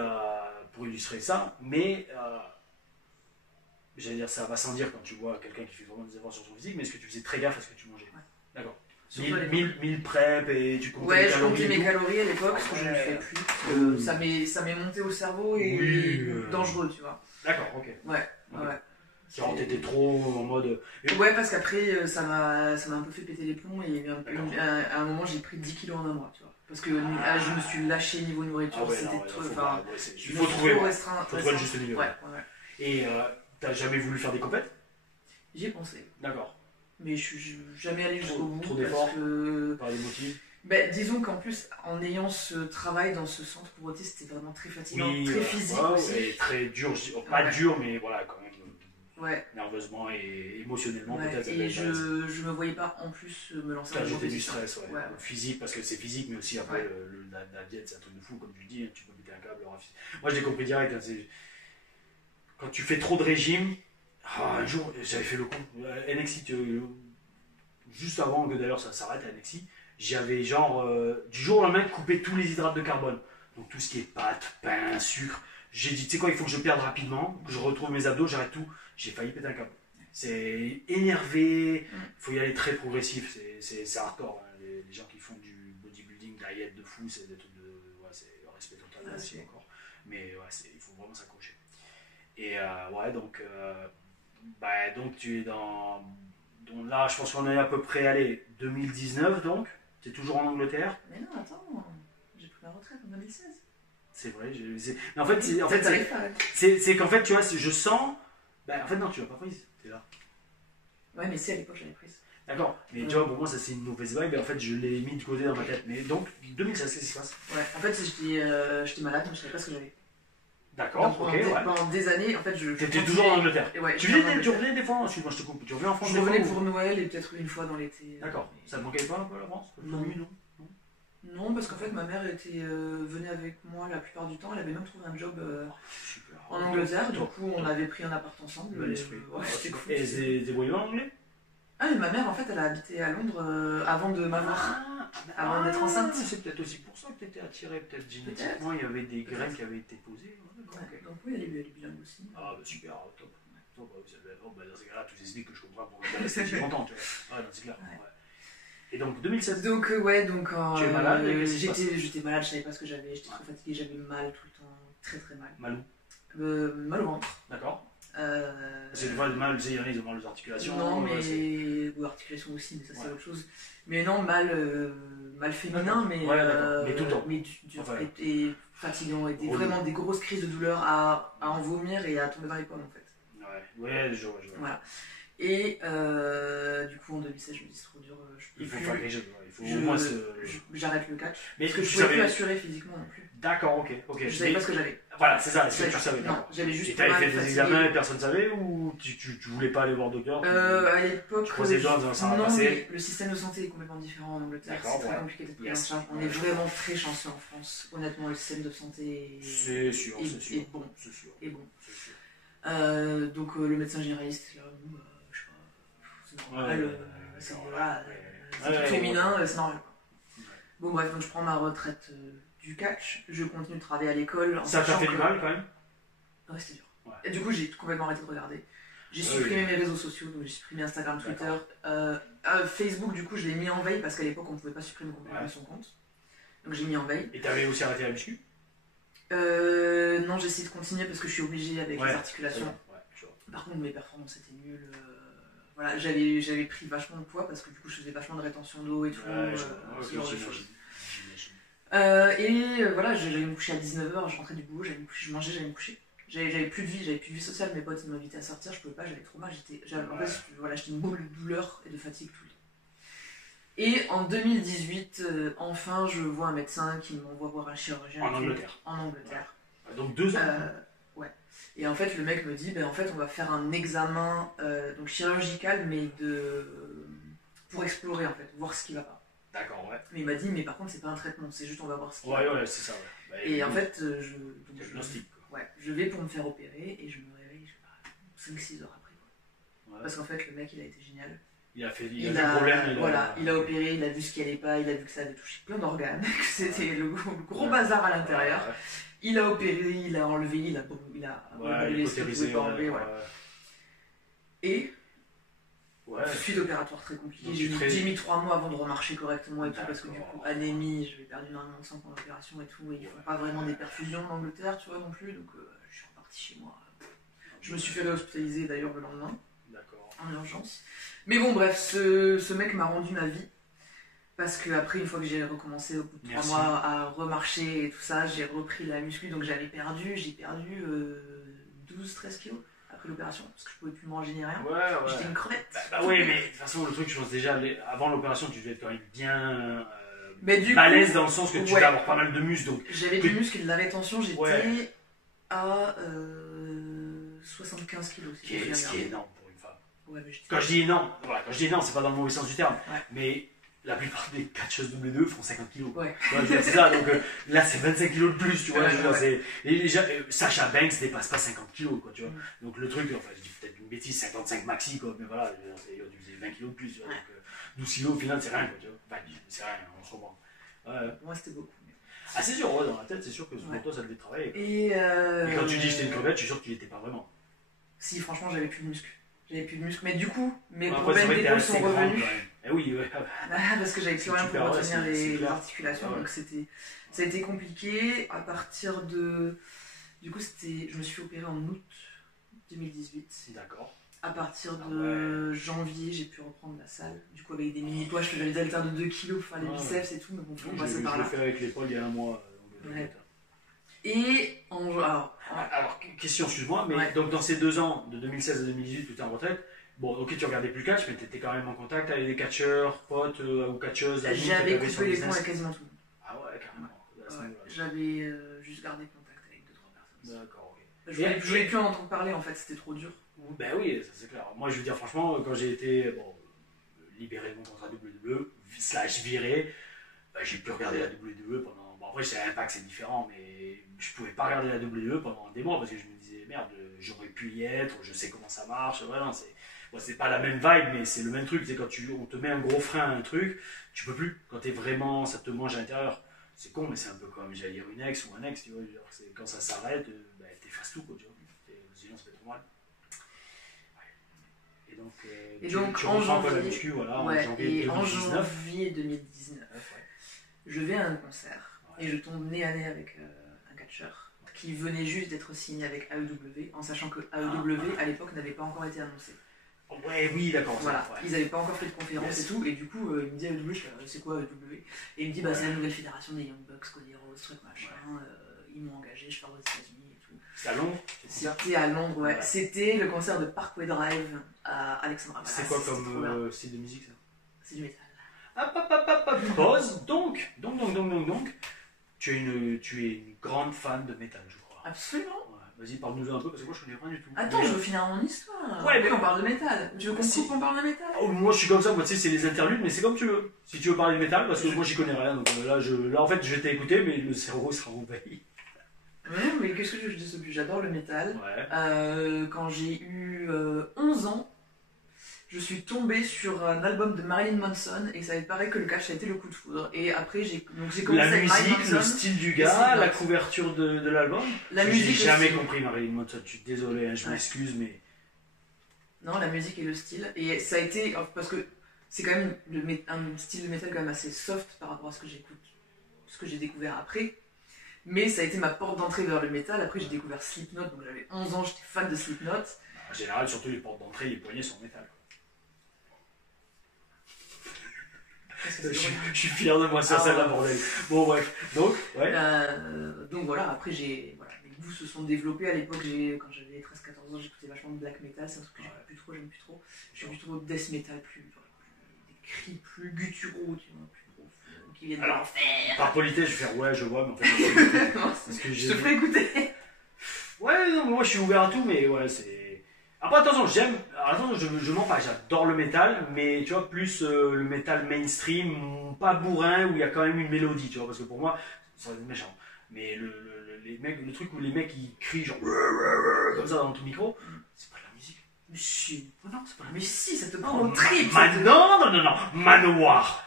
pour illustrer ça, mais... j'allais dire ça va sans dire quand tu vois quelqu'un qui fait vraiment des efforts sur son physique, mais est-ce que tu faisais très gaffe à ce que tu mangeais? Ouais. D'accord. 1000 prep et tu comptais ouais, les calories. Ouais, je comptais mes calories à l'époque, parce que je ne le fais plus. Parce que ça m'est monté au cerveau et dangereux, tu vois. D'accord, ok. Ouais. Genre t'étais trop en mode... Ouais, parce qu'après, ça m'a un peu fait péter les plombs et à un moment, j'ai pris 10 kilos en un mois, tu vois. Parce que je me suis lâché niveau nourriture, c'était trop... Il faut trouver le juste milieu. Ouais. Et t'as jamais voulu faire des compètes? J'y ai pensé. D'accord. Mais je suis jamais allé jusqu'au bout. Trop d'efforts par les motifs. Disons qu'en plus, en ayant ce travail dans ce centre pour autistes, c'était vraiment très fatigant, très physique aussi. Et très dur, pas dur, mais voilà, quand même. Ouais. Nerveusement et émotionnellement peut-être. Et je me voyais pas en plus me lancer dans ajouter du stress, physique, parce que c'est physique, mais aussi après la diète, c'est un truc de fou, comme tu dis, tu peux péter un câble. Moi je l'ai compris direct, quand tu fais trop de régime, un jour j'avais fait le coup, NXI, juste avant que d'ailleurs ça s'arrête à NXI, j'avais genre du jour au lendemain coupé tous les hydrates de carbone, donc tout ce qui est pâtes, pain, sucre. J'ai dit, tu sais quoi, il faut que je perde rapidement, que je retrouve mes abdos, j'arrête tout. J'ai failli péter un câble. C'est énervé, il faut y aller très progressif, c'est hardcore. Hein. Les gens qui font du bodybuilding, diet de fou, c'est des trucs de. Ouais, c'est respect total aussi encore. Mais il faut vraiment s'accrocher. Et donc tu es dans. Donc là, je pense qu'on est à peu près, allez, 2019 donc. Tu es toujours en Angleterre? Mais non, attends, j'ai pris ma retraite en 2016. C'est vrai, mais en fait, c'est qu'en fait, tu vois, je sens. En fait, non, tu l'as pas prise, t'es là. Ouais, mais si à l'époque j'avais prise. D'accord, mais tu vois, pour moi, ça c'est une mauvaise vibe, et en fait, je l'ai mis de côté dans ma tête. Mais donc, 2016, qu'est-ce qui se passe? Ouais, en fait, j'étais malade, donc je savais pas ce que j'avais. D'accord, pendant des années, en fait, T'étais toujours en Angleterre. Ouais, tu revenais des fois, excuse-moi, je te coupe, tu revenais en France? Je revenais pour Noël et peut-être une fois dans l'été. D'accord, ça te manquait pas un peu la France? Non. Non, parce qu'en fait, ma mère venait avec moi la plupart du temps. Elle avait même trouvé un job en Angleterre. Du coup, on avait pris un appart ensemble. C'était cool. Et elle se débrouillait en anglais? Ah, mais ma mère, en fait, elle a habité à Londres avant de m'avoir. Avant d'être enceinte. C'est peut-être aussi pour ça que tu étais attirée, peut-être génétiquement. Il y avait des graines qui avaient été posées. Donc, oui, elle est bilingue aussi. Ah, super, top. Dans ces cas-là, tu expliques que je comprends pourquoi tu es resté si longtemps. Ouais, c'est clair. Et donc 2007. Donc tu es malade? J'étais malade, je savais pas ce que j'avais, j'étais trop fatiguée, j'avais mal tout le temps, très très mal. Mal où? Mal au ventre. D'accord. C'est le mal, il y en a, ils ont mal aux articulations. Non, mais aux articulations aussi, mais ça c'est autre chose. Mais non, mal féminin, mais tout le temps. Mais et fatigant, et vraiment des grosses crises de douleur à en vomir et à tomber dans les pommes en fait. Ouais, je vois. Voilà. Et du coup, en 2016, je me dis c'est trop dur. Il faut faire quelque chose. Il faut au moins j'arrête le catch. Mais est-ce que je ne pouvais plus assurer physiquement non plus. D'accord, ok. Je savais pas ce que j'avais. Voilà, c'est ça. Est-ce que tu savais? Non, j'avais juste. Et t'avais fait des examens et personne ne savait, ou tu voulais pas aller voir le docteur? À l'époque. Tu croisais les doigts dans ça. Non, mais le système de santé est complètement différent en Angleterre. C'est très compliqué d'être pris en charge. On est vraiment très chanceux en France. Honnêtement, le système de santé c'est sûr. est bon. C'est sûr. Et bon. Donc le médecin généraliste, là, je sais pas, c'est normal. C'est tout féminin, c'est normal. Bon bref, donc je prends ma retraite du catch, je continue de travailler à l'école. Ça t'a fait du mal quand même? Ouais, c'était dur. Et du coup, j'ai complètement arrêté de regarder. J'ai supprimé mes réseaux sociaux, donc j'ai supprimé Instagram, Twitter. Facebook, du coup, je l'ai mis en veille parce qu'à l'époque, on ne pouvait pas supprimer complètement son compte. Donc j'ai mis en veille. Et t'avais aussi arrêté la muscu? Non, j'ai essayé de continuer parce que je suis obligée avec les articulations. Par contre, mes performances étaient nulles. Voilà, j'avais pris vachement de poids parce que du coup, je faisais vachement de rétention d'eau et tout. Ce genre de choses. Voilà, j'allais me coucher à 19h, je rentrais du boulot, j'allais me coucher, je mangeais, j'allais me coucher. J'avais plus de vie sociale, mes potes ils m'invitaient à sortir, je pouvais pas, j'avais trop mal, j'étais une boule de douleur et de fatigue tout le temps. Et en 2018, enfin, je vois un médecin qui m'envoie voir un chirurgien. En Angleterre. Ouais. Donc 2 ans. Ouais. Et en fait, le mec me dit, en fait, on va faire un examen donc chirurgical, mais pour explorer en fait, voir ce qui va pas. D'accord, ouais. Mais il m'a dit, mais par contre, c'est pas un traitement, c'est juste on va voir ce qu'il y a. Ouais, c'est ça, ouais. Bah, Et en fait, diagnostic, quoi. Ouais, je vais pour me faire opérer et je me réveille, je sais pas, 5-6 heures après. Quoi. Ouais. Parce qu'en fait, le mec, il a été génial. Il a vu le problème. Il a opéré, il a vu ce qui allait pas, il a vu que ça avait touché plein d'organes, que c'était le gros bazar à l'intérieur. Ouais. Il a opéré, il a enlevé, il a brûlé ce qu'il pouvait pas enlever. Et suite opératoire très compliquée. J'ai mis 3 mois avant de remarcher correctement et tout, parce que du coup, anémie, j'avais perdu énormément de sang pendant l'opération et tout, et ils font pas vraiment des perfusions en Angleterre, tu vois, non plus, donc je suis reparti chez moi. Je me suis fait réhospitaliser d'ailleurs le lendemain, en urgence. Mais bon, bref, ce mec m'a rendu ma vie. Parce qu'après, une fois que j'ai recommencé au bout de 3 mois à remarcher et tout ça, j'ai repris la muscu. Donc j'ai perdu 12-13 kilos après l'opération. Parce que je pouvais plus manger ni rien. J'étais une crevette. Oui, mais de toute façon, le truc, je pense déjà, avant l'opération, tu devais être quand même bien balèze dans le sens que tu devais avoir pas mal de muscles. J'avais du muscle et de la rétention, j'étais à 75 kilos. Ce qui est énorme. Ouais, quand je dis énorme, c'est pas dans le mauvais sens du terme, mais la plupart des catcheuses W2 font 50 kg. C'est ça, donc là c'est 25 kg de plus, tu vois. Sasha Banks dépasse pas 50 kg, quoi, tu vois. Donc le truc, enfin je dis peut-être une bêtise, 55 maxi, quoi, mais voilà, il faisait 20 kg de plus, tu vois. Donc 12 kg au final c'est rien, quoi, tu vois. Enfin, c'est rien, on se reprend. Moi c'était beaucoup. Ah, c'est sûr, dans la tête, c'est sûr que pour toi ça devait travailler. Et quand tu dis que j'étais une crevette, je suis sûr que tu l'étais pas vraiment. Si, franchement, j'avais plus de muscles. Mais du coup, mes problèmes d'épaule sont revenus. Oui, parce que j'avais plus rien pour retenir les articulations, donc ça a été compliqué. À partir de. Du coup, je me suis fait opérer en août 2018. D'accord. À partir de janvier, j'ai pu reprendre la salle. Du coup, avec des mini-poids, je faisais les haltères de 2 kg pour faire les biceps et tout, mais bon, faut passer par là. Je l'ai fait avec l'épaule il y a un mois. Et alors, question, excuse-moi, mais donc dans ces 2 ans, de 2016 à 2018, où tu es en retraite, bon, ok, tu regardais plus le catch, mais tu étais quand même en contact avec des catcheurs, potes ou catcheuses. J'avais coupé les ponts avec quasiment tout le monde. Ah ouais, carrément. J'avais juste gardé contact avec 2-3 personnes. D'accord, ok. Je voulais plus en entendre parler, en fait, c'était trop dur. Ben oui, ça c'est clair. Moi, je veux dire, franchement, quand j'ai été libéré de mon contrat WWE/viré, j'ai pu regarder la WWE pendant. Bon, après, c'est Impact, c'est différent, mais je pouvais pas regarder la WWE pendant des mois parce que je me disais, merde, j'aurais pu y être, je sais comment ça marche. Vraiment, c'est pas la même vibe, mais c'est le même truc. C'est quand on te met un gros frein à un truc, tu peux plus. Quand t'es vraiment, ça te mange à l'intérieur. C'est con, mais c'est un peu comme, j'allais dire, une ex ou un ex, tu vois. Quand ça s'arrête, t'effaces tout, quoi, tu vois. Sinon, ça fait trop mal. Et donc tu reprends un peu la muscu, voilà, en janvier 2019, je vais à un concert et je tombe nez à nez avec un catcheur qui venait juste d'être signé avec AEW, en sachant que AEW à l'époque n'avait pas encore été annoncé. Oui, d'accord. Voilà, ils n'avaient pas encore fait de conférence et tout, et du coup, il me dit AEW, c'est quoi AEW? Et il me dit, c'est la nouvelle fédération des Young Bucks, Cody Rhodes, truc machin, ils m'ont engagé, je pars aux États-Unis. C'était à Londres? C'était à Londres, ouais. C'était le concert de Parkway Drive à Alexandra Palace. C'est quoi comme style de musique, ça? C'est du métal. Pause. Donc, tu es une grande fan de métal, je crois. Absolument. Ouais. Vas-y, parle-nous un peu, parce que moi je connais rien du tout. Attends, je veux finir mon histoire. Mais on parle de métal. Tu veux qu'on coupe, on parle de métal? Moi je suis comme ça, moi tu sais, c'est les interludes, mais c'est comme tu veux. Si tu veux parler de métal, parce que moi j'y connais rien, donc là en fait je vais t'écouter, mais le cerveau sera envahi. Ouais, mais qu'est-ce que je dis plus? J'adore le métal. Quand j'ai eu 11 ans, je suis tombée sur un album de Marilyn Manson et ça paraît que le catch a été le coup de foudre. Et après, j'ai commencé la avec Marilyn musique, Manson, le style du gars, la couverture de l'album. La musique. J'ai jamais compris Marilyn Manson, je suis désolé, je m'excuse, mais. Non, la musique et le style. Et ça a été. Parce que c'est quand même un style de métal quand même assez soft par rapport à ce que j'écoute, ce que j'ai découvert après. Mais ça a été ma porte d'entrée vers le métal. Après, j'ai découvert Slipknot, donc j'avais 11 ans, j'étais fan de Slipknot. En général, surtout les portes d'entrée, les poignets sont en métal. Je suis fier de moi sur celle-là, bordel. Bon, bref. Donc, donc voilà, après, mes goûts se sont développés. À l'époque, quand j'avais 13-14 ans, j'écoutais vachement de black metal. C'est un truc que j'aime plus trop. Je suis plutôt death metal, des cris plus gutturaux, tu vois, plus profonds, qui viennent de l'enfer. Par politesse, je vais faire je vois, mais en fait. Je te ferai écouter. Ouais, non, moi je suis ouvert à tout, mais ouais, c'est. Après, attention, je mens pas, j'adore le métal, mais tu vois, plus le métal mainstream, pas bourrin, où il y a quand même une mélodie, tu vois, parce que pour moi, ça va être méchant. Mais les mecs, le truc où les mecs ils crient genre comme ça dans tout micro, c'est pas de la musique. Mais si. Oh non, c'est pas de la Mais musique. si, ça te prend au trip. Non, Manowar.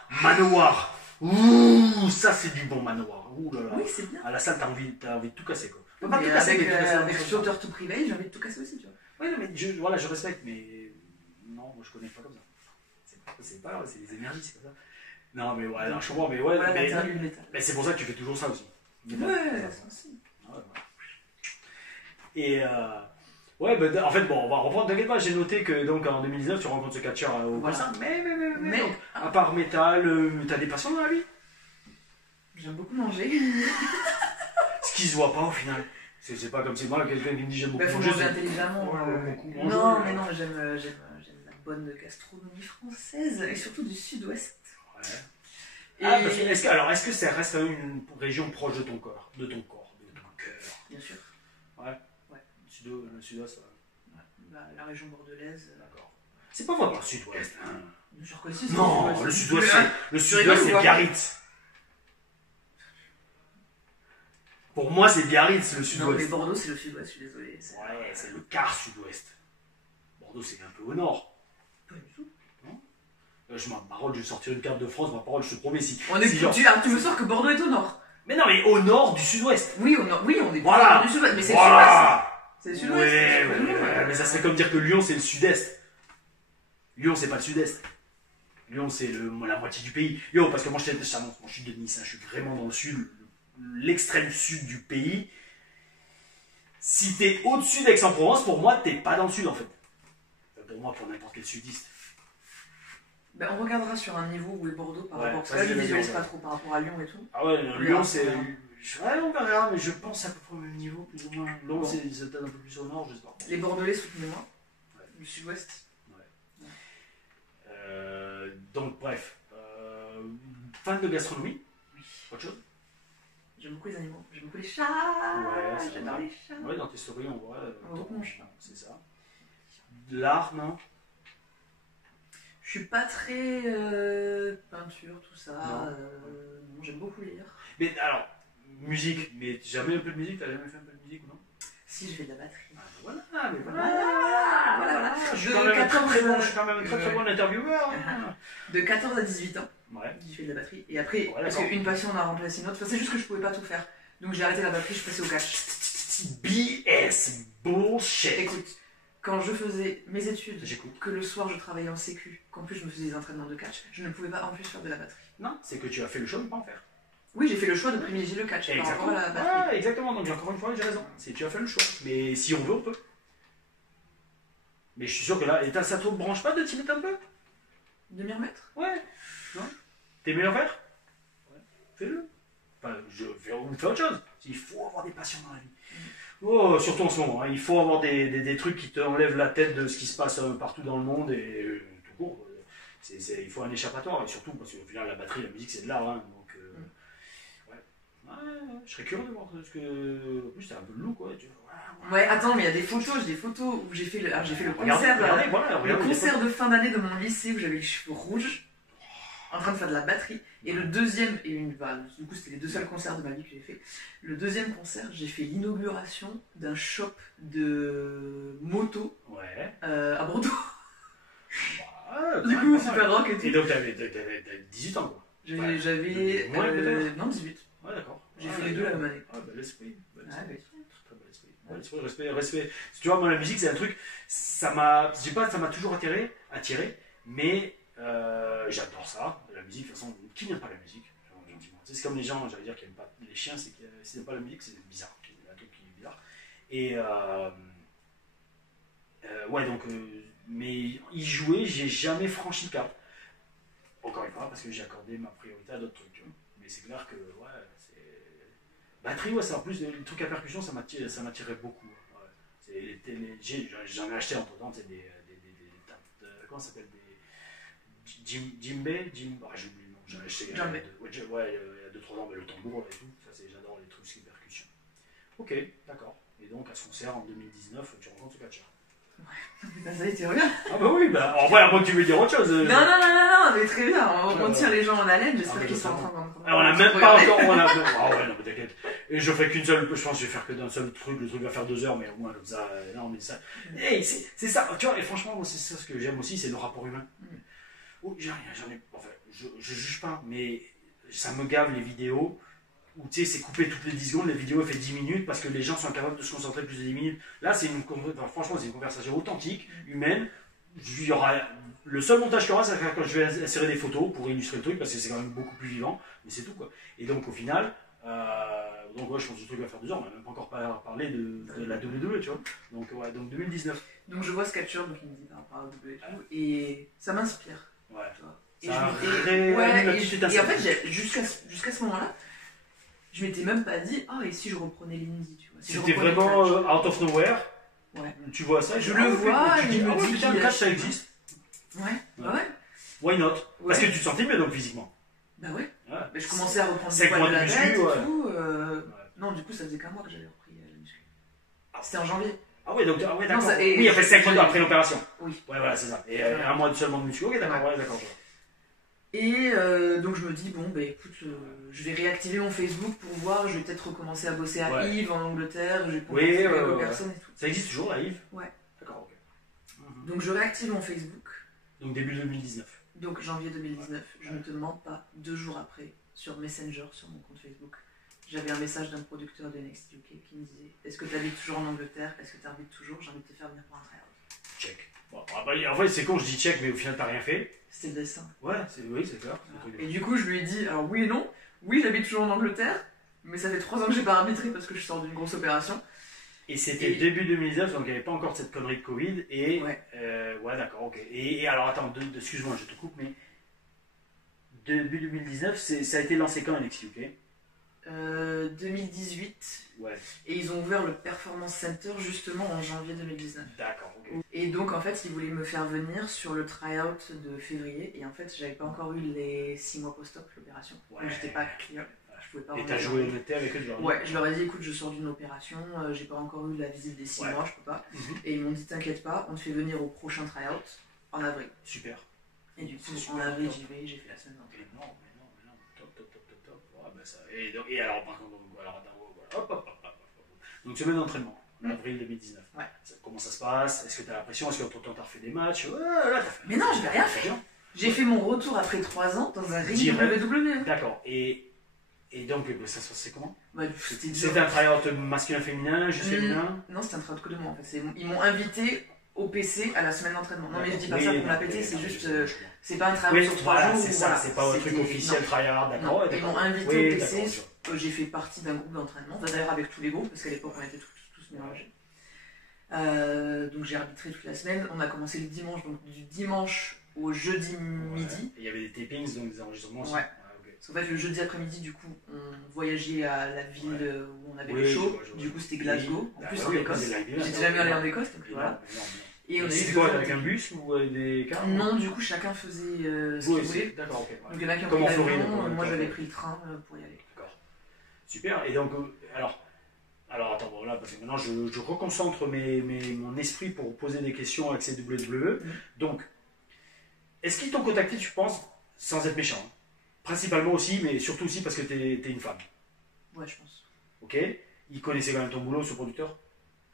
Ouh, ça c'est du bon Manowar. Ouh là là. Oui, c'est bien. À la salle, t'as envie de tout casser quoi. Pas tout tout casser, avec mais tout casser, avec comme ça. Shoulder to Prevail, j'ai envie de tout casser aussi, tu vois. Oui, non, mais je respecte, mais non, moi je connais pas comme ça. C'est des énergies, c'est comme ça. Non, mais ouais, non, je comprends, mais ouais, Voilà mais, l'intérêt du métal. mais c'est pour ça que tu fais toujours ça aussi. Ouais, ça aussi. Ouais, voilà. Et ouais, bah, en fait, bon, on va reprendre. T'inquiète pas, j'ai noté que donc en 2019, tu rencontres ce catcheur au Voilà. concert. Mais, Mais donc, à part métal, t'as des passions dans la vie? j'aime beaucoup manger. Ce qui se voit pas au final. C'est pas comme si moi, quelqu'un qui me dit j'aime beaucoup Bah, faut manger. manger intelligemment. beaucoup manger. Non, mais non, j'aime la bonne gastronomie française et surtout du sud-ouest. Ouais. Et Ah, parce que, est-ce que ça reste une région proche de ton corps, de ton cœur? bien sûr, Le sud-ouest, ouais. la région bordelaise. D'accord. C'est pas vraiment le sud-ouest. Hein. Bien sûr que si, c'est Non, le sud-ouest, c'est rigoles ou quoi Biarritz. Pour moi, c'est Biarritz, le Non, sud-ouest. mais Bordeaux, c'est le sud-ouest, je suis désolé. Ouais, c'est le quart sud-ouest. Bordeaux, c'est un peu au nord. Pas du tout. Ma parole, je vais sortir une carte de France, ma parole, je te promets. Si Tu me sors que Bordeaux est au nord. Mais non, mais au nord du sud-ouest. Oui, au nord. Oui, on est Voilà. du sud-ouest, mais c'est Voilà. le sud-ouest. C'est le sud-ouest. Ouais, mais ça serait comme dire que Lyon, c'est le sud-est. Lyon, c'est pas le sud-est. Lyon, c'est la moitié du pays. Yo, parce que moi, je suis de Nice, hein, je suis vraiment dans le sud, l'extrême sud du pays. Si t'es au-dessus d'Aix-en-Provence, pour moi, t'es pas dans le sud, en fait. Pour moi, pour n'importe quel sudiste. Ben, on regardera sur un niveau où est Bordeaux par Ouais, rapport. Parce que vas-y, là, je visualise vas-y. pas trop par rapport à Lyon et tout. Ah ouais, On Lyon, verra, c'est. on verra. Ouais, on verra, mais je pense à peu près au même niveau, plus ou moins. Lyon, c'est peut-être un peu plus au nord, j'espère. Les Bordelais, soutenez-moi. Ouais. Du sud-ouest. Donc, bref. Fan de gastronomie? Oui. Autre chose? J'aime beaucoup les animaux. J'aime beaucoup les chats. Ouais, c'est J'adore vrai. les chats. Ouais, dans tes stories, on voit. On voit beaucoup mon chat. C'est ça. De l'art, non? Je suis pas très peinture, tout ça. Non. Non, j'aime beaucoup lire. Mais alors, musique, mais jamais un peu de musique? T'as jamais fait un peu de musique ou non? Si, je fais de la batterie. Ah, voilà, mais Voilà. Je suis quand même un très très bon intervieweur. De 14 à 18 ans, Ouais. j'ai fait de la batterie. Et après, Ouais, parce d'accord. qu'une passion en a remplacé une autre. Enfin, c'est juste que je pouvais pas tout faire. Donc j'ai arrêté la batterie, je suis passée au catch. BS, bullshit. Écoute, quand je faisais mes études, J'écoute. que le soir je travaillais en sécu, qu'en plus je me faisais des entraînements de catch, je ne pouvais pas en plus faire de la batterie. Non, c'est que tu as fait le choix de ne pas en faire. Oui, j'ai fait le choix de privilégier le catch par rapport à la batterie. Ouais, exactement. Donc encore une fois, j'ai raison. C'est tu as fait le choix. Mais si on veut, on peut. Mais je suis sûr que là, et ça te branche pas de t'y mettre un peu? De m'y remettre. Ouais. Non? T'es mieux en faire? Ouais. Fais-le. Enfin, fais autre chose. Il faut avoir des passions dans la vie. Oh, surtout en ce moment. Hein. Il faut avoir des trucs qui te enlèvent la tête de ce qui se passe partout dans le monde et tout court. Il faut un échappatoire. Et surtout, parce qu'au final, la batterie, la musique, c'est de l'art. Hein, donc, ouais, je serais curieux de voir ce que. En plus, c'est un peu loup, quoi. Tu vois. Ouais, attends, mais il y a des photos, où j'ai fait le concert, Regardez, le concert de fin d'année de mon lycée où j'avais les cheveux rouges, en train de faire de la batterie. Et le deuxième, du coup c'était les deux seuls concerts de ma vie que j'ai fait. Le deuxième concert, j'ai fait l'inauguration d'un shop de moto Ouais. à Bordeaux. Ouais, Du coup, super rock et tout. Et donc, t'avais 18 ans, quoi. J'avais. Moins peut-être. Non, 18. Ouais, d'accord. J'ai fait les deux la même année. Ah, bel esprit. Ah, bel Très bel esprit. Bel esprit, respect. Tu vois, moi, la musique, c'est un truc, ça m'a toujours attiré, mais j'adore ça. La musique, de toute façon, qui n'aime pas la musique? Gentiment. C'est comme les gens, j'allais dire, qui n'aiment pas les chiens, c'est qu'ils n'aiment pas la musique, c'est bizarre. C'est un truc qui est bizarre. Et ouais, donc, mais y jouer, j'ai jamais franchi le cap. Encore une fois, parce que j'ai accordé ma priorité à d'autres trucs. Tu vois. Mais c'est clair que, ouais, c'est. Batterie, ouais, ça, en plus, les trucs à percussion, ça m'attirait beaucoup. Ouais. J'en ai acheté entre temps, c'est comment ça s'appelle? Djembé? J'ai oublié le nom. J'en ai acheté il y a 2-3 ans, mais le tambour et tout. J'adore les trucs de percussion. Ok, d'accord. Et donc, à ce concert en 2019, tu rencontres ce catcheur. Putain, ça y est, tu reviens. Ah bah oui, bah en vrai, à moins que tu veux dire autre chose. Non, mais très bien, on tire les gens en haleine, j'espère qu'ils sont en train on n'a même pas encore. Ah ouais, non, mais t'inquiète. Et je ferai qu'une seule. Je pense que je vais faire que d'un seul truc. Le truc va faire 2 heures, mais au moins comme ça. Non, mais ça. Hey, c'est ça, tu vois, et franchement, moi, c'est ça ce que j'aime aussi, c'est le rapport humain. Oh, j'en ai. Enfin, je juge pas, mais ça me gave les vidéos où tu sais, c'est coupé toutes les 10 secondes, les vidéos elles fait 10 minutes parce que les gens sont incapables de se concentrer plus de 10 minutes. Là, franchement, c'est une conversation authentique, humaine. Il y aura, le seul montage qu'il y aura, c'est quand je vais insérer des photos pour illustrer le truc parce que c'est quand même beaucoup plus vivant, mais c'est tout quoi. Et donc, au final, donc ouais, je pense que le truc va faire 2 heures, on n'a même pas encore parlé de la WWE, tu vois. Donc, ouais, donc 2019. Donc, je vois Sketcher, donc il me dit par rapport à la WWE et tout, et ça m'inspire. Ouais. Tu vois. Et en fait, jusqu'à ce moment-là, je m'étais même pas dit, et si je reprenais l'indie, tu vois. Si c'était vraiment out of nowhere. Ouais. Tu vois ça, je le vois, et tu dis, putain, le catch ça existe. Ouais. Why not? Parce que tu te sentais mieux donc physiquement. Bah ouais. Mais je commençais à reprendre du poids de la muscu, tête et tout. Non, du coup, ça faisait qu'un mois que j'avais repris la muscu. C'était en janvier. Ah ouais, d'accord. Oui, après 5 mois après l'opération. Oui. Ouais, voilà, c'est ça. Et un mois seulement de muscu. Ok, d'accord, ouais, d'accord. Et donc je me dis, bon, bah écoute, je vais réactiver mon Facebook pour voir, je vais peut-être recommencer à bosser à Yves en Angleterre, je vais contacter aux personnes et tout. Ça existe toujours à Yves? Ouais. D'accord, ok. Donc je réactive mon Facebook. Donc début 2019. Donc janvier 2019, je ne te mens pas, 2 jours après, sur Messenger, sur mon compte Facebook, j'avais un message d'un producteur de Next UK qui me disait, est-ce que tu habites toujours en Angleterre? Est-ce que tu habites toujours? J'ai envie de te faire venir pour un tryout. Check. Bon, en fait, c'est con, je dis check, mais au final, t'as rien fait. C'était le dessin. Ouais, oui, c'est clair. Et du coup, je lui ai dit, alors oui et non. Oui, j'habite toujours en Angleterre, mais ça fait 3 ans que j'ai pas arbitré parce que je sors d'une grosse opération. Et c'était début 2019, donc il n'y avait pas encore cette connerie de Covid. Et ouais, d'accord, ok. Et alors, attends, excuse-moi, je te coupe, mais début 2019, ça a été lancé quand NXT UK? 2018. Ouais. Et ils ont ouvert le Performance Center justement en janvier 2019. D'accord, ok. Et donc en fait, ils voulaient me faire venir sur le tryout de février. Et en fait, j'avais pas encore eu les 6 mois post-op, l'opération. Ouais. Donc j'étais pas clear. Je pouvais pas. Et t'as joué honnêteté avec eux, genre? Ouais, je leur ai dit, écoute, je sors d'une opération, j'ai pas encore eu la visite des 6 mois, je peux pas. Et ils m'ont dit, t'inquiète pas, on te fait venir au prochain tryout en avril. Super. Et du coup, en avril, j'y vais, j'ai fait la semaine d'entrée. Non, top. Ouais, bah ça... et alors, par contre, hop. Donc, semaine d'entraînement, en avril 2019. Ouais. Comment ça se passe? Est-ce que t'as l'impression? Est-ce qu'entre temps t'as refait des matchs? Mais non, j'ai rien fait. J'ai fait mon retour après 3 ans dans un ring WWE. D'accord. Et donc, ça se passait comment? C'était un tryout masculin-féminin, juste féminin? Non, c'était un tryout que de moi en fait. Ils m'ont invité au PC à la semaine d'entraînement. Non, mais je dis pas ça pour la péter, c'est juste. C'est pas un tryout sur 3 jours. C'est pas un truc officiel tryhard, d'accord? Ils m'ont invité au PC. J'ai fait partie d'un groupe d'entraînement, d'ailleurs avec tous les groupes, parce qu'à l'époque on était tous mélangés. Donc j'ai arbitré toute la semaine. On a commencé le dimanche, donc du dimanche au jeudi midi. Il y avait des tapings, donc des enregistrements aussi. Parce qu'en fait, le jeudi après-midi, du coup, on voyageait à la ville où on avait le show. Du coup, c'était Glasgow. En plus, en Écosse. J'étais jamais allé en Écosse, donc voilà. Et on c'était quoi, avec un bus ou des cars? Non, du coup, chacun faisait ce qu'il voulait. D'accord, ok. Donc il y en a qui ont pris l'avion, moi j'avais pris le train pour y aller. D'accord. Super. Et donc, alors attends, voilà, parce que maintenant je reconcentre mon esprit pour poser des questions avec ces WWE. Donc, est-ce qu'ils t'ont contacté, tu penses, sans être méchant? Principalement aussi, mais surtout aussi parce que t'es une femme. Ouais, je pense. Ok. Ils connaissaient quand même ton boulot, ce producteur?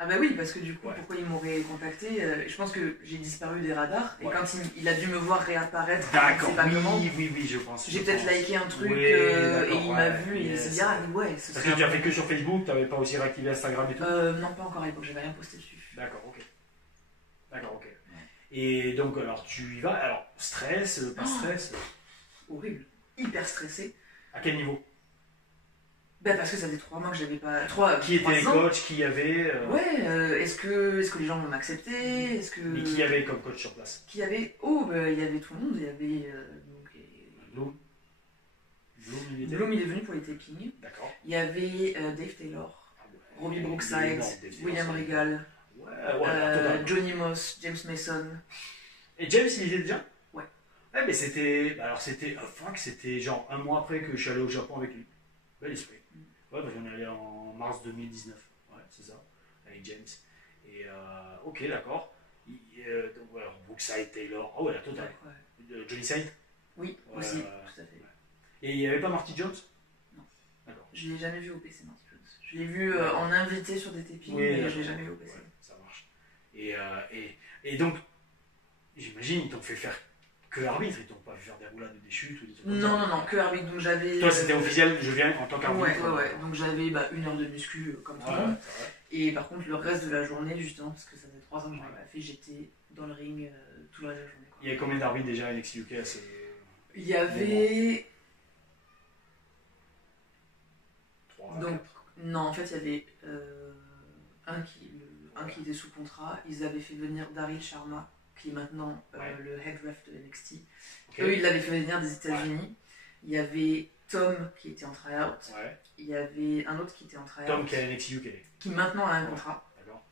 Ah bah oui, parce que du coup, pourquoi ils m'auraient contacté? Je pense que j'ai disparu des radars, et quand il a dû me voir réapparaître, d'accord, oui, je pense. J'ai peut-être liké un truc, et il m'a vu, et il s'est dit, ah ouais, c'est parce que tu as fait que sur Facebook, t'avais pas aussi réactivé Instagram et tout? Non, pas encore à l'époque, j'avais rien posté dessus. D'accord, ok. Et donc, alors, tu y vas, alors, stress, pas stress? Horrible, hyper stressé. À quel niveau? Ben parce que ça faisait 3 mois que j'avais pas. Qui étaient les coachs? Qui y avait est-ce que les gens vont m'accepter? Mais qui y avait comme coach sur place? Qui y avait? Oh, il y avait tout le monde. Il y avait. Bloom, il est venu pour les tapings. D'accord. Il y avait Dave Taylor, Robbie Brookside, William Regal, Johnny Moss, James Mason. Et James, il y était déjà? Ouais. Ouais, mais c'était. Alors, c'était genre un mois après que je suis allé au Japon avec lui. Bel esprit. Ouais, parce qu'on est allé en mars 2019. Ouais, c'est ça. Avec James. Et ok, d'accord. Donc voilà, Brookside, Taylor. Oh ouais, la totale. Johnny Saint. Oui, aussi, tout à fait. Et il n'y avait pas Marty Jones? Non. D'accord. Je ne l'ai jamais vu au PC, Marty Jones. Je l'ai vu en invité sur des tapings, mais je ne l'ai jamais vu au PC. Ouais, ça marche. Et donc, j'imagine, ils t'ont fait faire que arbitre, ils t'ont pas fait faire des roulades ou des chutes ou des trucs comme ça. Non, que arbitre. Donc j'avais. Toi, c'était officiel, je viens en tant qu'arbitre. Ouais. Donc j'avais 1 heure de muscu comme tout le monde. Et par contre, le reste de la journée, justement, parce que ça faisait 3 ans que je n'avais pas fait, j'étais dans le ring tout le reste de la journée. Il y avait combien d'arbitres déjà à NXT UK à ce... Il y avait. 3, donc, 4. non, en fait, il y avait un qui était sous contrat. Ils avaient fait venir Daryl Sharma, qui est maintenant le head ref de NXT. Okay. Eux, ils l'avaient fait venir des États-Unis. Ouais. Il y avait Tom qui était en tryout. Ouais. Il y avait un autre qui était en tryout. Tom qui est à NXT UK. Qui maintenant a un contrat. D'accord.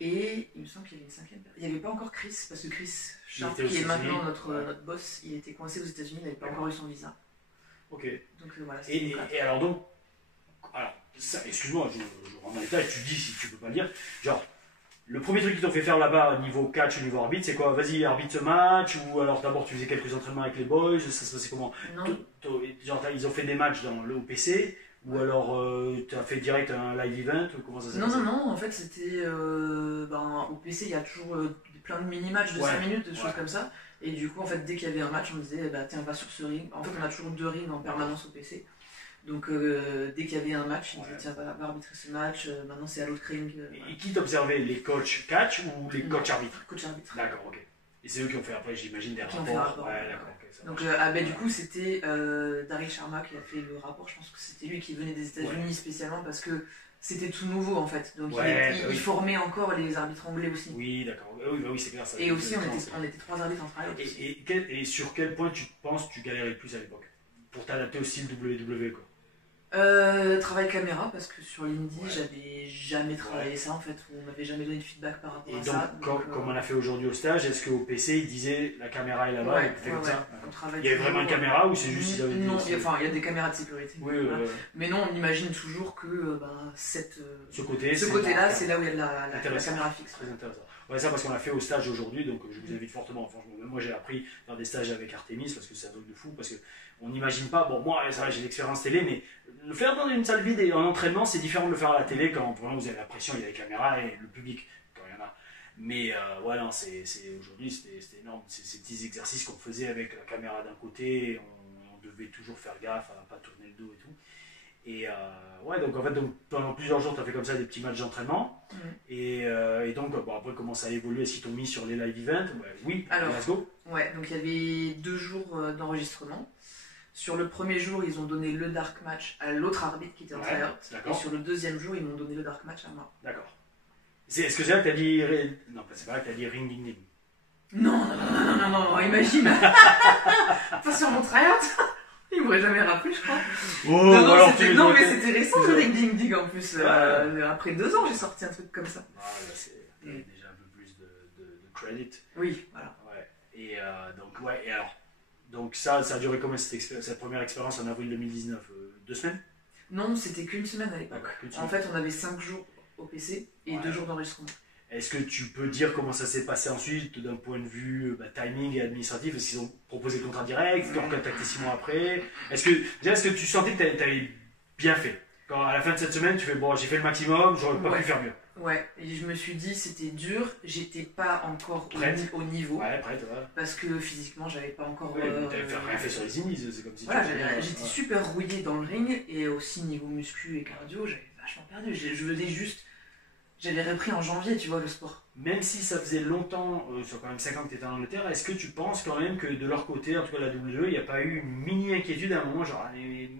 Et il me semble qu'il y avait une 5e personne. Il n'y avait pas encore Chris, parce que Chris Sharp, qui est maintenant notre boss, il était coincé aux États-Unis, il n'avait pas encore eu son visa. Ok. Donc voilà. Et alors donc, excuse-moi, je rentre dans les détails, tu dis si tu peux pas le dire. Genre, le premier truc qu'ils t'ont fait faire là-bas, niveau catch, niveau arbitre, c'est quoi? Vas-y, arbitre ce match, ou alors d'abord tu faisais quelques entraînements avec les boys, ça se passait comment? Genre, ils ont fait des matchs dans le OPC, ou alors tu as fait direct un live event, ou comment ça s'est passé? Non, en fait c'était. Au PC, il y a toujours plein de mini-matchs de 5 minutes, des choses comme ça. Et du coup, en fait, dès qu'il y avait un match, on me disait, tiens, va sur ce ring. En fait, on a toujours 2 rings en permanence au PC. Donc dès qu'il y avait un match, il disait tiens, va arbitrer ce match, maintenant c'est à l'autre ring. Et qui t'observait? Les coachs catch ou les coachs arbitres? Coach arbitre. D'accord, ok. Et c'est eux qui ont fait après, j'imagine, des rapports. Ouais, d'accord, ok. Donc du coup, c'était Daryl Sharma qui a fait le rapport. Je pense que c'était lui qui venait des États-Unis spécialement parce que c'était tout nouveau en fait. Donc il formait encore les arbitres anglais aussi. Oui, d'accord. Oui, c'est clair. Ça et aussi, on était 3 arbitres en tryout. Et sur quel point tu penses tu galérais le plus à l'époque pour t'adapter au style WWE, quoi? Travail caméra, parce que sur l'indie, j'avais jamais travaillé ça en fait, on m'avait jamais donné de feedback par rapport à ça. Donc, comme on a fait aujourd'hui au stage, est-ce qu'au PC ils disaient la caméra est là-bas et on fait comme ça? Il y avait vraiment une caméra ou c'est juste qu'ils avaient Non, il y a des caméras de sécurité. Oui, mais non, on imagine toujours que ce côté-là, c'est là où il y a de la caméra fixe. Très intéressant. Ouais, ça parce qu'on a fait au stage aujourd'hui, donc je vous invite fortement. Franchement, même moi j'ai appris à faire des stages avec Artemis parce que c'est un truc de fou, parce qu'on n'imagine pas. Bon, moi ça, j'ai l'expérience télé, mais le faire dans une salle vide et en entraînement, c'est différent de le faire à la télé quand vraiment vous avez la pression, il y a les caméras et le public quand il y en a. Mais non, aujourd'hui c'était énorme. C'est ces petits exercices qu'on faisait avec la caméra d'un côté, on devait toujours faire gaffe à ne pas tourner le dos et tout. Et donc en fait, pendant plusieurs jours, tu as fait comme ça des petits matchs d'entraînement. Et donc, après, comment ça a évolué? Est-ce qu'ils t'ont mis sur les live events? Oui, alors, let's go. Ouais, donc il y avait 2 jours d'enregistrement. Sur le premier jour, ils ont donné le dark match à l'autre arbitre qui était en tryout. Et sur le deuxième jour, ils m'ont donné le dark match à moi. D'accord. Est-ce que c'est là que tu as dit. Non, c'est pas là que tu as dit ring ding ding. Non, imagine. Pas sur mon tryout. Il m'aurait jamais rappelé, je crois. Non, mais c'était récent le ring ding ding en plus. Après 2 ans, j'ai sorti un truc comme ça. Là, c'est déjà un peu plus de credit. Oui, voilà. Ouais. Et alors. Donc ça a duré combien cette première expérience en avril 2019? 2 semaines? Non, c'était qu'une semaine à l'époque. En fait, on avait 5 jours au PC et 2 jours d'enregistrement. Est-ce que tu peux dire comment ça s'est passé ensuite d'un point de vue timing et administratif? Est-ce qu'ils ont proposé le contrat direct? Ils t'ont contacté 6 mois après? Est-ce que tu sentais que tu avais bien fait? Quand à la fin de cette semaine, tu fais bon, j'ai fait le maximum, j'aurais pas pu faire mieux. Ouais, et je me suis dit c'était dur, j'étais pas encore au niveau. Ouais, prête, parce que physiquement, j'avais pas encore. T'avais rien fait sur les indies, c'est comme si j'étais super rouillé dans le ring et aussi niveau muscu et cardio, j'avais vachement perdu. Je venais juste. J'avais repris en janvier, tu vois, le sport. Même si ça faisait longtemps, sur quand même 5 ans que tu étais en Angleterre, est-ce que tu penses quand même que de leur côté, en tout cas la WWE, il n'y a pas eu une mini inquiétude à un moment, genre,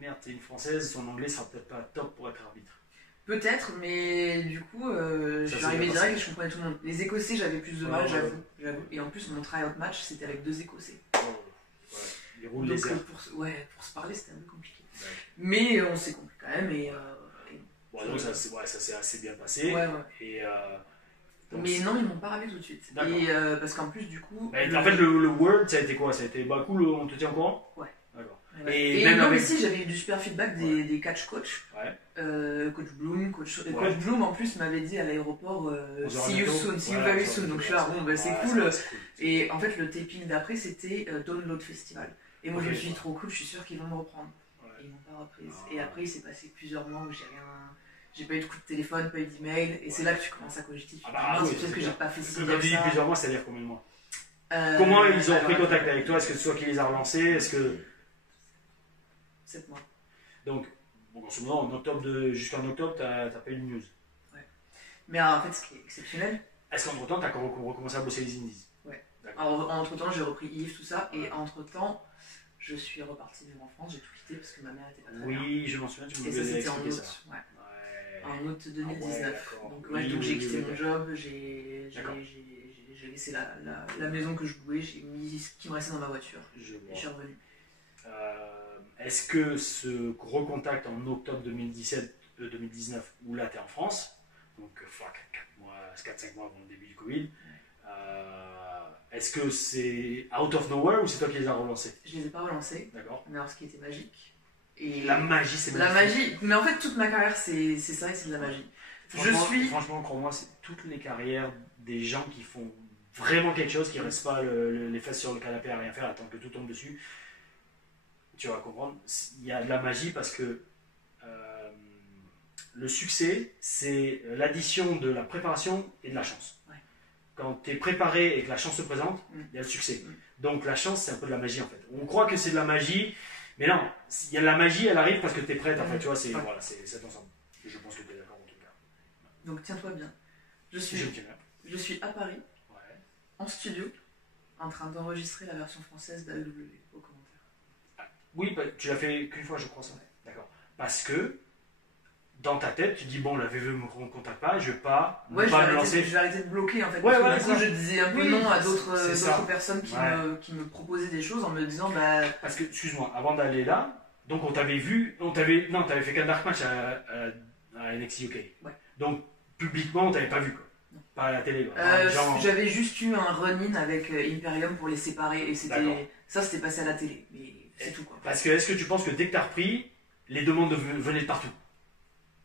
merde, t'es une Française, son anglais sera peut-être pas top pour être arbitre? Peut-être, mais du coup, je suis arrivé direct et je comprenais tout le monde. Les Écossais, j'avais plus de mal, j'avoue. Et en plus, mon try-out match, c'était avec 2 Écossais. Ils roulent les airs. Pour se parler, c'était un peu compliqué. Ouais. Mais on s'est compris quand même et... donc ça s'est assez bien passé. Et, mais non, ils m'ont pas rappelé tout de suite. Et parce qu'en plus, du coup. En fait, le Word, ça a été quoi? Ça a été cool, on te tient au courant? Ouais. D'accord. Ouais. Et Et même non, mais avec... si, j'avais eu du super feedback des catch coach. Coach Bloom, coach Bloom en plus m'avait dit à l'aéroport see you soon, see you very soon. Donc je suis là, bon, bah, c'est cool. Et en fait, le taping d'après, c'était Download Festival. Et moi, je me suis dit, trop cool, je suis sûre qu'ils vont me reprendre. Et ils m'ont pas reprise. Et après, il s'est passé plusieurs mois où j'ai pas eu de coup de téléphone, pas eu d'email. Et c'est là que tu commences à cogiter. Peut-être que j'ai pas fait si bien. Quand tu dis plusieurs mois, c'est-à-dire combien de mois? Comment ils ont pris contact avec toi? Est-ce que c'est toi qui les as relancés? Est-ce que... 7 mois. Donc, grosso modo, jusqu'en octobre, t'as pas eu de news. Ouais. Mais en fait, ce qui est exceptionnel... Est-ce qu'entre-temps, t'as recommencé à bosser les indies? Ouais. Alors, entre-temps, j'ai repris Yves, tout ça. Et entre-temps, je suis reparti vivre en France. J'ai tout quitté parce que ma mère était pas très bien. Oui, je m'en souviens, tu me Et ça, disais c'était en août. ça. Ouais. En août 2019. Donc j'ai quitté mon job, j'ai laissé la maison que je louais, j'ai mis ce qui me restait dans ma voiture. Et je suis revenu. Est-ce que ce recontact en octobre 2019, où là tu es en France, donc 4-5 mois avant le début du Covid, est-ce que c'est out of nowhere ou c'est toi qui les as relancés? Je les ai pas relancés. D'accord. Mais alors ce qui était magique. Et la magie, c'est magnifique. La magie, mais en fait toute ma carrière c'est ça et c'est de la magie. Franchement, crois-moi, c'est toutes les carrières des gens qui font vraiment quelque chose, qui ne restent pas les fesses sur le canapé à rien faire, attendre que tout tombe dessus. Tu vas comprendre, il y a de la magie parce que le succès, c'est l'addition de la préparation et de la chance. Ouais. Quand tu es préparé et que la chance se présente, il y a le succès. Donc la chance, c'est un peu de la magie en fait. On croit que c'est de la magie, mais non, il y a de la magie, elle arrive parce que tu es prête. En fait, tu vois, c'est cet ensemble. Je pense que tu es d'accord en tout cas. Donc tiens-toi bien. Je suis à Paris, en studio, en train d'enregistrer la version française d'AEW au commentaire. Oui, bah, tu l'as fait qu'une fois, je crois, ça. D'accord. Parce que dans ta tête, tu dis bon, la VV me contacte pas, je vais pas me lancer. Je vais arrêter de bloquer en fait. Ouais, parce que du coup, je disais un peu non à d'autres personnes qui me proposaient des choses en me disant bah. Parce que, excuse-moi, avant d'aller là, donc on t'avait vu, t'avais fait qu'un dark match à NXT UK. Ouais. Donc publiquement, on t'avait pas vu quoi. Pas à la télé. J'avais juste eu un run-in avec Imperium pour les séparer et c'était passé à la télé. Mais c'est tout quoi. Parce que est-ce que tu penses que dès que t'as repris, les demandes venaient de partout?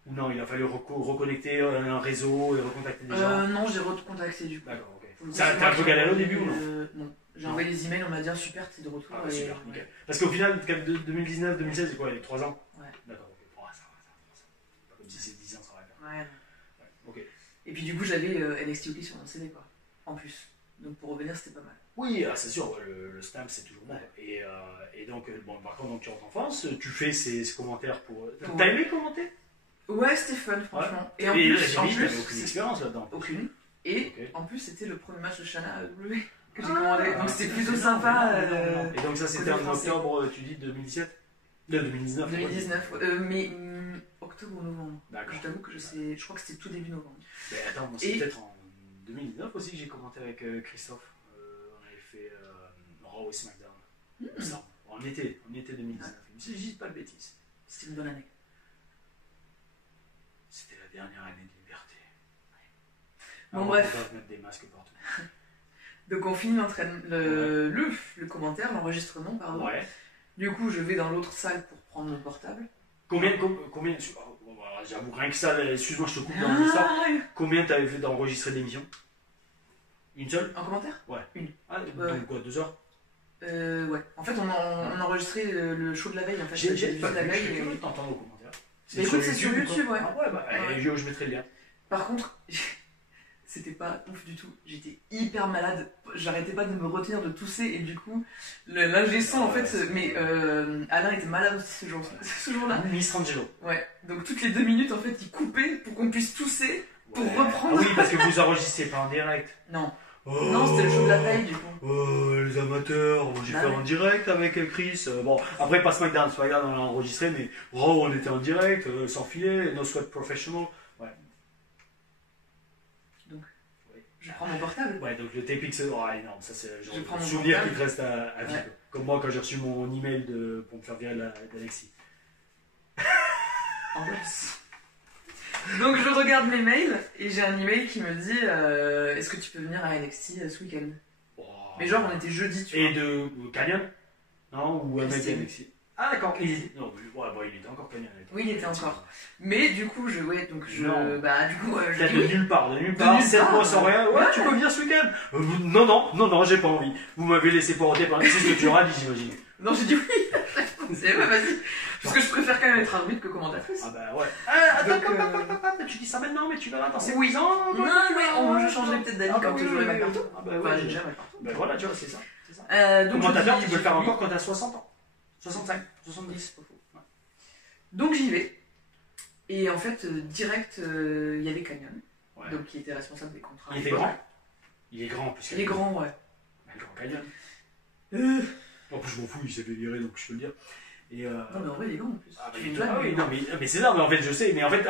Ou non, il a fallu reconnecter un réseau et recontacter des gens? Non, j'ai recontacté du coup. D'accord, ok. T'as un peu galéré au début ou non? Non. J'ai envoyé les emails, on m'a dit super, t'es de retour. Ah, super, nickel. Parce qu'au final, 2019-2016, c'est quoi? Il y a 3 ans? Ouais. D'accord, ok. Ça va. Pas comme si c'est 10 ans, ça va. Ouais. Ok. Et puis du coup, j'avais NXT UK sur mon CD quoi. En plus. Donc pour revenir, c'était pas mal. Oui, c'est sûr, le stamp c'est toujours bon. Et donc, par contre, donc, tu rentres en France, tu fais ces commentaires pour. T'as aimé commenter? Ouais, c'était fun, franchement. Ouais. Et en plus, t'avais aucune expérience là-dedans. Aucune. Et en plus, c'était le premier match de Shana à AEW que j'ai commandé. Donc c'était plutôt sympa. Et donc ça, c'était en octobre, tu dis 2017 2019. 2019, mais octobre ou novembre. D'accord. Je t'avoue que je crois que c'était tout début novembre. Mais attends, c'est peut-être en 2019 aussi que j'ai commenté avec Christophe. On avait fait Raw et SmackDown. En été 2019. Je dis pas de bêtises. C'était une bonne année. C'était la dernière année de liberté. Bon, bref. On va mettre des masques partout. Donc on finit le commentaire, l'enregistrement, pardon. Ouais. Du coup, je vais dans l'autre salle pour prendre mon portable. Combien j'avoue, rien que ça, excuse-moi, je te coupe dans l'histoire. Combien t'avais fait d'enregistrer d'émissions? Une seule? En commentaire? Ouais. Une. Ah, donc quoi, 2 heures? Ouais. En fait, on a enregistré le show de la veille. En fait, j'ai pas la veille. Je t'entends aux commentaires. Mais écoute, c'est sur YouTube, ouais. Ah ouais, bah, je mettrai le lien. Par contre, c'était pas ouf du tout. J'étais hyper malade. J'arrêtais pas de me retenir de tousser et du coup, l'ingé son en fait. Mais Alain était malade aussi ce jour-là. Miss Angelo. Ouais. Donc toutes les 2 minutes en fait, il coupait pour qu'on puisse tousser pour reprendre. Ah oui, parce que vous enregistrez pas en direct. Non. Non, c'était le show de la veille du coup. Les amateurs, j'ai fait en direct avec Chris. Bon, après pas SmackDown, on l'a enregistré, mais Raw on était en direct, sans filet, No Sweat Professional. Ouais. Donc, je prends mon portable. Ouais, donc le taping, c'est énorme. Ça, c'est genre un souvenir qui te reste à vie. Ouais. Comme moi quand j'ai reçu mon email pour me faire virer d'Alexis. Ambiance. Donc je regarde mes mails et j'ai un email qui me dit est-ce que tu peux venir à NXT ce week-end? Mais genre on était jeudi, tu vois. Et de Canyon? Non? Ou un mec de NXT? Ah d'accord, non, ouais, bon, il était encore Canyon. Oui, il était encore. Mais du coup, je... Non. Bah, du coup, je De dis nulle part, 7 mois sans rien. Ouais, tu peux venir ce week-end. Non, j'ai pas envie. Vous m'avez laissé poireauter par c'est ce que tu auras dit, j'imagine. Non, j'ai dit oui. C'est ouais, vas-y. Parce que je préfère quand même être arbitre que commentatrice. Ah bah ouais. Attends, tu dis ça maintenant, mais tu verras dans 7 Oui. ans. Non, je changerai peut-être d'avis quand j'aurai mal partout. Ah bah Enfin, ouais. j'ai déjà mal partout. Ben voilà, tu vois, c'est ça. Donc, Commentateur, tu peux le faire encore quand t'as 60 ans. 65, 70. C'est pas faux. Ouais. Donc j'y vais. Et en fait, direct, il y avait Canyon, Ouais. donc qui était responsable des contrats. Il était grand. Il est grand en plus. Il est grand, ouais. Un grand Canyon. En plus, je m'en fous, il s'est fait virer, donc je peux le dire. Et Non, mais en vrai, il est grand en plus. Ah, Tu fais une blague, oui, non, mais c'est ça, mais en fait, je sais. Mais en fait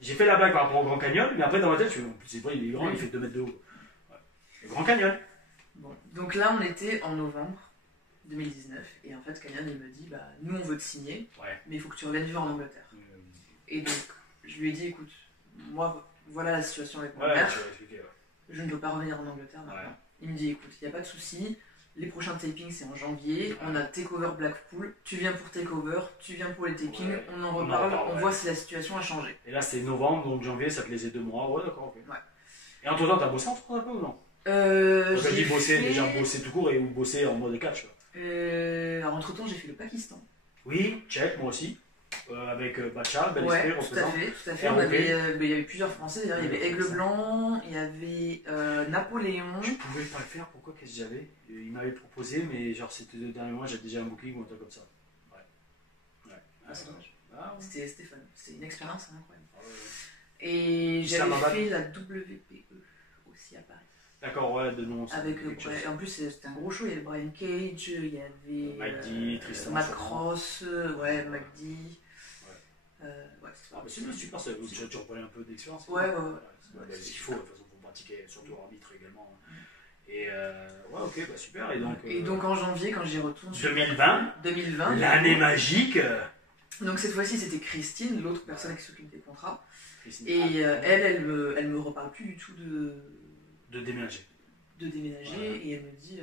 j'ai fait la blague par rapport au Grand Canyon, mais après, dans ma tête, je me dis, c'est vrai, il est grand, il fait 2 mètres de haut. Ouais. Le Grand Canyon. Bon. Donc là, on était en novembre 2019, et en fait, Canyon, il me dit, bah, nous, on veut te signer, mais il faut que tu reviennes vivre en Angleterre. Et donc, je lui ai dit, écoute, moi, voilà la situation avec mon père. Je ne veux pas revenir en Angleterre maintenant. Ouais. Il me dit, écoute, il n'y a pas de souci. Les prochains tapings, c'est en janvier. On a Takeover Blackpool. Tu viens pour Takeover, tu viens pour les tapings. On en reparle, on voit si la situation a changé. Et là, c'était novembre, donc janvier, ça te laissait 2 mois. Ouais, d'accord, ok. Ouais. Et entre temps, t'as bossé entre temps un peu ou non? J'ai dit bosser, déjà bosser tout court et ou bosser en mode catch. Alors, entre temps, j'ai fait le Pakistan. Oui, check, moi aussi. Avec Bacha, Bel Ouais, Esprit, tout à fait. On avait, il y avait plusieurs Français, d'ailleurs. Il y avait Aigle Blanc, il y avait Napoléon. Je pouvais pas le faire, pourquoi? Qu'est-ce que j'avais? Il m'avait proposé, mais genre c'était 2 derniers mois, j'avais déjà un booking ou un truc comme ça. Ouais. Ah, c'est dommage. Ah, ouais. C'était Stéphane. C'était une expérience incroyable. Ah, ouais. Et j'avais fait la WPE aussi à Paris. D'accord, ouais, de nom. Avec, en plus, c'était un gros show. Il y avait Brian Cage, il y avait McD, Tristan, Matt Cross, ouais, McD. Ouais, c'est super, tu reprenais un peu d'expérience. Ouais. C'est ce qu'il faut, de toute façon, pour pratiquer, surtout arbitre également. Et ouais, ok, bah super. Et donc en janvier, quand j'y retourne. 2020, l'année magique. Donc cette fois-ci, c'était Christine, l'autre personne qui s'occupe des contrats. Et elle me reparle plus du tout de déménager. Et elle me dit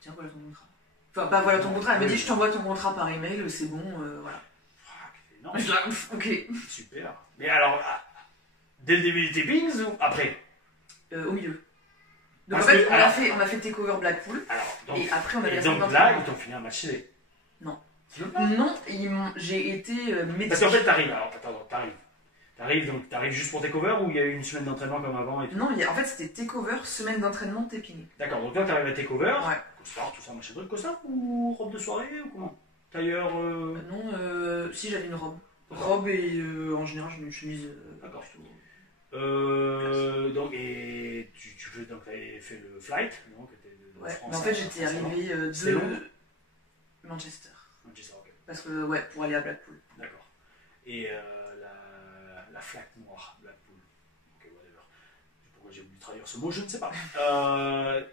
tiens, voilà ton contrat. Enfin, pas voilà ton contrat, elle me dit je t'envoie ton contrat par email, c'est bon, voilà. Non, je dis ok. Super. Mais alors, dès le début des tapings ou après? Au milieu. Donc en fait, on a fait Takeover Blackpool. Et après, on a fait donc là, ils t'ont fini un match télé. Non. Non, j'ai été médic. Parce qu'en fait, t'arrives juste pour Takeover ou il y a eu une semaine d'entraînement comme avant et tout? Non, en fait, c'était Takeover, semaine d'entraînement, taping. D'accord, donc là, t'arrives à Takeover. Ouais. Costard, tout ça, machin truc, costard ou robe de soirée ou comment? Tailleur Non, si j'avais une robe. Robe et en général, j'ai une chemise. D'accord. Donc, et tu avais fait le flight, donc de ouais, France. Mais en fait, j'étais arrivé de Manchester. Manchester, ok. Parce que, ouais, pour aller à Blackpool. D'accord. Et la flaque noire, Blackpool. Ok, whatever. Pourquoi j'ai voulu trahir ce mot, je ne sais pas.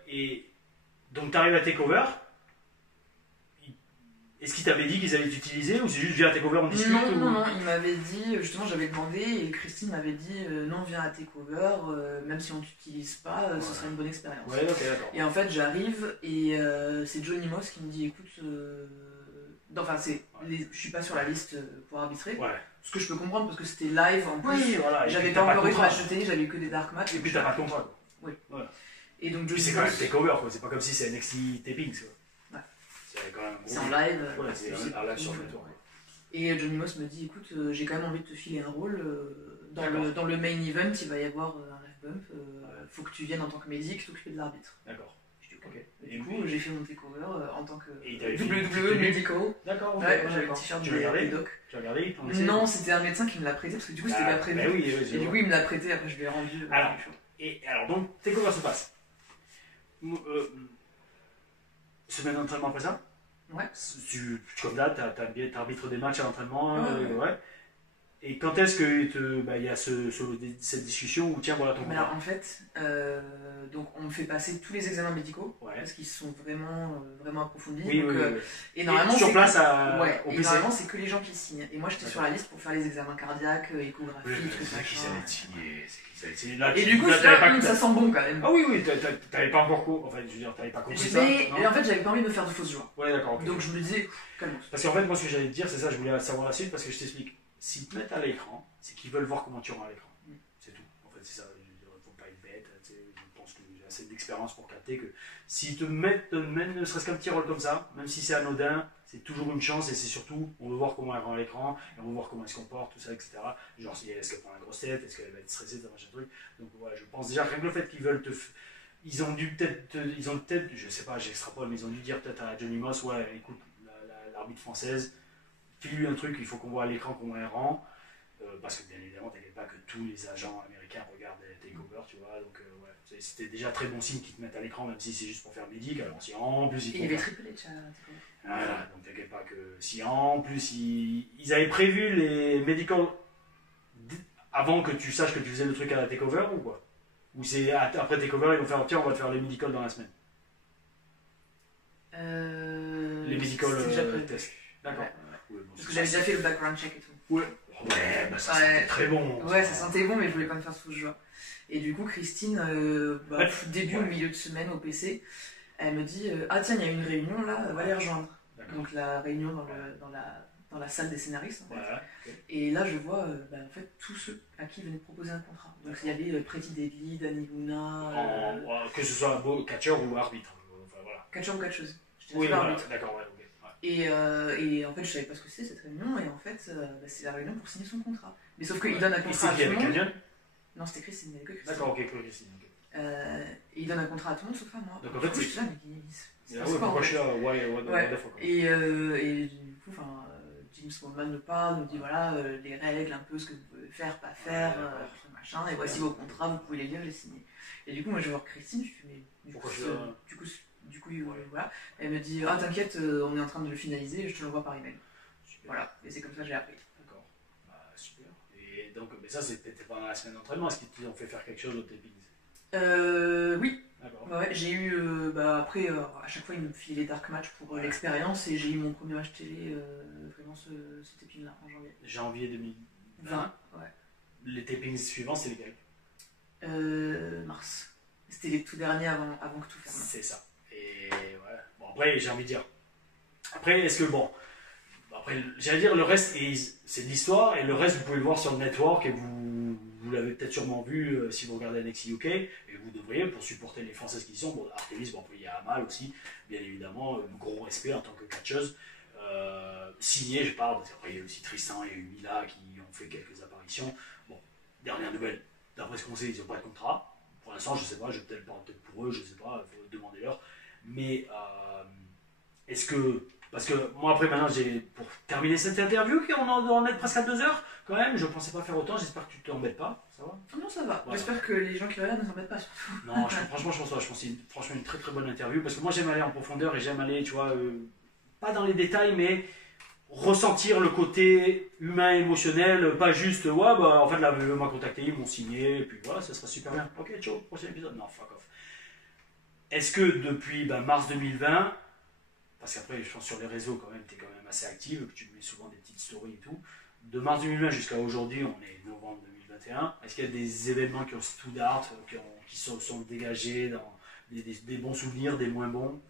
Et donc, tu arrives à Takeover. Est-ce qu'il t'avait dit qu'ils allaient t'utiliser ou c'est juste viens à Takeover on discute? Non, il m'avait dit, justement j'avais demandé et Christine m'avait dit non, viens à Takeover, même si on t'utilise pas, ce serait une bonne expérience. Ouais, ok, d'accord. Et en fait j'arrive et c'est Johnny Moss qui me dit écoute, enfin je suis pas sur la liste pour arbitrer, ce que je peux comprendre parce que c'était live en plus, oui, voilà. J'avais pas encore eu de match de télé, j'avais eu que des dark matchs. Et puis t'as pas de contrat. Oui. Voilà. Et donc c'est quand même Takeover, quoi. C'est pas comme si c'est NXT Tapings. C'est en live. Ouais, c'est un live sur le tour. Et Johnny Moss me dit écoute, j'ai quand même envie de te filer un rôle. Dans le main event, il va y avoir un F-bump. Faut que tu viennes en tant que médic t'occuper de l'arbitre. D'accord. Je dis ok. Et du coup, j'ai fait mon takeover en tant que WWE Medical. D'accord, ouais, j'avais le t-shirt du doc. Tu as regardé? Non, c'était un médecin qui me l'a prêté parce que du coup, c'était pas prévu. Et du coup, il me l'a prêté, après je lui ai rendu. Alors, donc, takeover se passe. Semaine d'entraînement après ça? Ouais. Comme là, t'arbitres des matchs à l'entraînement, ouais. Et quand est-ce que il y a cette discussion où tiens voilà ton Alors en fait, donc on me fait passer tous les examens médicaux parce qu'ils sont vraiment approfondis. Oui, donc, oui. Et normalement sur place au PC. Normalement c'est que les gens qui signent. Et moi j'étais sur la liste pour faire les examens cardiaques, échographie, trucs c'est qui ça va être signé. Et du coup ça sent bon quand même. Ah oui, t'avais pas encore quoi. Enfin je veux dire t'avais pas compris ça. Et en fait j'avais pas envie de me faire de fausses joies. Ouais d'accord. Donc je me disais calme-toi. Parce qu'en fait moi ce que j'allais te dire c'est ça, je voulais savoir la suite parce que je t'explique. S'ils te mettent à l'écran, c'est qu'ils veulent voir comment tu rends à l'écran. C'est tout. En fait, c'est ça. Il ne faut pas être bête. Je pense que j'ai assez d'expérience pour capter que s'ils te mettent même ne serait-ce qu'un petit rôle comme ça, même si c'est anodin, c'est toujours une chance et c'est surtout, on veut voir comment elle rend à l'écran et on veut voir comment elle se comporte, tout ça, etc. Genre, est-ce qu'elle prend la grosse tête, est-ce qu'elle va être stressée, ça machin truc. Donc voilà, je pense déjà rien que le fait qu'ils veulent te. Ils ont peut-être, je sais pas, j'extrapole, mais ils ont dû dire peut-être à Johnny Moss, ouais, écoute, l'arbitre française. File-lui un truc, il faut qu'on voit à l'écran comment elle rend, parce que bien évidemment, t'inquiète pas que tous les agents américains regardent Takeover, tu vois, donc c'était déjà très bon signe qu'ils te mettent à l'écran, même si c'est juste pour faire médic, alors si en plus ils il y avait Triple H à Takeover. Voilà, donc t'inquiète pas que si en plus ils avaient prévu les medical avant que tu saches que tu faisais le truc à la Takeover ou quoi? Ou c'est après Takeover, ils vont faire, tiens, on va te faire les medical dans la semaine. Les medical tests. D'accord. Parce que j'avais déjà fait le background check et tout. Ouais, ça sentait très bon. Ouais, ça sentait bon, mais je voulais pas me faire sous joie. Et du coup, Christine, début ou milieu de semaine au PC, elle me dit ah tiens, il y a une réunion là, va les rejoindre. Donc la réunion dans la salle des scénaristes. En fait. Et là, je vois en fait tous ceux à qui ils venaient proposer un contrat. Donc il y avait Pretty Deadly, Dani Luna. Que ce soit un catcheur ou arbitre. Enfin, voilà. Catcheur ou catcheuse. Oui, voilà, d'accord, ouais. Et en fait, je savais pas ce que c'était cette réunion, et en fait, c'est la réunion pour signer son contrat. Mais sauf qu'il donne un contrat à tout le monde. Non, c'était Christine, il n'y avait que Christine. D'accord, ok, Christine. Et il donne un contrat à tout le monde sauf à moi. Donc en fait, je suis là, mais pourquoi je suis là? Et du coup, Jim Smallman nous parle, nous dit voilà, les règles, un peu ce que vous pouvez faire, pas faire, machin, et voici vos contrats, vous pouvez les lire, les signer. Et du coup, moi je vais voir Christine, je fais mais pourquoi je suis là? Du coup, voilà. Elle me dit ah t'inquiète, on est en train de le finaliser, je te l'envoie par email. Super. Voilà, et c'est comme ça que j'ai appris. D'accord, super. Et donc, mais ça c'était pendant la semaine d'entraînement, est-ce qu'ils t'ont fait faire quelque chose au taping? Oui. Ouais, j'ai eu après à chaque fois ils me filaient les dark match pour l'expérience et j'ai eu mon premier match télé vraiment ce taping là en janvier. Janvier 2020. Ouais. Les tapings suivants c'est lesquels? Mars. C'était les tout derniers avant que tout ferme. C'est ça. Et ouais. Bon après j'ai envie de dire. Après est-ce que bon. Après j'allais dire le reste c'est de l'histoire et le reste vous pouvez le voir sur le network et vous l'avez peut-être sûrement vu si vous regardez NXT UK et vous devriez pour supporter les Françaises qui y sont. Bon Artemis, bon il y a Amal aussi, bien évidemment, gros respect en tant que catcheuse. Signé je parle, parce qu'après il y a aussi Tristan et Mila qui ont fait quelques apparitions. Bon, dernière nouvelle, d'après ce qu'on sait, ils n'ont pas de contrat. Pour l'instant, je sais pas, je vais peut-être parler pour eux, je sais pas, il faut demander leur. Mais est-ce que. Parce que moi, après, maintenant, pour terminer cette interview, on en est presque à 2 heures quand même, je pensais pas faire autant, j'espère que tu t'embêtes pas, ça va? Non, ça va, voilà. J'espère que les gens qui regardent ne s'embêtent pas surtout. Non, franchement, je pense que c'est franchement une très très bonne interview, parce que moi j'aime aller en profondeur et j'aime aller, tu vois, pas dans les détails, mais ressentir le côté humain, émotionnel, pas juste, en fait, là, eux m'ont contacté, ils m'ont signé, et puis voilà, ça sera super bien. Ok, ciao, prochain épisode. Non, fuck off. Est-ce que depuis mars 2020, parce qu'après, je pense sur les réseaux, quand même, tu es quand même assez active, que tu mets souvent des petites stories et tout, de mars 2020 jusqu'à aujourd'hui, on est novembre 2021, est-ce qu'il y a des événements qui ont stood out, qui sont dégagés dans des bons souvenirs, des moins bons?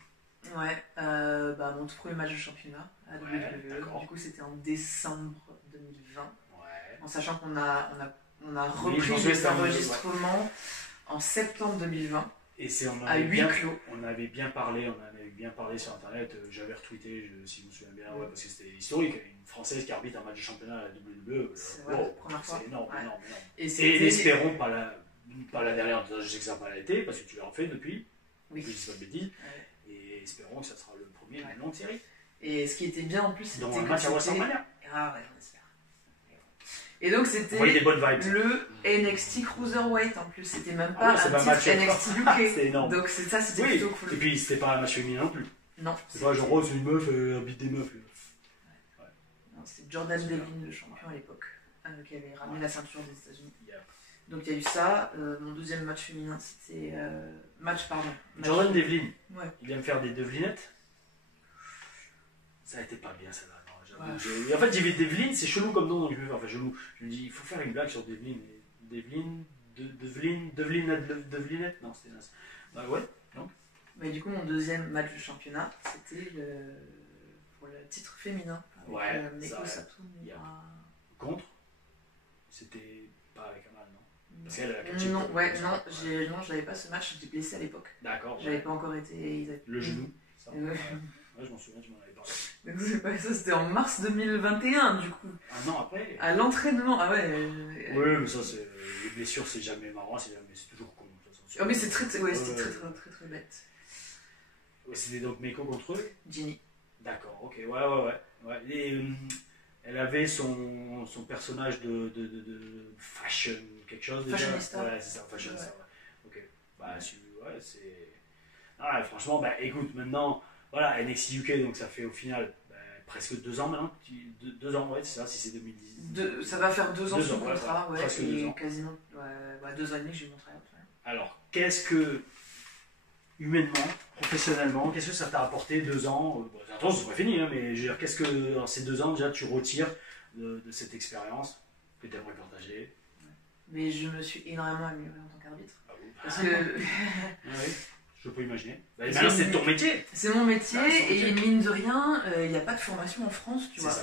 Ouais, mon tout premier match de championnat à WWE, du coup c'était en décembre 2020, en sachant qu'on a repris les enregistrements en septembre 2020. Et à huis clos. On avait bien parlé sur internet, j'avais retweeté, si je me souviens bien, parce que c'était historique, une Française qui arbitre un match de championnat à la WWE, c'est énorme. Et espérons pas la dernière, je sais que ça n'a pas été, parce que tu l'as refait depuis, je dis pas de bêtises, et espérons que ça sera le premier d'une longue série. Et ce qui était bien en plus, c'était que match à WrestleMania. Ah ouais, j'en espère. Et donc c'était le NXT Cruiserweight en plus, c'était même pas un titre NXT UK. C'est énorme. Donc c'était plutôt cool. Et puis c'était pas un match féminin non plus. Non. C'est pas genre c'est une meuf, habite des meufs. Non, c'était Jordan Devlin le champion à l'époque. qui avait ramené la ceinture des États-Unis. Yep. Donc il y a eu ça. Mon deuxième match féminin, c'était. Match. Jordan Devlin. Ouais. Il aime faire des devlinettes. Ça n'était pas bien, ça là. Ouais. En fait, j'ai vu Devlin, c'est chelou comme nom, donc enfin chelou. Je me dis, il faut faire une blague sur Devlin. Devlinette. Non, c'était naze. Bah ouais, donc. Mais du coup, mon deuxième match du championnat, c'était pour le titre féminin. Ouais. Meiko Ça, Sato. Contre. C'était pas avec Amal, non? Parce qu'elle a Non, je n'avais pas ce match, j'étais blessée à l'époque. D'accord. J'avais pas encore été. Le genou. Ça. Ouais. Ouais, je m'en souviens, tu m'en avais parlé. Donc c'est pas ça, c'était en mars 2021 du coup. Un an après. À l'entraînement, ah ouais. Oui, mais ça, c'est les blessures, c'est jamais marrant, c'est toujours con. Oh, mais c'est très bête. Ouais, c'était donc Meiko contre eux? Ginny. D'accord, ok, ouais. Et elle avait son personnage de fashion, quelque chose déjà. Fashionista. Ouais, c'est ça, fashionista. Ouais. Ok, bah, c'est. Ah, franchement, bah, écoute, maintenant. Voilà, NXT UK, donc ça fait au final presque 2 ans maintenant. 2 ans, ouais, c'est ça, si c'est 2010. Ça va faire 2 ans sous contrat, ouais, presque et 2 ans. Quasiment 2 ans et demi que j'ai montré. Alors, qu'est-ce que, humainement, professionnellement, qu'est-ce que ça t'a apporté 2 ans Attention, c'est pas fini, hein, mais je veux dire, qu'est-ce que, dans ces 2 ans, déjà, tu retires de cette expérience que tu aimerais partager? Mais je me suis énormément améliorée en tant qu'arbitre. Ah oui. Parce que. Oui. Je peux imaginer. Bah, maintenant, c'est ton métier. C'est mon métier, et mine de rien, il n'y a pas de formation en France, tu vois.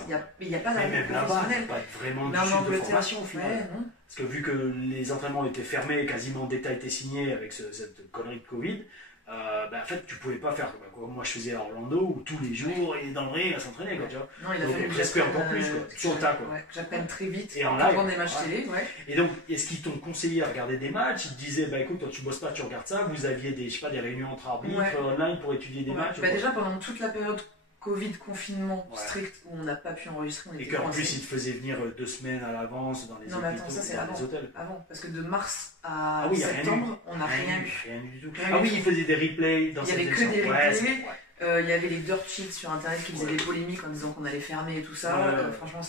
Il n'y a pas d'arbitre professionnel. Il n'y a pas vraiment de formation au final. Ouais, non. Parce que vu que les entraînements étaient fermés, quasiment d'état était signé avec cette connerie de Covid, en fait, tu pouvais pas faire comme moi je faisais à Orlando, où tous les jours, il est dans le ring à s'entraîner. Tu vois. Non, il a fallu que j'espère encore plus, sur le tas. Que j'apprenne très vite et en live, prendre des matchs télé. Ouais. Et donc, est-ce qu'ils t'ont conseillé à regarder des matchs? Ils te disaient, bah écoute, toi tu bosses pas, tu regardes ça. Vous aviez des réunions entre arbitres online pour étudier des matchs? Déjà, pendant toute la période Covid, confinement strict, où on n'a pas pu enregistrer. Et qu'en plus, ils te faisaient venir 2 semaines à l'avance dans les hôtels. Non, mais attends, ça c'est avant. Parce que de mars à septembre, on n'a rien eu. Rien eu du tout. Ah oui, ils faisaient des replays dans cette émission. Il y avait que des replays. Il y avait les dirt sheets sur internet qui faisaient des polémiques en disant qu'on allait fermer et tout ça. Franchement,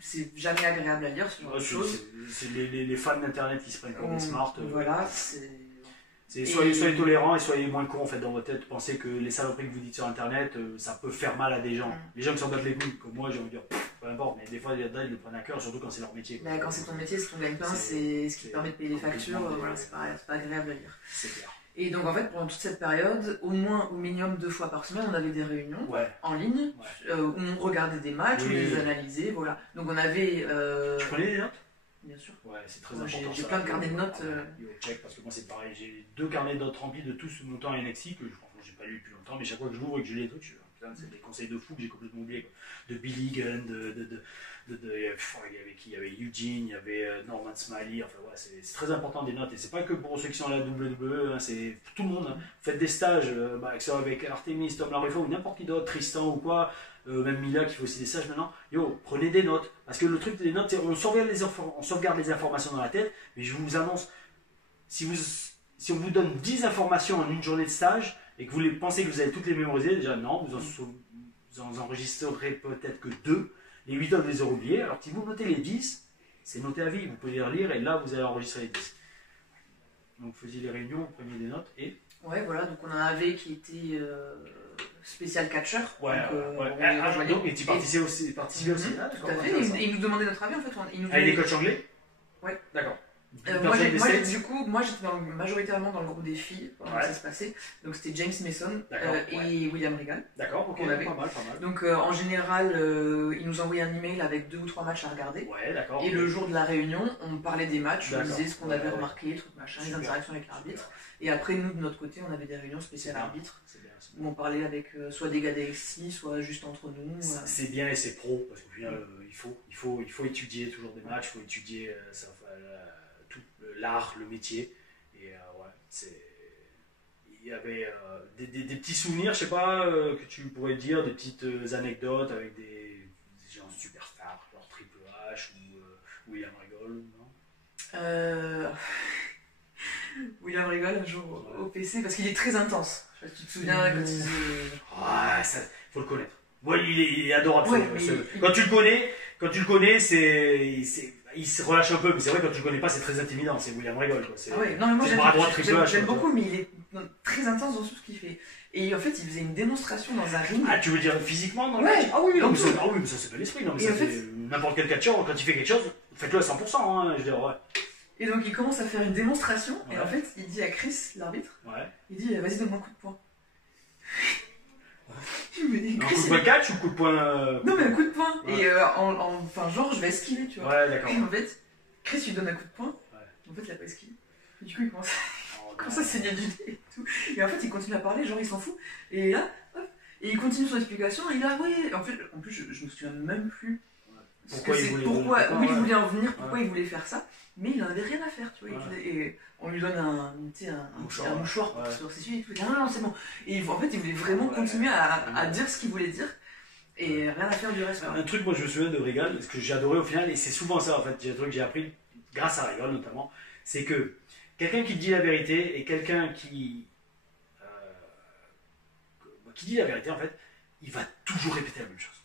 c'est jamais agréable à lire ce genre de choses. C'est les fans d'internet qui se prennent comme des smarts. Voilà, soyez tolérants et soyez moins cons en fait dans votre tête. Pensez que les saloperies que vous dites sur internet, ça peut faire mal à des gens. Les gens qui s'en battent les couilles, comme moi, j'ai envie de dire, peu importe, mais des fois, ils le prennent à cœur, surtout quand c'est leur métier. Bah, quand c'est ton métier, c'est ton gagne-pain, c'est ce qui te permet de payer les factures, voilà, c'est pas agréable à lire. C'est clair. Et donc en fait, pendant toute cette période, au minimum 2 fois par semaine, on avait des réunions en ligne, où on regardait des matchs, on les analysait, voilà. Donc on avait... Tu prenais des notes? Bien sûr. Ouais, c'est très important. J'ai plein de carnets de notes. Check, parce que moi c'est pareil, j'ai 2 carnets de notes remplis de tout mon temps à NXT que franchement j'ai pas lu depuis longtemps, mais chaque fois que je l'ouvre et que je les note, c'est des conseils de fou que j'ai complètement oublié. De Billy Gunn, il y avait qui? Il y avait Eugene, il y avait Norman Smiley, enfin ouais, c'est très important des notes, et c'est pas que pour ceux qui sont à la WWE, hein, c'est pour tout le monde. Hein. Faites des stages, que ce soit avec Artemis, Tom Larifo ou n'importe qui d'autre, Tristan ou quoi. Même Mila qui fait aussi des stages maintenant, prenez des notes, parce que le truc des notes, c'est on sauvegarde les informations dans la tête, mais je vous annonce, si on vous donne 10 informations en une journée de stage, et que vous pensez que vous allez toutes les mémoriser, déjà non, vous en enregistrerez peut-être que 2, les 8 autres vous les aurez oubliés, alors si vous notez les 10, c'est noté à vie, vous pouvez les relire, et là vous allez enregistrer les 10. Donc vous faisiez les réunions, vous preniez des notes, et... Ouais, voilà, donc on en avait qui étaient... spécial catcher. Et tu participais aussi, là, tout à fait. Ils nous demandaient notre avis en fait. Avec des coachs anglais? Ouais. D'accord. Moi j'étais majoritairement dans le groupe des filles pendant que ça se passait. Donc c'était James Mason et William Regal. D'accord, ok, pas mal. Donc en général, ils nous envoyaient un email avec 2 ou 3 matchs à regarder. Ouais, d'accord. Et le jour de la réunion, on parlait des matchs, on disait ce qu'on avait remarqué, trucs machin, les interactions avec l'arbitre. Et après, nous de notre côté, on avait des réunions spéciales arbitres où on parlait avec soit des gars d'NXT, soit juste entre nous. C'est bien et c'est pro, parce qu'au final, il faut étudier toujours des matchs, il faut étudier tout l'art, le métier. Et il y avait des petits souvenirs, je sais pas, que tu pourrais dire, des petites anecdotes avec des gens superstars, genre Triple H ou William Regal, non? William Regal un jour au PC, parce qu'il est très intense. Je sais pas si tu te souviens quand il faut le connaître. Ouais, il est adorable. Quand tu le connais, il se relâche un peu, mais c'est vrai, quand tu le connais pas, c'est très intimidant. C'est William Regal, quoi. Ah ouais, non, mais moi j'aime j'aime beaucoup, mais il est très intense dans tout ce qu'il fait. Et en fait, il faisait une démonstration dans un ring. Ah, tu veux dire physiquement dans le ouais. match? Ah oui, mais ça c'est pas l'esprit. Non, mais et ça, en fait, n'importe quel catcheur, quand il fait quelque chose, faites-le à 100%, hein, je veux dire, ouais. Et donc il commence à faire une démonstration, et en fait, il dit à Chris, l'arbitre, il dit vas-y, donne-moi un coup de poing. Un coup de poing catch ou coup de poing. Non, mais un coup de poing. Et enfin, genre, je vais esquiver, tu vois. Ouais, d'accord. Et en fait, Chris lui donne un coup de poing. En fait, il a pas esquivé. Et du coup, il commence à saigner du nez et tout. Et en fait, il continue à parler, genre, il s'en fout. Et là, hop, et il continue son explication. Et là, ouais. En plus, je me souviens même plus. Pourquoi il voulait en venir, pourquoi il voulait faire ça. Mais il en avait rien à faire, tu vois. Et on lui donne un mouchoir pour se ressusciter et tout. Il dit non, c'est bon. Et en fait, il voulait vraiment continuer à dire ce qu'il voulait dire. Et rien à faire du reste. Un truc, moi je me souviens de Regal, ce que j'ai adoré au final, et c'est souvent ça en fait, un truc que j'ai appris grâce à Regal notamment, c'est que quelqu'un qui dit la vérité et quelqu'un qui dit la vérité en fait, il va toujours répéter la même chose.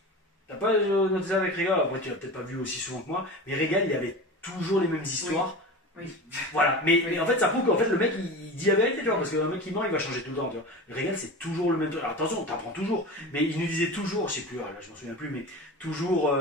T'as pas noté ça avec Regal? Après tu l'as peut-être pas vu aussi souvent que moi, mais Regal il avait toujours les mêmes histoires. Oui. Voilà, mais en fait ça prouve qu'en fait le mec il dit la vérité, tu vois, parce que le mec qui ment il va changer tout le temps, tu vois. Le Regal c'est toujours le même truc. Alors attention, t'apprends toujours, mais il nous disait toujours, je sais plus, là je m'en souviens plus, mais toujours.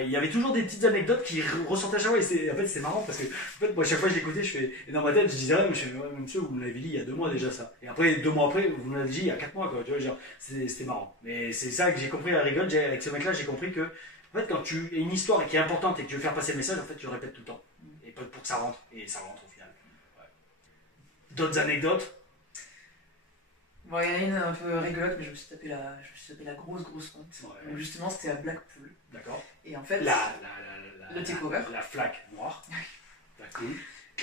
Il y avait toujours des petites anecdotes qui ressortaient à chaque fois, et en fait c'est marrant parce que en fait, moi, à chaque fois je l'écoutais, et dans ma tête je disais ouais, mais monsieur, vous me l'avez dit il y a 2 mois déjà ça. Et après 2 mois après, vous me l'avez dit il y a 4 mois, quoi, tu vois, genre, c'était marrant. Mais c'est ça que j'ai compris à Regal, avec ce mec là, j'ai compris que en fait, quand tu as une histoire qui est importante et que tu veux faire passer le message, en fait tu le répètes tout le temps. Et pour que ça rentre, et ça rentre au final. Ouais. D'autres anecdotes? Bon, il y en a une un peu rigolote, mais je me suis tapé la grosse honte. Ouais. Donc justement, c'était à Blackpool. D'accord. Et en fait, le takeover. La flaque noire. D'accord.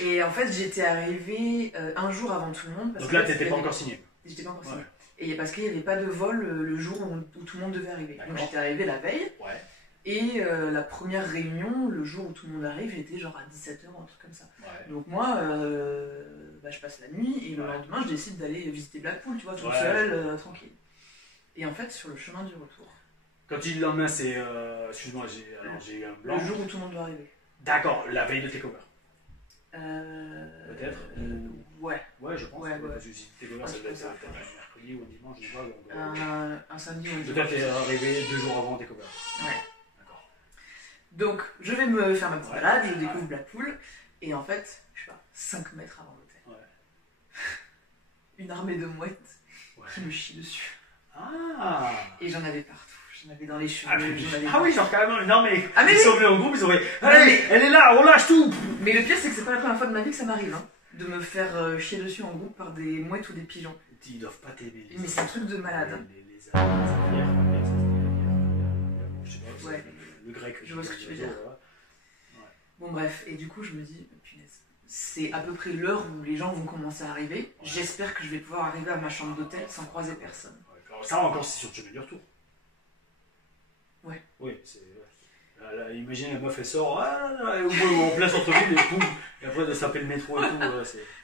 Et en fait, j'étais arrivée un jour avant tout le monde. Donc là, t'étais pas encore signé. J'étais pas encore signé. Et parce qu'il n'y avait pas de vol le jour où tout le monde devait arriver. Donc j'étais arrivée la veille. Ouais. Et la première réunion, le jour où tout le monde arrive, j'étais genre à 17h, un truc comme ça. Ouais. Donc moi, je passe la nuit et le lendemain, je décide d'aller visiter Blackpool, tu vois, tout seul, tranquille. Et en fait, sur le chemin du retour. Quand tu dis le lendemain, c'est. Excuse-moi, j'ai eu un blanc. Le jour où tout le monde doit arriver. D'accord, la veille de takeover. Peut-être Ouais, je pense. Ouais. Parce que si takeover, ça doit être un mercredi ou un dimanche, je sais pas. Un samedi ou un dimanche. Peut-être t'es arrivé 2 jours avant takeover. Ouais. Donc, je vais me faire ma petite balade, je découvre Blackpool, et en fait, je sais pas, 5 mètres avant l'hôtel, une armée de mouettes qui me chie dessus. Ah. Et j'en avais partout, j'en avais dans les cheveux, oui, genre carrément une armée. Ah, mais ils sont venus en groupe, ils ont fait allez, elle est là, on lâche tout. Mais le pire, c'est que c'est pas la première fois de ma vie que ça m'arrive, hein, de me faire chier dessus en groupe par des mouettes ou des pigeons. Ils doivent pas t'aimer. Mais c'est un truc de malade. Ouais. Le grec. Je vois ce que tu veux dire. Bon bref, et du coup je me dis, punaise, c'est à peu près l'heure où les gens vont commencer à arriver. J'espère que je vais pouvoir arriver à ma chambre d'hôtel sans croiser personne. Ça encore c'est sur le chemin du retour. Ouais. Oui, c'est... Là, imagine la meuf elle sort, en plein centre-ville et boum, et après de saper le métro et tout.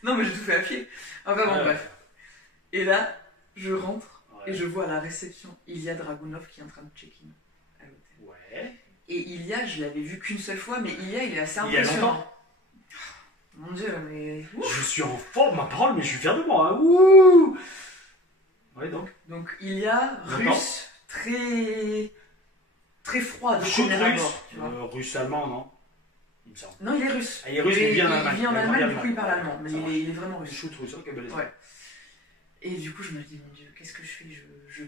Non mais j'ai tout fait à pied. Enfin bon bref. Et là, je rentre et je vois à la réception Ilya Dragunov qui est en train de check-in à l'hôtel. Ouais. Et Ilya, je l'avais vu qu'une seule fois, mais Ilya, il est assez impressionnant. Il y a longtemps. Mon Dieu, mais... Je suis en forme, ma parole, mais je suis fier de moi. Hein. Ouh. Ouais, donc. Donc Ilya, russe, très froid de premier abord. Russe allemand, non? Il me semble. Non, il est russe. Ah, il est russe, il vit en Allemagne. Il vit en Allemagne, du coup il parle allemand, mais il est vraiment russe. Shoot russe, ok, belle. Ouais. Et du coup, je me dis, mon Dieu, qu'est-ce que je fais? Je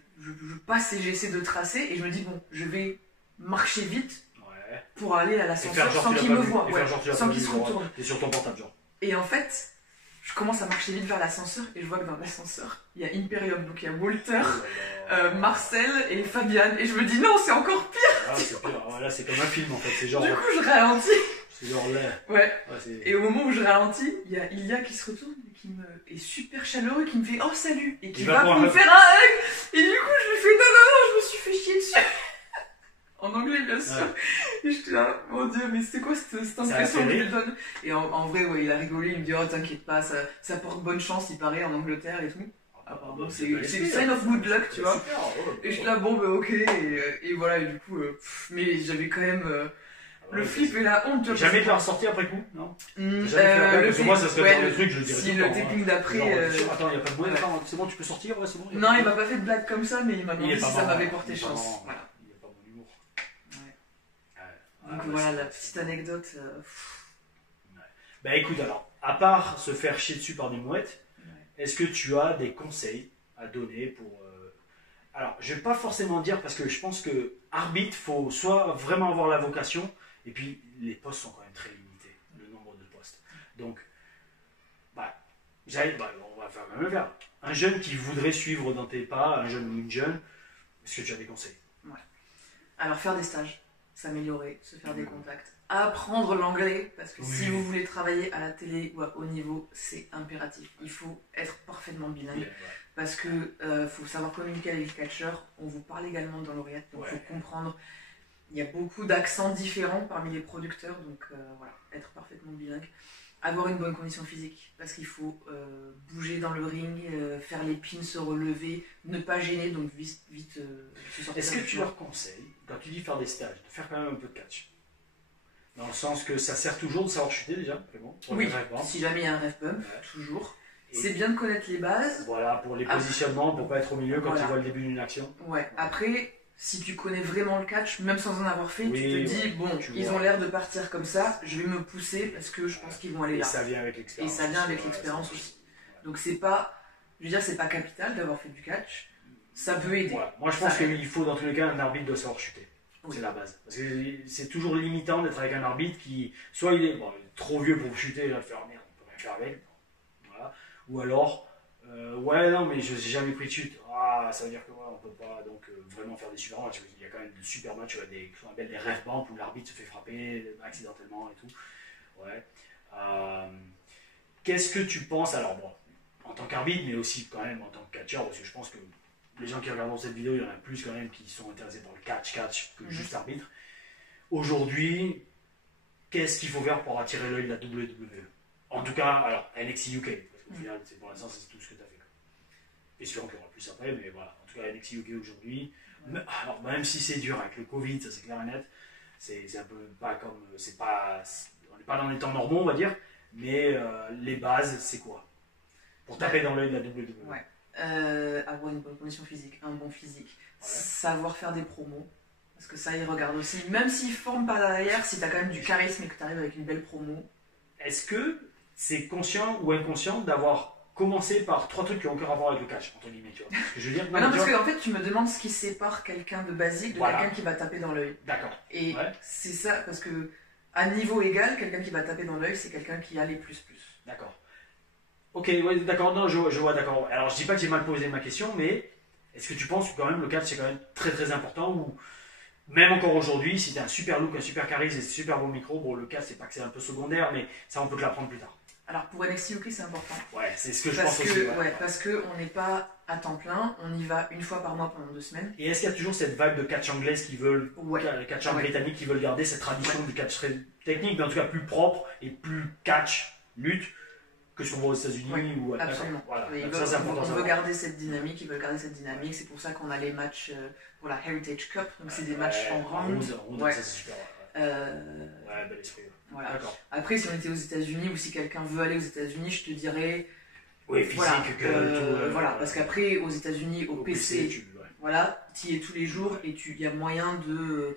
passe et j'essaie de tracer, et je me dis, bon, je vais marcher vite pour aller à l'ascenseur sans qu'il me voie, sans qu'il se retourne. T'es sur ton portable, genre. Et en fait, je commence à marcher vite vers l'ascenseur, et je vois que dans l'ascenseur, il y a Imperium, donc il y a Walter, Marcel et Fabian, et je me dis, non, c'est encore pire! Ah, c'est pire, là c'est comme un film en fait, c'est genre... Du coup, je ralentis. C'est genre là. Ouais. Et au moment où je ralentis, il y a Ilya qui se retourne et qui est super chaleureux, qui me fait oh salut et qui va pour me faire un hug. Et du coup, je lui fais non, je me suis fait chier dessus. En anglais, bien sûr. Et je te dis mon Dieu, mais c'était quoi cette impression que je lui donne? Et en vrai, ouais, il a rigolé, il me dit oh t'inquiète pas, ça porte bonne chance, il paraît en Angleterre et tout. Ah pardon, c'est sign of good luck, tu vois. Et je suis là bon bah ok et voilà et du coup mais j'avais quand même Le flip et la honte. Jamais de la ressortir après coup, non? Parce que moi, ça serait le truc, je le dirais. Si le technique d'après. Attends, il n'y a pas de moyen, c'est bon, tu peux sortir, ouais, c'est bon. Non, il m'a pas fait de blague comme ça, mais il m'a demandé si ça m'avait porté chance. Voilà. Il n'y a pas mon humour. Donc voilà, la petite anecdote. Bah écoute, alors, à part se faire chier dessus par des mouettes, est-ce que tu as des conseils à donner pour. Alors, je vais pas forcément dire, parce que je pense que arbitre, faut soit vraiment avoir la vocation, et puis les postes sont quand même très limités, le nombre de postes. Donc, on va faire quand même faire. Un jeune qui voudrait suivre dans tes pas, un jeune ou une jeune, est-ce que tu as des conseils? Ouais. Alors, faire des stages, s'améliorer, se faire des contacts, apprendre l'anglais, parce que si vous voulez travailler à la télé ou à haut niveau, c'est impératif. Il faut être parfaitement bilingue. Parce que faut savoir communiquer avec les catcheurs, on vous parle également dans l'oreillette, donc il faut comprendre. Il y a beaucoup d'accents différents parmi les producteurs, donc voilà, être parfaitement bilingue. Avoir une bonne condition physique, parce qu'il faut bouger dans le ring, faire les pins, se relever, ne pas gêner, donc vite se sortir. Est-ce que tu leur conseilles, quand tu dis faire des stages, de faire quand même un peu de catch? Dans le sens que ça sert toujours de savoir chuter déjà, vraiment. Oui, si jamais il y a un ref bump, toujours. C'est bien de connaître les bases. Voilà, pour les positionnements, pour pas être au milieu quand tu vois le début d'une action. Ouais, après, si tu connais vraiment le catch, même sans en avoir fait, tu te dis, bon, ils ont l'air de partir comme ça, je vais me pousser parce que je pense qu'ils vont aller là. Et ça vient avec l'expérience. Et ça vient avec l'expérience aussi. Donc c'est pas, je veux dire, c'est pas capital d'avoir fait du catch, ça peut aider. Ouais. Moi je pense qu'il faut dans tous les cas un arbitre doit savoir chuter. Oui. C'est la base. Parce que c'est toujours limitant d'être avec un arbitre qui, soit il est, trop vieux pour chuter, là, de faire merde, on peut rien faire avec. Voilà. Ou alors, non, mais je n'ai jamais pris de chute. Ah, ça veut dire que on peut pas donc vraiment faire des super matchs. Il y a quand même de super matchs, qu'on appelle des ref bumps où l'arbitre se fait frapper accidentellement et tout. Ouais. Qu'est-ce que tu penses, alors bon, en tant qu'arbitre, mais aussi quand même en tant que catcheur, parce que je pense que les gens qui regardent cette vidéo, il y en a plus quand même qui sont intéressés par le catch que juste arbitre. Aujourd'hui, qu'est-ce qu'il faut faire pour attirer l'œil de la WWE? En tout cas, alors, NXT UK, parce qu'au final, pour l'instant, c'est tout ce que tu as fait. Espérons qu'il y aura plus après, mais voilà. En tout cas, NXT UK aujourd'hui, alors même si c'est dur avec le Covid, ça c'est clair et net, c'est un peu pas comme, on n'est pas dans les temps normaux, on va dire, mais les bases, c'est quoi? Pour taper dans l'œil de la WWE. Ouais. Avoir une bonne condition physique, un bon physique, savoir faire des promos, parce que ça ils regardent aussi, même s'ils forment par derrière, si tu as quand même du charisme et que tu arrives avec une belle promo. Est-ce que c'est conscient ou inconscient d'avoir commencé par 3 trucs qui ont aucun rapport avec le catch, entre guillemets, tu vois ce que je veux dire? Non, parce qu'en fait tu me demandes ce qui sépare quelqu'un de basique de quelqu'un qui va taper dans l'œil. D'accord. Et c'est ça, parce que à niveau égal, quelqu'un qui va taper dans l'œil, c'est quelqu'un qui a les plus. D'accord. Ok, ouais, d'accord, non, je vois, d'accord. Alors, je dis pas que j'ai mal posé ma question, mais est-ce que tu penses que quand même le catch c'est quand même très très important, ou même encore aujourd'hui, si tu as un super look, un super charisme et un super bon micro, bon, le catch c'est pas que c'est un peu secondaire, mais ça on peut te l'apprendre plus tard. Alors pour NXT UK c'est important. Ouais, c'est ce que je pense aussi. Parce qu'on n'est pas à temps plein, on y va une fois par mois pendant 2 semaines. Et est-ce qu'il y a toujours cette vibe de catch anglaise qui veulent, catch britannique qui veulent garder cette tradition du catch très technique, mais en tout cas plus propre et plus catch, lutte, que ce qu'on voit aux États-Unis ou absolument. Voilà. On veut garder cette dynamique, ils veulent garder cette dynamique, c'est pour ça qu'on a les matchs pour la Heritage Cup, donc c'est des matchs en round. Ça c'est super. Bel esprit. Voilà. Après, si on était aux États-Unis ou si quelqu'un veut aller aux États-Unis, je te dirais. Oui, physique voilà, parce qu'après, aux États-Unis, au PC, tu y es tous les jours et il y a moyen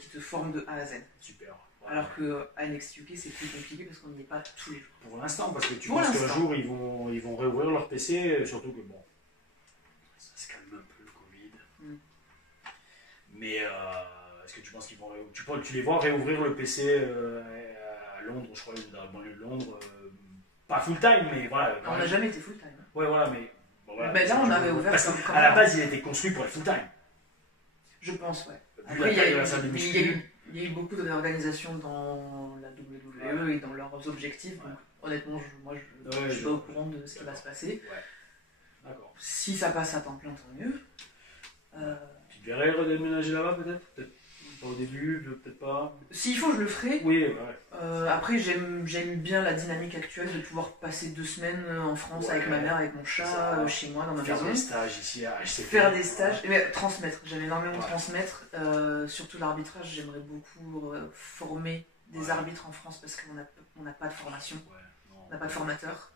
qui te forme de A à Z. Super. Alors qu'à NXT UK, c'est plus compliqué parce qu'on n'y est pas tous les jours. Pour l'instant, parce que tu penses qu'un jour, ils vont réouvrir leur PC, surtout que bon, ça se calme un peu le Covid. Mais est-ce que tu penses qu'ils vont tu les vois réouvrir le PC à Londres, je crois, ou dans la banlieue de Londres, pas full time, mais voilà. On n'a jamais été full time. Ouais, voilà, mais. Bon, voilà, là, on avait ouvert. Parce qu'à la base, il a été construit pour être full time. Je pense, ouais. Après, il y a eu beaucoup d'organisations dans la WWE et dans leurs objectifs. Donc, honnêtement, moi, je ne suis pas au courant de ce qui va se passer. D'accord. Si ça passe à temps plein, tant mieux. Tu te verrais redéménager là-bas, peut-être pas au début, peut-être pas. S'il faut, je le ferai. Oui, après, j'aime bien la dynamique actuelle de pouvoir passer 2 semaines en France avec ma mère, avec mon chat, chez moi, dans ma maison. Faire des stages ici à HCP. Faire des stages, mais transmettre. J'aime énormément transmettre. Surtout l'arbitrage, j'aimerais beaucoup former des arbitres en France parce qu'on n'a pas de formation, on n'a pas de formateur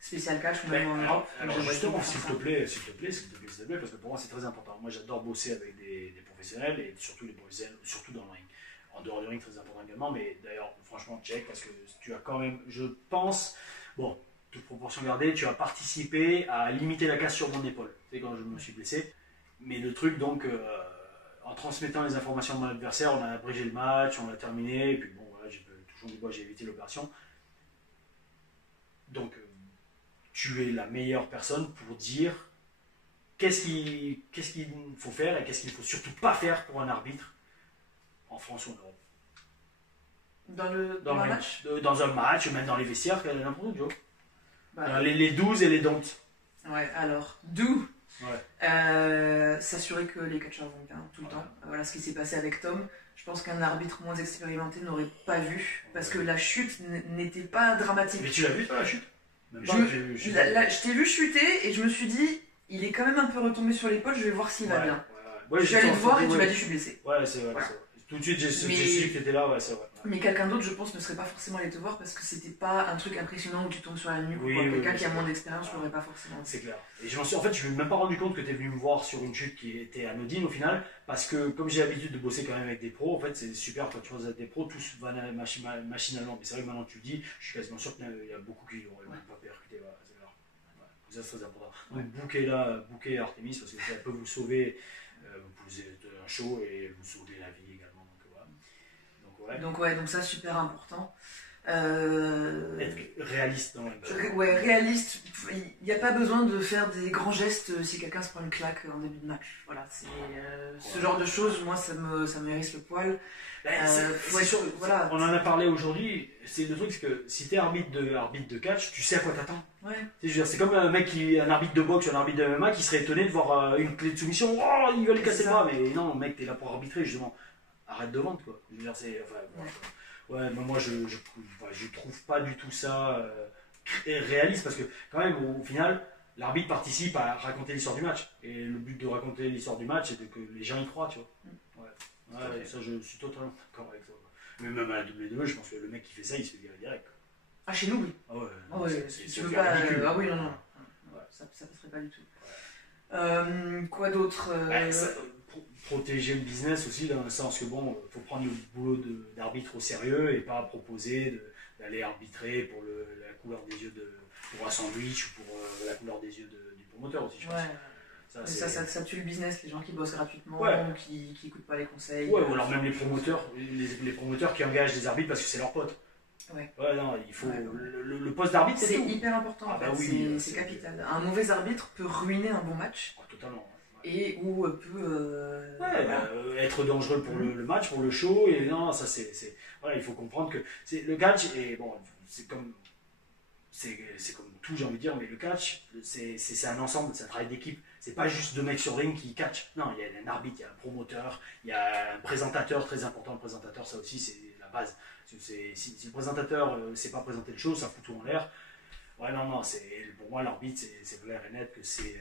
spécial catch ou même en Europe. Alors justement, s'il te plaît, parce que pour moi c'est très important. Moi j'adore bosser avec des professionnels et surtout les professionnels, surtout dans le ring. En dehors du ring, très important également, mais d'ailleurs, franchement, check, parce que tu as quand même, je pense, bon, toute proportion gardée, tu as participé à limiter la casse sur mon épaule. Tu sais, quand je me suis blessé. Mais le truc, donc, en transmettant les informations à mon adversaire, on a abrégé le match, on a terminé, et puis bon, voilà, toujours du bois, j'ai évité l'opération. Donc, tu es la meilleure personne pour dire qu'est-ce qu'il faut faire et qu'est-ce qu'il ne faut surtout pas faire pour un arbitre en France ou en Europe. Dans un match Dans un match, même dans les vestiaires, n'importe où, Joe. Les 12 et les don'ts. Ouais, alors, s'assurer que les catcheurs vont bien tout le temps. Voilà ce qui s'est passé avec Tom. Je pense qu'un arbitre moins expérimenté n'aurait pas vu, parce que la chute n'était pas dramatique. Mais tu l'as vu, toi, la chute? Je t'ai vu chuter et je me suis dit, il est quand même un peu retombé sur l'épaule, je vais voir s'il va bien. Je suis allé te voir et tu m'as dit, je suis blessé. Ouais, c'est vrai. Voilà. Tout de suite, j'ai su que tu étais là, c'est vrai. Mais quelqu'un d'autre, je pense, ne serait pas forcément allé te voir parce que c'était pas un truc impressionnant où tu tombes sur la nuque ou quoi. Quelqu'un qui a moins d'expérience l'aurait pas forcément. C'est clair. Et je me suis même pas rendu compte que tu es venu me voir sur une chute qui était anodine au final, parce que comme j'ai l'habitude de bosser quand même avec des pros, en fait, c'est super quand tu bosses avec des pros, tous vont machinalement. Mais c'est vrai que maintenant tu le dis, je suis quasiment sûr qu'il y a beaucoup qui n'auraient même pas percuté. Voilà, c'est clair. Ça, c'est très important. Donc, bouquez Artemis parce que ça peut vous sauver, vous êtes un show et vous sauver la vie également. Donc ça, super important. Être réaliste dans la Ouais, réaliste. Il n'y a pas besoin de faire des grands gestes si quelqu'un se prend une claque en début de match. Voilà, c'est ce genre de choses, moi, ça me hérisse le poil. Voilà. On en a parlé aujourd'hui. Le truc, c'est que si tu es arbitre de catch, tu sais à quoi t'attends. Ouais. C'est comme un arbitre de boxe ou un arbitre de MMA qui serait étonné de voir une clé de soumission. Oh, il va lui casser le bras. Mais non, mec, t'es là pour arbitrer, justement. Arrête de vendre, quoi. Je veux dire, mais moi, je trouve pas du tout ça réaliste parce que, quand même, au final, l'arbitre participe à raconter l'histoire du match. Et le but de raconter l'histoire du match, c'est que les gens y croient, tu vois. Ça, je suis totalement d'accord avec toi. Mais même à la WWE, je pense que le mec qui fait ça, il se fait virer direct. Ah, chez nous, oui. Ah ouais, tu veux pas. Ah oui, non. Ça passerait pas du tout. Quoi d'autre protéger le business aussi, dans le sens que bon, faut prendre le boulot d'arbitre au sérieux et pas proposer d'aller arbitrer pour la couleur des yeux pour un sandwich ou pour la couleur des yeux du promoteur aussi, je pense. Ça tue le business, les gens qui bossent gratuitement, qui n'écoutent pas les conseils. Ou alors même les promoteurs qui engagent des arbitres parce que c'est leur pote. Non, il faut. Le poste d'arbitre, c'est hyper important. C'est capital. Un mauvais arbitre peut ruiner un bon match. Totalement. Et où peut être dangereux pour le match, pour le show. Et non, ça c'est il faut comprendre que le catch est bon, c'est comme tout, j'ai envie de dire, mais le catch c'est un ensemble, c'est un travail d'équipe. C'est pas juste deux mecs sur ring qui catch. Non, il y a un arbitre, il y a un promoteur, il y a un présentateur très important. Le présentateur, ça aussi c'est la base. Si le présentateur sait pas présenter le show, ça fout tout en l'air. Non, pour moi l'arbitre c'est clair et net que c'est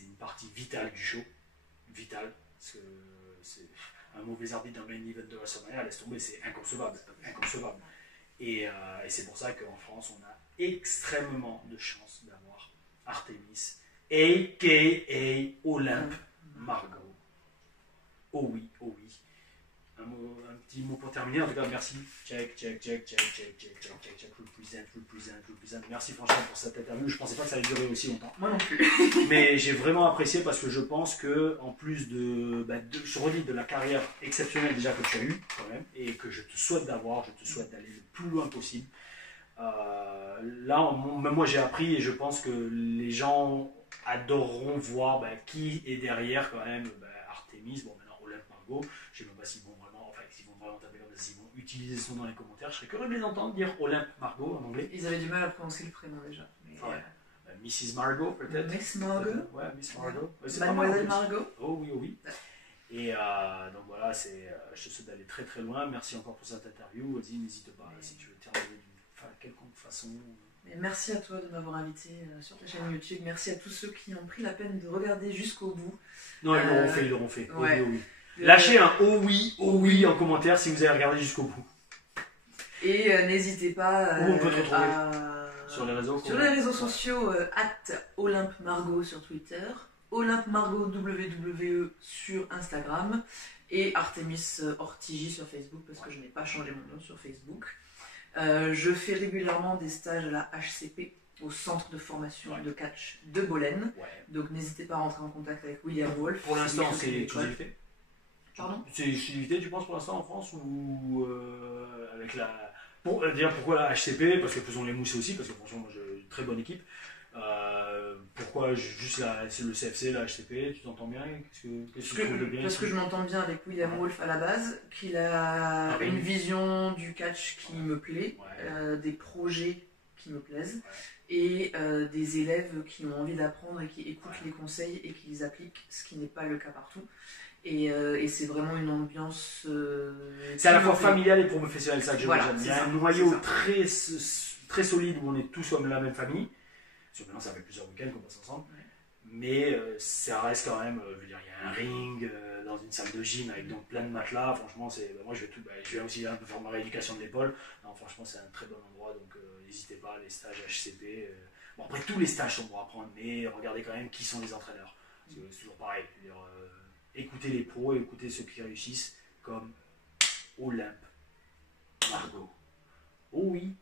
une partie vitale du show, vitale, parce que c'est un mauvais arbitre dans le main event de WrestleMania, laisse tomber, c'est inconcevable. Et c'est pour ça qu'en France, on a extrêmement de chance d'avoir Artemis, a.k.a. Olympe Margot. Oh oui. Un petit mot pour terminer, en tout cas, merci. Check. Represent. Merci franchement pour cette interview. Je pensais pas que ça allait durer aussi longtemps. Moi non plus. Mais j'ai vraiment apprécié parce que je pense que, en plus de la carrière exceptionnelle déjà que tu as eue, quand même, et que je te souhaite d'avoir, je te souhaite d'aller le plus loin possible. Là, même moi j'ai appris et je pense que les gens adoreront voir qui est derrière quand même Artemis. Bon, maintenant Olympe Margot, je sais même pas s'ils vont vraiment taper comme ça, s'ils vont utiliser son nom dans les commentaires. Je serais curieux de les entendre dire Olympe Margot en anglais. Ils avaient du mal à prononcer le prénom déjà. Mais Mrs. Margot peut-être. Miss Margot. Miss Margot. Mademoiselle Margot. Oh oui. Et donc voilà, je te souhaite d'aller très très loin. Merci encore pour cette interview. Vas-y, n'hésite pas si tu veux terminer d'une quelconque façon. Et merci à toi de m'avoir invité sur ta chaîne YouTube. Merci à tous ceux qui ont pris la peine de regarder jusqu'au bout. Non, ils l'auront fait. Ouais. Oh oui. Lâchez un oh oui en commentaire si vous avez regardé jusqu'au bout. Et n'hésitez pas Où on peut te retrouver sur les réseaux. Sur les réseaux sociaux, Olympe Margot sur Twitter, Olympe Margot WWE sur Instagram et Artemis Ortigi sur Facebook parce que je n'ai pas changé mon nom sur Facebook. Je fais régulièrement des stages à la HCP, au centre de formation de catch de Bolène. Donc n'hésitez pas à rentrer en contact avec William Wolf. Pour l'instant, c'est exclusivité. Pardon ? C'est exclusivité, tu penses, pour l'instant en France ou avec la. Bon, dire pourquoi la HCP, parce que faisons les mousses aussi, parce que franchement, moi j'ai une très bonne équipe. Pourquoi juste c'est le CFC, la HCP, tu t'entends bien? Qu'est-ce que tu trouves de bien? Parce que je m'entends bien avec William Wolf à la base, qu'il a une vision du catch qui me plaît, des projets qui me plaisent, et des élèves qui ont envie d'apprendre et qui écoutent les conseils et qui les appliquent, ce qui n'est pas le cas partout. Et c'est vraiment une ambiance. C'est à la fois familial et professionnel, ça que j'aime bien. Il y a un noyau très solide où on est tous comme la même famille. Parce que maintenant, ça fait plusieurs week-ends qu'on passe ensemble. Mais ça reste quand même. Je veux dire, il y a un ring dans une salle de gym avec donc plein de matelas. Franchement, moi je vais aussi un peu faire ma rééducation de l'épaule. Non, franchement, c'est un très bon endroit. Donc n'hésitez pas, les stages HCP. Bon, après, tous les stages sont pour apprendre, mais regardez quand même qui sont les entraîneurs. Parce que c'est toujours pareil. Je veux dire, écoutez les pros et écoutez ceux qui réussissent, comme Olympe Margot. Oh oui.